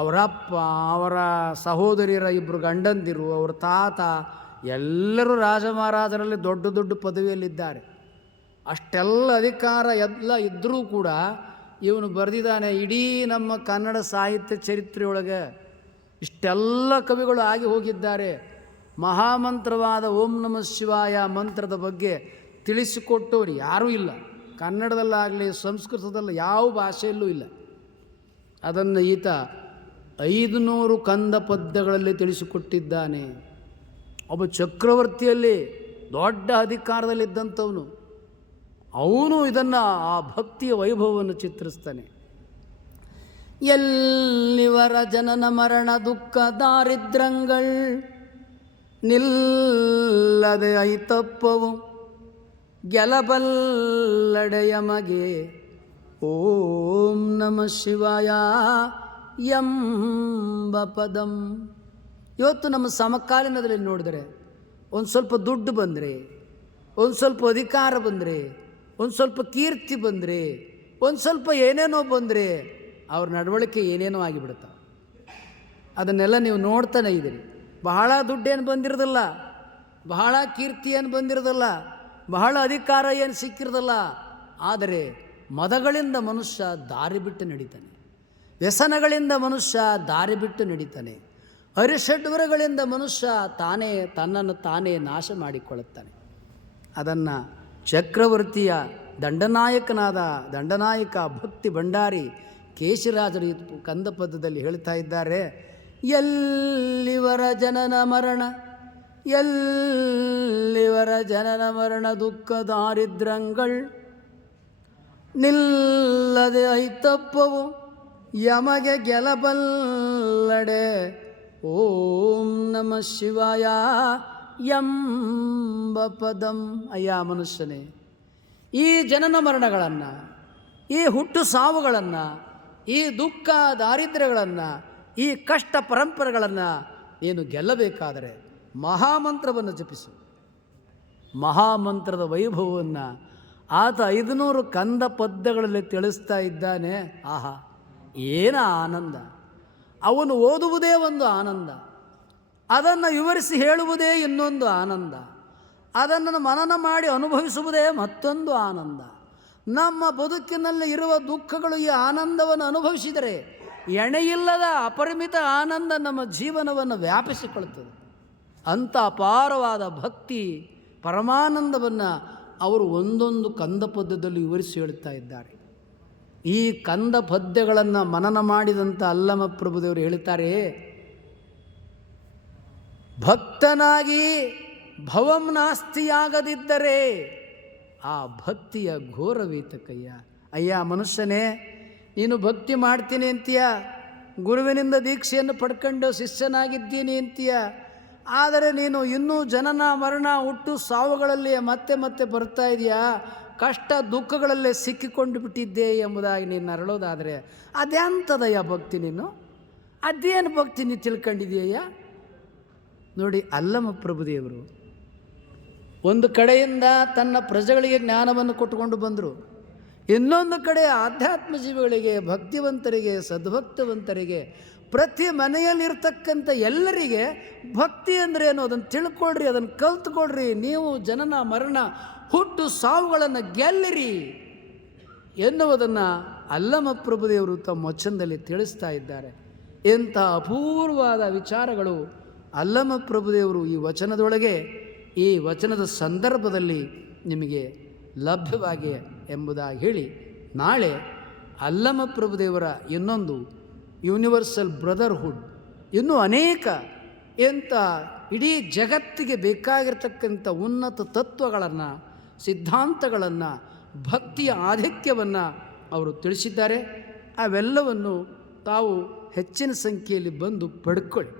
ಅವರಪ್ಪ, ಅವರ ಸಹೋದರಿಯರ 2 ಗಂಡಂದಿರು, ಅವರ ತಾತ ಎಲ್ಲರೂ ರಾಜ ಮಹಾರಾಜರಲ್ಲಿ ದೊಡ್ಡ ದೊಡ್ಡ ಪದವಿಯಲ್ಲಿದ್ದಾರೆ. ಅಷ್ಟೆಲ್ಲ ಅಧಿಕಾರ ಎಲ್ಲ ಇದ್ದರೂ ಕೂಡ ಇವನು ಬರೆದಿದ್ದಾನೆ, ಇಡೀ ನಮ್ಮ ಕನ್ನಡ ಸಾಹಿತ್ಯ ಚರಿತ್ರೆಯೊಳಗೆ ಇಷ್ಟೆಲ್ಲ ಕವಿಗಳು ಆಗಿ ಹೋಗಿದ್ದಾರೆ, ಮಹಾಮಂತ್ರವಾದ ಓಂ ನಮಃ ಶಿವಾಯ ಮಂತ್ರದ ಬಗ್ಗೆ ತಿಳಿಸಿಕೊಟ್ಟವರು ಯಾರೂ ಇಲ್ಲ. ಕನ್ನಡದಲ್ಲಾಗಲಿ ಸಂಸ್ಕೃತದಲ್ಲಿ ಯಾವ ಭಾಷೆಯಲ್ಲೂ ಇಲ್ಲ. ಅದನ್ನು ಈತ 500 ಕಂದ ಪದ್ಯಗಳಲ್ಲಿ ತಿಳಿಸಿಕೊಟ್ಟಿದ್ದಾನೆ. ಒಬ್ಬ ಚಕ್ರವರ್ತಿಯಲ್ಲಿ ದೊಡ್ಡ ಅಧಿಕಾರದಲ್ಲಿದ್ದಂಥವನು, ಅವನು ಇದನ್ನು, ಆ ಭಕ್ತಿಯ ವೈಭವವನ್ನು ಚಿತ್ರಿಸ್ತಾನೆ. ಎಲ್ಲಿವರ ಜನನ ಮರಣ ದುಃಖ ದಾರಿದ್ರ್ಯங்கள் ನಿಲ್ಲದೆ ಐತಪ್ಪವು ಗೆಲಬಲ್ಲಡೆಯ ಮಗೆ ಓಂ ನಮ ಶಿವಾಯ ಎಂಬ ಪದಂ. ಇವತ್ತು ನಮ್ಮ ಸಮಕಾಲೀನದಲ್ಲಿ ನೋಡಿದರೆ ಒಂದು ಸ್ವಲ್ಪ ದುಡ್ಡು ಬಂದರೆ, ಒಂದು ಸ್ವಲ್ಪ ಅಧಿಕಾರ ಬಂದರೆ, ಒಂದು ಸ್ವಲ್ಪ ಕೀರ್ತಿ ಬಂದರೆ, ಒಂದು ಸ್ವಲ್ಪ ಏನೇನೋ ಬಂದರೆ ಅವ್ರ ನಡವಳಿಕೆ ಏನೇನೋ ಆಗಿಬಿಡುತ್ತೆ. ಅದನ್ನೆಲ್ಲ ನೀವು ನೋಡ್ತಾನೆ ಇದ್ದೀರಿ. ಬಹಳ ದುಡ್ಡೇನು ಬಂದಿರೋದಿಲ್ಲ, ಬಹಳ ಕೀರ್ತಿ ಏನು ಬಂದಿರೋದಿಲ್ಲ, ಬಹಳ ಅಧಿಕಾರ ಏನು ಸಿಕ್ಕಿರೋದಿಲ್ಲ. ಆದರೆ ಮದಗಳಿಂದ ಮನುಷ್ಯ ದಾರಿ ಬಿಟ್ಟು ನಡೀತಾನೆ, ವ್ಯಸನಗಳಿಂದ ಮನುಷ್ಯ ದಾರಿ ಬಿಟ್ಟು ನಡೀತಾನೆ, ಅರಿಷಡ್ವರಗಳಿಂದ ಮನುಷ್ಯ ತನ್ನನ್ನು ತಾನೇ ನಾಶ ಮಾಡಿಕೊಳ್ಳುತ್ತಾನೆ. ಅದನ್ನು ಚಕ್ರವರ್ತಿಯ ದಂಡನಾಯಕ ಭಕ್ತಿ ಭಂಡಾರಿ ಕೇಶಿರಾಜರು ಕಂದ ಪದ್ಯದಲ್ಲಿ ಹೇಳ್ತಾ ಇದ್ದಾರೆ. ಎಲ್ಲಿವರ ಜನನ ಮರಣ ದುಃಖ ದಾರಿದ್ರ್ಯங்கள் ನಿಲ್ಲದೆ ಐತಪ್ಪವು ಯಮಗೆ ಗೆಲಬಲ್ಲಡೆ ಓಂ ನಮ ಶಿವಾಯ ಎಂಬ ಪದಂ. ಅಯ್ಯ ಮನುಷ್ಯನೇ, ಈ ಜನನ ಮರಣಗಳನ್ನು, ಈ ಹುಟ್ಟು ಸಾವುಗಳನ್ನು, ಈ ದುಃಖ ದಾರಿದ್ರ್ಯಗಳನ್ನು, ಈ ಕಷ್ಟ ಪರಂಪರೆಗಳನ್ನು ನೀನು ಗೆಲ್ಲಬೇಕಾದರೆ ಮಹಾಮಂತ್ರವನ್ನು ಜಪಿಸು. ಮಹಾಮಂತ್ರದ ವೈಭವವನ್ನು ಆತ 500 ಕಂದ ಪದ್ಯಗಳಲ್ಲಿ ತಿಳಿಸ್ತಾ ಇದ್ದಾನೆ. ಆಹಾ, ಏನ ಆನಂದ! ಅವನು ಓದುವುದೇ ಒಂದು ಆನಂದ, ಅದನ್ನು ವಿವರಿಸಿ ಹೇಳುವುದೇ ಇನ್ನೊಂದು ಆನಂದ, ಅದನ್ನು ಮನನ ಮಾಡಿ ಅನುಭವಿಸುವುದೇ ಮತ್ತೊಂದು ಆನಂದ. ನಮ್ಮ ಬದುಕಿನಲ್ಲಿ ಇರುವ ದುಃಖಗಳು ಈ ಆನಂದವನ್ನು ಅನುಭವಿಸಿದರೆ ಎಣೆಯಿಲ್ಲದ ಅಪರಿಮಿತ ಆನಂದ ನಮ್ಮ ಜೀವನವನ್ನು ವ್ಯಾಪಿಸಿಕೊಳ್ಳುತ್ತದೆ. ಅಂಥ ಅಪಾರವಾದ ಭಕ್ತಿ ಪರಮಾನಂದವನ್ನು ಅವರು ಒಂದೊಂದು ಕಂದ ಪದ್ಯದಲ್ಲಿ ವಿವರಿಸಿ ಹೇಳುತ್ತಾ ಇದ್ದಾರೆ. ಈ ಕಂದ ಪದ್ಯಗಳನ್ನು ಮನನ ಮಾಡಿದಂಥ ಅಲ್ಲಮ ಪ್ರಭುದೇವರು ಹೇಳುತ್ತಾರೆ, ಭಕ್ತನಾಗಿ ಭವಂ ನಾಸ್ತಿಯಾಗದಿದ್ದರೆ ಆ ಭಕ್ತಿಯ ಘೋರವೀತಕಯ್ಯ. ಅಯ್ಯ ಮನುಷ್ಯನೇ, ನೀನು ಭಕ್ತಿ ಮಾಡ್ತೀನಿ ಅಂತೀಯ, ಗುರುವಿನಿಂದ ದೀಕ್ಷೆಯನ್ನು ಪಡ್ಕೊಂಡು ಶಿಷ್ಯನಾಗಿದ್ದೀನಿ ಅಂತೀಯ, ಆದರೆ ನೀನು ಇನ್ನೂ ಜನನ ಮರಣ ಹುಟ್ಟು ಸಾವುಗಳಲ್ಲಿ ಮತ್ತೆ ಮತ್ತೆ ಬರ್ತಾ ಇದೆಯಾ, ಕಷ್ಟ ದುಃಖಗಳಲ್ಲೇ ಸಿಕ್ಕಿಕೊಂಡು ಬಿಟ್ಟಿದ್ದೆ ಎಂಬುದಾಗಿ ನೀನು ಅರಳೋದಾದರೆ ಅದೆಂಥದಯ್ಯ ಭಕ್ತಿ? ನೀನು ಅದೇನು ಭಕ್ತಿ ನೀನು ತಿಳ್ಕೊಂಡಿದೆಯಯ್ಯ? ನೋಡಿ, ಅಲ್ಲಮ ಪ್ರಭುದೇವರು ಒಂದು ಕಡೆಯಿಂದ ತನ್ನ ಪ್ರಜೆಗಳಿಗೆ ಜ್ಞಾನವನ್ನು ಕೊಟ್ಟುಕೊಂಡು ಬಂದರು, ಇನ್ನೊಂದು ಕಡೆ ಆಧ್ಯಾತ್ಮ ಜೀವಿಗಳಿಗೆ, ಭಕ್ತಿವಂತರಿಗೆ, ಸದ್ಭಕ್ತವಂತರಿಗೆ, ಪ್ರತಿ ಮನೆಯಲ್ಲಿರ್ತಕ್ಕಂಥ ಎಲ್ಲರಿಗೆ ಭಕ್ತಿ ಅಂದರೆ ಏನು ಅದನ್ನು ತಿಳ್ಕೊಳ್ರಿ, ಅದನ್ನು ಕಲ್ತ್ಕೊಳ್ರಿ, ನೀವು ಜನನ ಮರಣ ಹುಟ್ಟು ಸಾವುಗಳನ್ನು ಗೆಲ್ಲಿರಿ ಎನ್ನುವುದನ್ನು ಅಲ್ಲಮ ಪ್ರಭುದೇವರು ತಮ್ಮ ವಚನದಲ್ಲಿ ತಿಳಿಸ್ತಾ ಇದ್ದಾರೆ. ಎಂಥ ಅಪೂರ್ವವಾದ ವಿಚಾರಗಳು ಅಲ್ಲಮ ಪ್ರಭುದೇವರು ಈ ವಚನದೊಳಗೆ, ಈ ವಚನದ ಸಂದರ್ಭದಲ್ಲಿ ನಿಮಗೆ ಲಭ್ಯವಾಗಿ ಎಂಬುದಾಗಿ ಹೇಳಿ, ನಾಳೆ ಅಲ್ಲಮ ಪ್ರಭುದೇವರ ಇನ್ನೊಂದು ಯೂನಿವರ್ಸಲ್ ಬ್ರದರ್ಹುಡ್, ಇನ್ನೂ ಅನೇಕ ಎಂಥ ಇಡೀ ಜಗತ್ತಿಗೆ ಬೇಕಾಗಿರ್ತಕ್ಕಂಥ ಉನ್ನತ ತತ್ವಗಳನ್ನು, ಸಿದ್ಧಾಂತಗಳನ್ನು, ಭಕ್ತಿಯ ಆಧಿಕ್ಯವನ್ನು ಅವರು ತಿಳಿಸಿದ್ದಾರೆ. ಅವೆಲ್ಲವನ್ನು ತಾವು ಹೆಚ್ಚಿನ ಸಂಖ್ಯೆಯಲ್ಲಿ ಬಂದು ಪಡ್ಕೊಳ್ಳಿ.